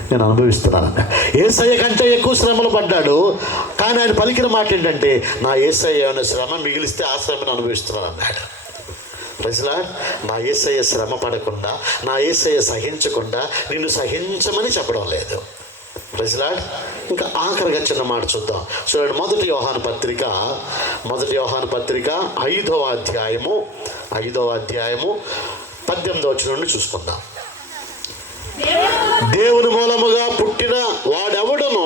నేను అనుభవిస్తున్నాను. యేసయ్య కంటే ఎక్కువ శ్రమలు పడ్డాడు, కానీ ఆయన పలికిన మాట ఏంటంటే, నా యేసయ్య అనే శ్రమ మిగిలిస్తే ఆ శ్రమను అనుభవిస్తున్నాను అన్నాడు. ప్రజలా, నా యేసయ్య శ్రమ పడకుండా, నా యేసయ్య సహించకుండా నిన్ను సహించమని చెప్పడం లేదు. ప్రజలా, ఇంకా ఆఖరిగా చిన్న మాట చూద్దాం. చూడండి, 1 యోహాను పత్రిక 5వ అధ్యాయము 18వ వచనం నుండి చూసుకుందాం. దేవుని మూలముగా పుట్టిన వాడెవడును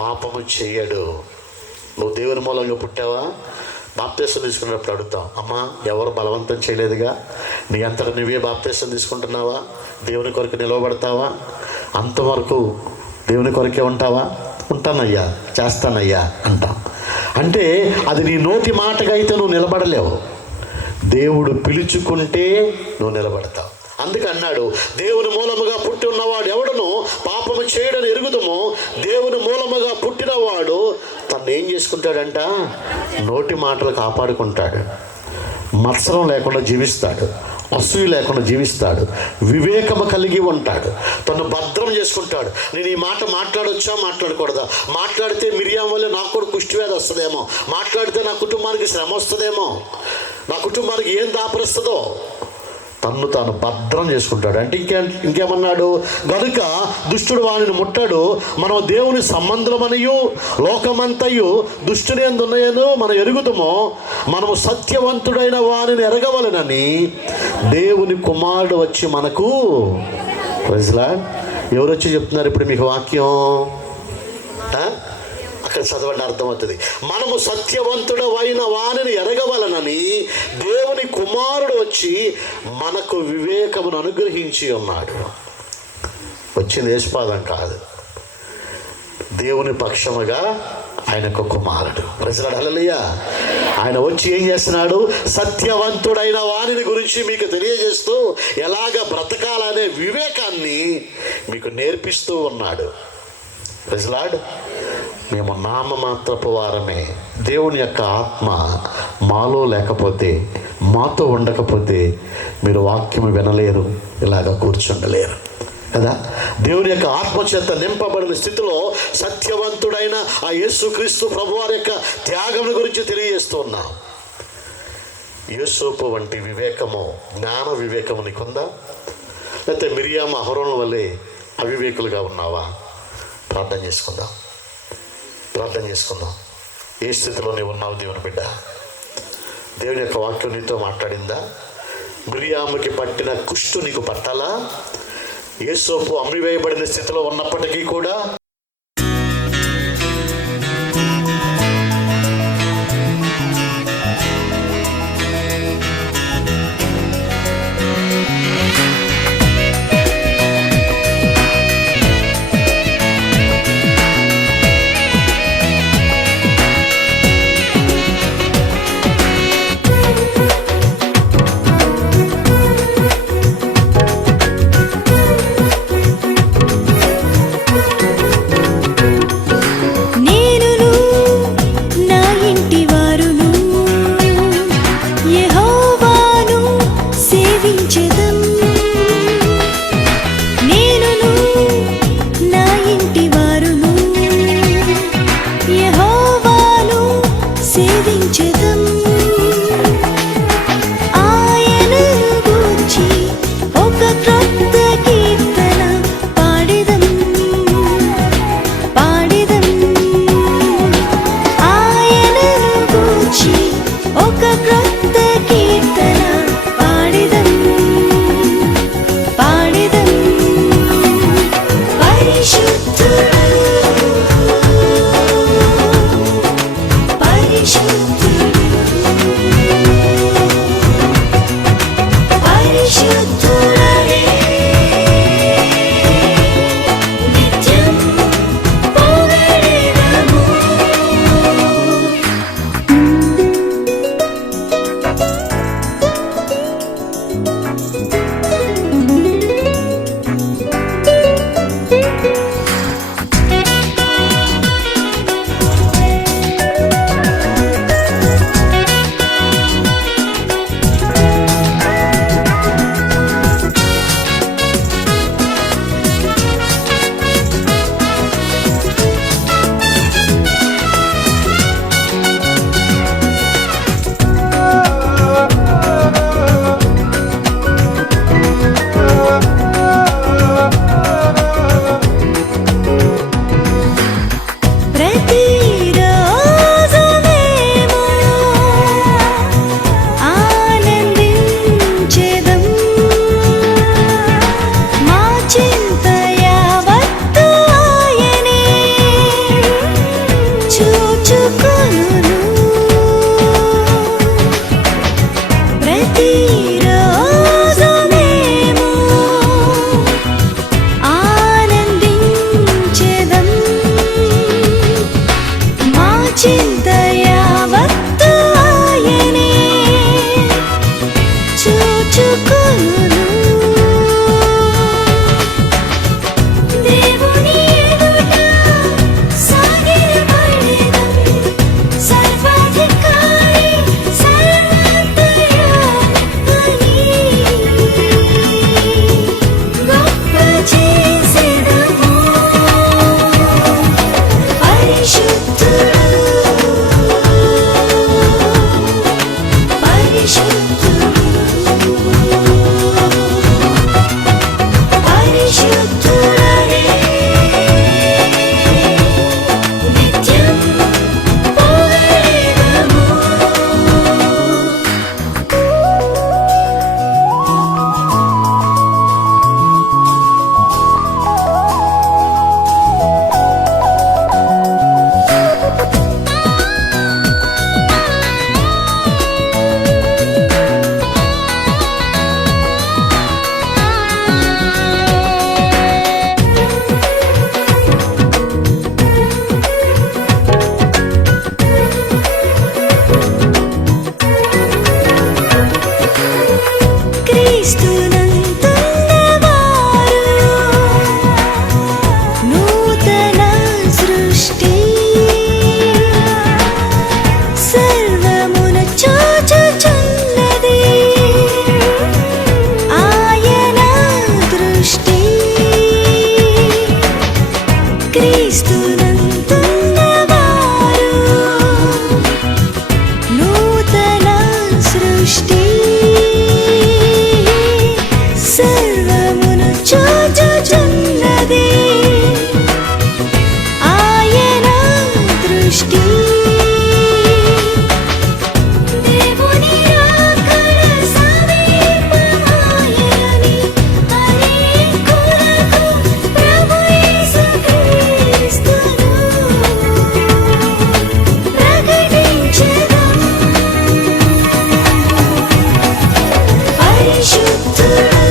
పాపము చేయడు. నువ్వు దేవుని మూలంగా పుట్టావా? బాప్తీసం తీసుకున్నప్పుడు అడుగుతాం, అమ్మా ఎవరు బలవంతం చేయలేదుగా, నీ అంతటా నువ్వే బాప్తీసం తీసుకుంటున్నావా? దేవుని కొరకు నిలవబడతావా? అంతవరకు దేవుని కొరకే ఉంటావా? ఉంటానయ్యా, చేస్తానయ్యా అంటాం. అంటే అది నీ నోటి మాటగా అయితే నువ్వు నిలబడలేవు, దేవుడు పిలుచుకుంటే నువ్వు నిలబడతావు. అందుకే అన్నాడు, దేవుని మూలముగా పుట్టి ఉన్నవాడు ఎవడును పాపము చేయడని ఎరుగుదము. దేవుని మూలముగా పుట్టినవాడు తను ఏం చేసుకుంటాడంట? నోటి మాటలు కాపాడుకుంటాడు, మత్సరం లేకుండా జీవిస్తాడు, అసూయ లేకుండా జీవిస్తాడు, వివేకము కలిగి ఉంటాడు, తను భద్రం చేసుకుంటాడు. నేను ఈ మాట మాట్లాడొచ్చా, మాట్లాడకూడదా? మాట్లాడితే మిరియాం వల్ల నాకు కూడా కుష్టివ్యాధి వస్తుందేమో, మాట్లాడితే నా కుటుంబానికి శ్రమ వస్తుందేమో, నా కుటుంబానికి ఏం దాపరిస్తుందో, తన్ను తాను భద్రం చేసుకుంటాడు. అంటే ఇంకేమన్నాడు? గనుక దుష్టుడు వానిని ముట్టాడు. మనం దేవుని సంబంధమనియు లోకమంతయు దుష్టుని ఎందున్నాయను మనం ఎరుగుతామో, మనము సత్యవంతుడైన వానిని ఎరగవలనని దేవుని కుమారుడు వచ్చి మనకు. ప్రజలా, ఎవరు వచ్చి చెప్తున్నారు ఇప్పుడు మీకు వాక్యం? అక్కడ చదవండి, అర్థమవుతుంది. మనము సత్యవంతుడైన వానిని ఎరగవలనని దేవుని కుమారుడు వచ్చి మనకు వివేకమును అనుగ్రహించి ఉన్నాడు. వచ్చింది యేసుపాదం కాదు, దేవుని పక్షముగా ఆయనకు కుమారుడు. ప్రజలు హల్లెలూయా. ఆయన వచ్చి ఏం చేస్తున్నాడు? సత్యవంతుడైన వానిని గురించి మీకు తెలియజేస్తూ ఎలాగ బ్రతకాలనే వివేకాన్ని మీకు నేర్పిస్తూ ఉన్నాడు. ప్రజలాడు, మేము నామమాత్రపు వారమే. దేవుని యొక్క ఆత్మ మాలో లేకపోతే, మాతో ఉండకపోతే మీరు వాక్యము వినలేరు, ఇలాగ కూర్చుండలేరు. కదా. దేవుని యొక్క ఆత్మచేత నింపబడిన స్థితిలో సత్యవంతుడైన ఆ యేసుక్రీస్తు ప్రభువారి యొక్క త్యాగం గురించి తెలియజేస్తూ ఉన్నాం. యోసేపు వంటి వివేకము, జ్ఞాన వివేకము నీకుందా? లేకపోతే మిరియాము అహరోను వల్లే అవివేకులుగా ఉన్నావా? ప్రార్థన చేసుకుందాం. ఏ స్థితిలో నీవు ఉన్నావు దేవుని బిడ్డ? దేవుని యొక్క వాక్యం నీతో మాట్లాడిందా? మిరియాముకి పట్టిన కుష్టు నీకు పట్టాలా? యోసేపు అమ్మివేయబడిన స్థితిలో ఉన్నప్పటికీ కూడా క్రీస్తునందున్నవారు నూతన సృష్టి సర్వమును చూచుచున్నది ఆయన దృష్టి దేవుని రాకడ సమీపమాయెనని అనేకులకు ప్రభు యేసు క్రీస్తును ప్రకటించెదం. పరిశుద్ధుడు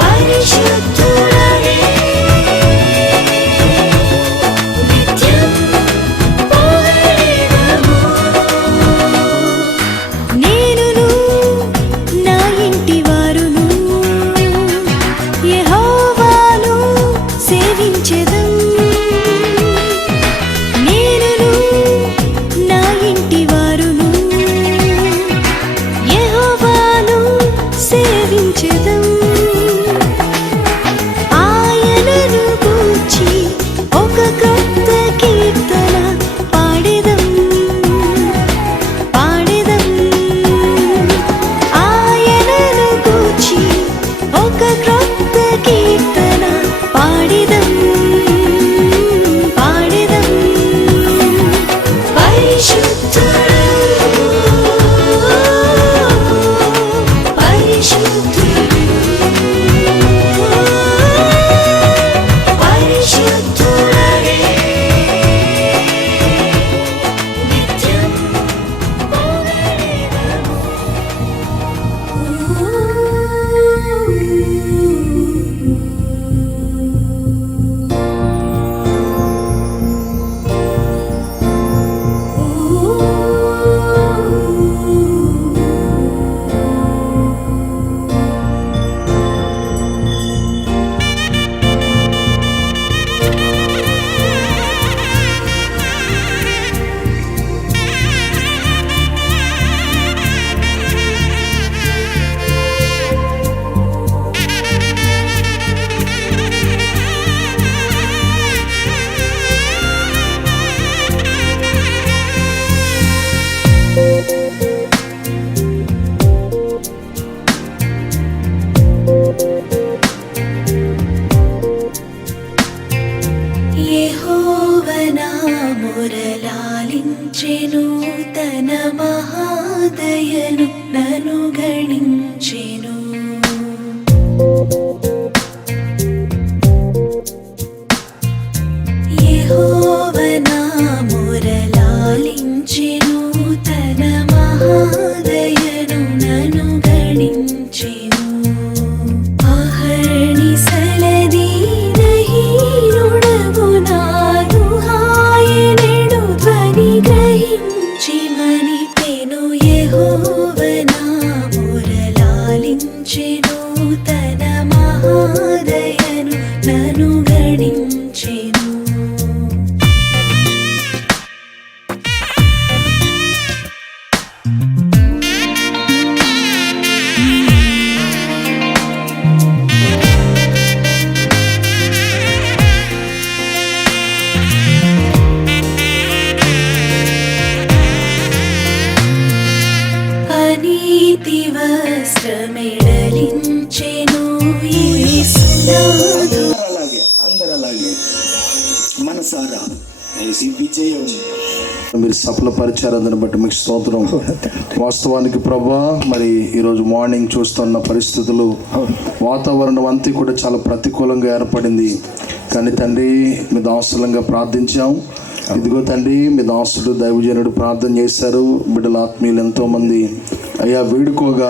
పరిశుద్ధుడనే నిత్యం పొగడెదము. నేనును నా ఇంటి వారును యెహోవాను సేవించెదం. నేనును నా ఇంటి వారును యెహోవాను సేవించెదం. ఆయనను గూర్చి ఒక క్రొత్త కీర్తన పాడెదం. ఆయనను గూర్చి ఒక క్రొత్త కీర్తన పాడెదం. పరిశుద్ధుడు పరిశుద్ధుడనే నిత్యం పొగడెదము. యెహోవనా మొరలాలించెను తన మహాదయను నన్ను గణించెను. యెహోవనా మొరలాలించెను తన మహాదయను నన్ను గణించెను. అహర్నిశలదీనహీనుడగు నాను ఆయనెడు ధ్వని గ్రహించి మనిపెను. యెహోవనా మొరలాలించెను తన మహాదయను నన్ను గణించెను. అనీతి వస్త్రమెడలించెను యేసునాథు. అందరూ అలాగే మనసారా ఈ విజయం మీరు సఫలపరిచారు. అందుని బట్టి మీకు స్తోత్రం. వాస్తవానికి ప్రభా, మరి ఈరోజు మార్నింగ్ చూస్తున్న పరిస్థితులు, వాతావరణం అంతా కూడా చాలా ప్రతికూలంగా ఏర్పడింది. కానీ తండ్రి, మీ దాసులంగా ప్రార్థించాం. ఇదిగో తండ్రి, మీ దాసుడు దైవజనుడు ప్రార్థన చేశారు. బిడ్డల ఆత్మీయులు ఎంతోమంది అయ్యా వేడుకోగా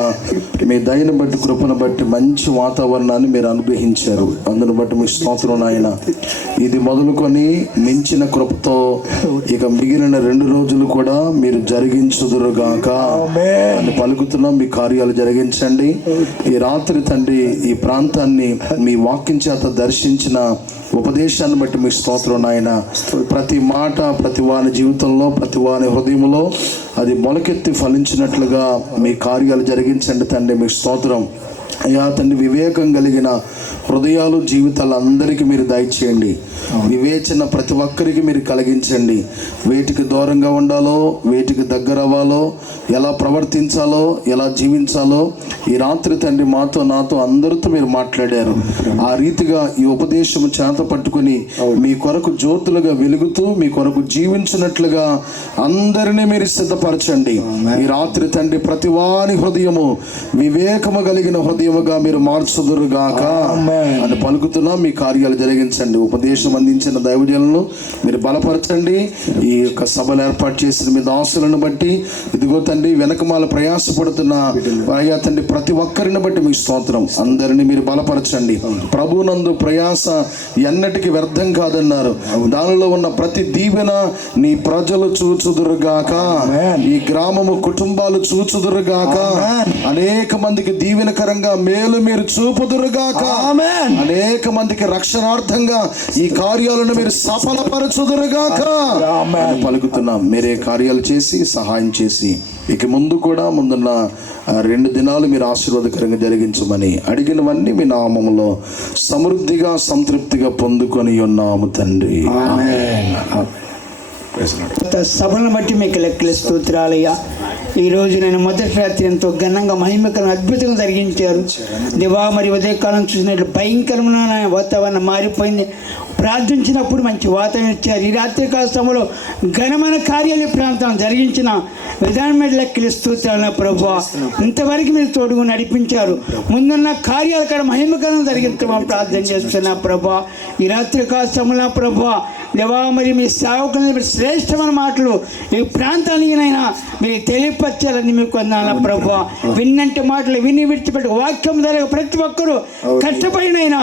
మీ దయను బట్టి, కృపను బట్టి మంచి వాతావరణాన్ని మీరు అనుగ్రహించారు. అందును బట్టి మీ స్తోత్రం నాయన. ఇది మొదలుకొని మించిన కృపతో ఇక మిగిలిన 2 రోజులు కూడా మీరు జరిగించుదురుగాక అని పలుకుతున్నాం. మీ కార్యాలు జరిగించండి. ఈ రాత్రి తండ్రి ఈ ప్రాంతాన్ని మీ వాక్యం చేత దర్శించిన ఉపదేశాన్ని బట్టి మీ స్తోత్రం నాయన. ప్రతి మాట ప్రతి వాని జీవితంలో ప్రతి వాని హృదయంలో అది మొలకెత్తి ఫలించినట్లుగా మీ కార్యాలు జరిగించండి తండ్రి. మీ స్తోత్రం అయ్యా తండ్రి. వివేకం కలిగిన హృదయాలు జీవితాలు అందరికీ మీరు దయచేయండి. వివేచన ప్రతి ఒక్కరికి మీరు కలిగించండి. వేటికి దూరంగా ఉండాలో, వేటికి దగ్గర అవ్వాలో, ఎలా ప్రవర్తించాలో, ఎలా జీవించాలో ఈ రాత్రి తండ్రి నాతో అందరితో మీరు మాట్లాడారు. ఆ రీతిగా ఈ ఉపదేశం చేత పట్టుకుని మీ కొరకు జ్యోతులుగా వెలుగుతూ మీ కొరకు జీవించినట్లుగా అందరినీ మీరు సిద్ధపరచండి. ఈ రాత్రి తండ్రి ప్రతి వారి హృదయము వివేకము కలిగిన హృదయముగా మీరు మార్చుదురుగాక అని పలుకుతున్నా. మీ కార్యాలు జరిగించండి. ఉపదేశం అందించిన దైవజనులను మీరు బలపరచండి. ఈ యొక్క సభలు ఏర్పాటు చేసిన మీ దాసులను బట్టి ఇదిగో తండ్రి వెనకమాల ప్రయాసపడుతున్న అయ్యా తండ్రి ప్రతి ఒక్కరిని బట్టి మీ స్తోత్రం. అందరినీ మీరు బలపరచండి. ప్రభునందు ప్రయాస ఎన్నటికి వ్యర్థం కాదన్నారు. దానిలో ఉన్న ప్రతి దీవెన నీ ప్రజలు చూచుదురుగాక, ఈ గ్రామము కుటుంబాలు చూచుదురుగాక, అనేక మందికి దీవెనకరంగా మేలు మీరు చూపుదురుగాక, అనేక మందికి రక్షణార్థంగా ఈ కార్యాలను మీరు సఫలపరచుదురుగాక పలుకుతున్నాం. మీరే కార్యాలు చేసి సహాయం చేసి ఇక ముందు కూడా ముందున్న 2 దినాలు మీరు ఆశీర్వాదకరంగా జరిగించమని అడిగినవన్నీ మీ నామములో సమృద్ధిగా సంతృప్తిగా పొందుకొని ఉన్నాము తండ్రి. సభలను బట్టి మీకు లెక్కల స్తోత్రాలయ్యా. ఈరోజు నేను మొదటి రాత్రి ఎంతో ఘనంగా మహిమకరం అద్భుతంగా జరిగించారు దేవా. మరి ఉదయకాలం చూసినట్లు భయంకరమైన వాతావరణం మారిపోయింది. ప్రార్థించినప్పుడు మంచి వాతావరణం ఇచ్చారు. ఈ రాత్రి కాల సమయంలో ఘనమైన కార్యాలు ప్రాంతం జరిగించిన విధానమైన లెక్కలు స్తోత్రాలు ప్రభువా. ఇంతవరకు మీరు తోడుగా నడిపించారు. ముందున్న కార్యాలు కూడా మహిమకరం జరిగించమని ప్రార్థన చేస్తున్నా ప్రభువా. ఈ రాత్రి కాల సమయంలో ప్రభువా దేవా మరి మీ సేవకులను శ్రేష్టమైన మాటలు ఈ ప్రాంతానికినైనా మీరు తెలియపరచాలని మీకు అన్నాను ప్రభువా. విన్నంటి మాటలు విని విడిచిపెట్టి వాక్యం ద్వారా ప్రతి ఒక్కరూ కష్టపడినైనా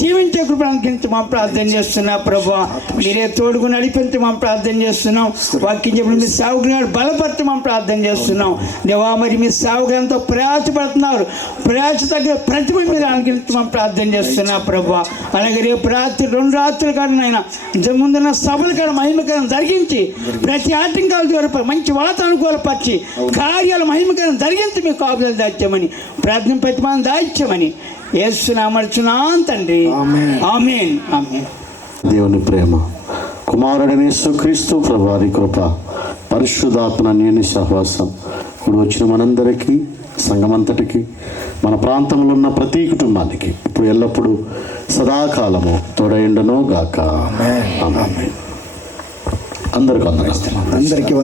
జీవించే కృప అనుగ్రహించమని ప్రార్థన చేస్తున్నా ప్రభువా. మీరే తోడుగు నడిపించమని ప్రార్థన చేస్తున్నాం. వాక్యం చెప్పిన మీ సేవకులను బలపరచమని ప్రార్థన చేస్తున్నాం దేవా. మరి మీ సేవకులు ఎంతో ప్రయాసపడుతున్నారు. ప్రయాస తగ్గ ప్రతిభ మీరు అనుగ్రహించమని ప్రార్థన చేస్తున్నా ప్రభువా. అలాగే రేపు రాత్రి 2 రాత్రుల కాడనైనా ముందున్న సభలు కాడ మహిమకరం జరిగించి ప్రతి ఆటంకాల ద్వారా మంచి వాతానుకూలపరిచి కార్యాలు మహిమకరం జరిగించి మీకు కాపుదలు దాచ్యమని ప్రార్థన ప్రతిమానం దాయిచ్యమని యేసునామర్చున్నాం తండ్రి. ఆమేన్. ఆమేన్. దేవుని ప్రేమ, కుమారుడైన యేసుక్రీస్తు ప్రభువారి కృప, పరిశుద్ధాత్మ అన్యోన్య సహవాసం ఇప్పుడు వచ్చిన మనందరికీ, సంఘమంతటికి, మన ప్రాంతంలో ఉన్న ప్రతి కుటుంబానికి ఇప్పుడు ఎల్లప్పుడూ సదాకాలము తోడైండును గాక. ఆమేన్. అందరికీ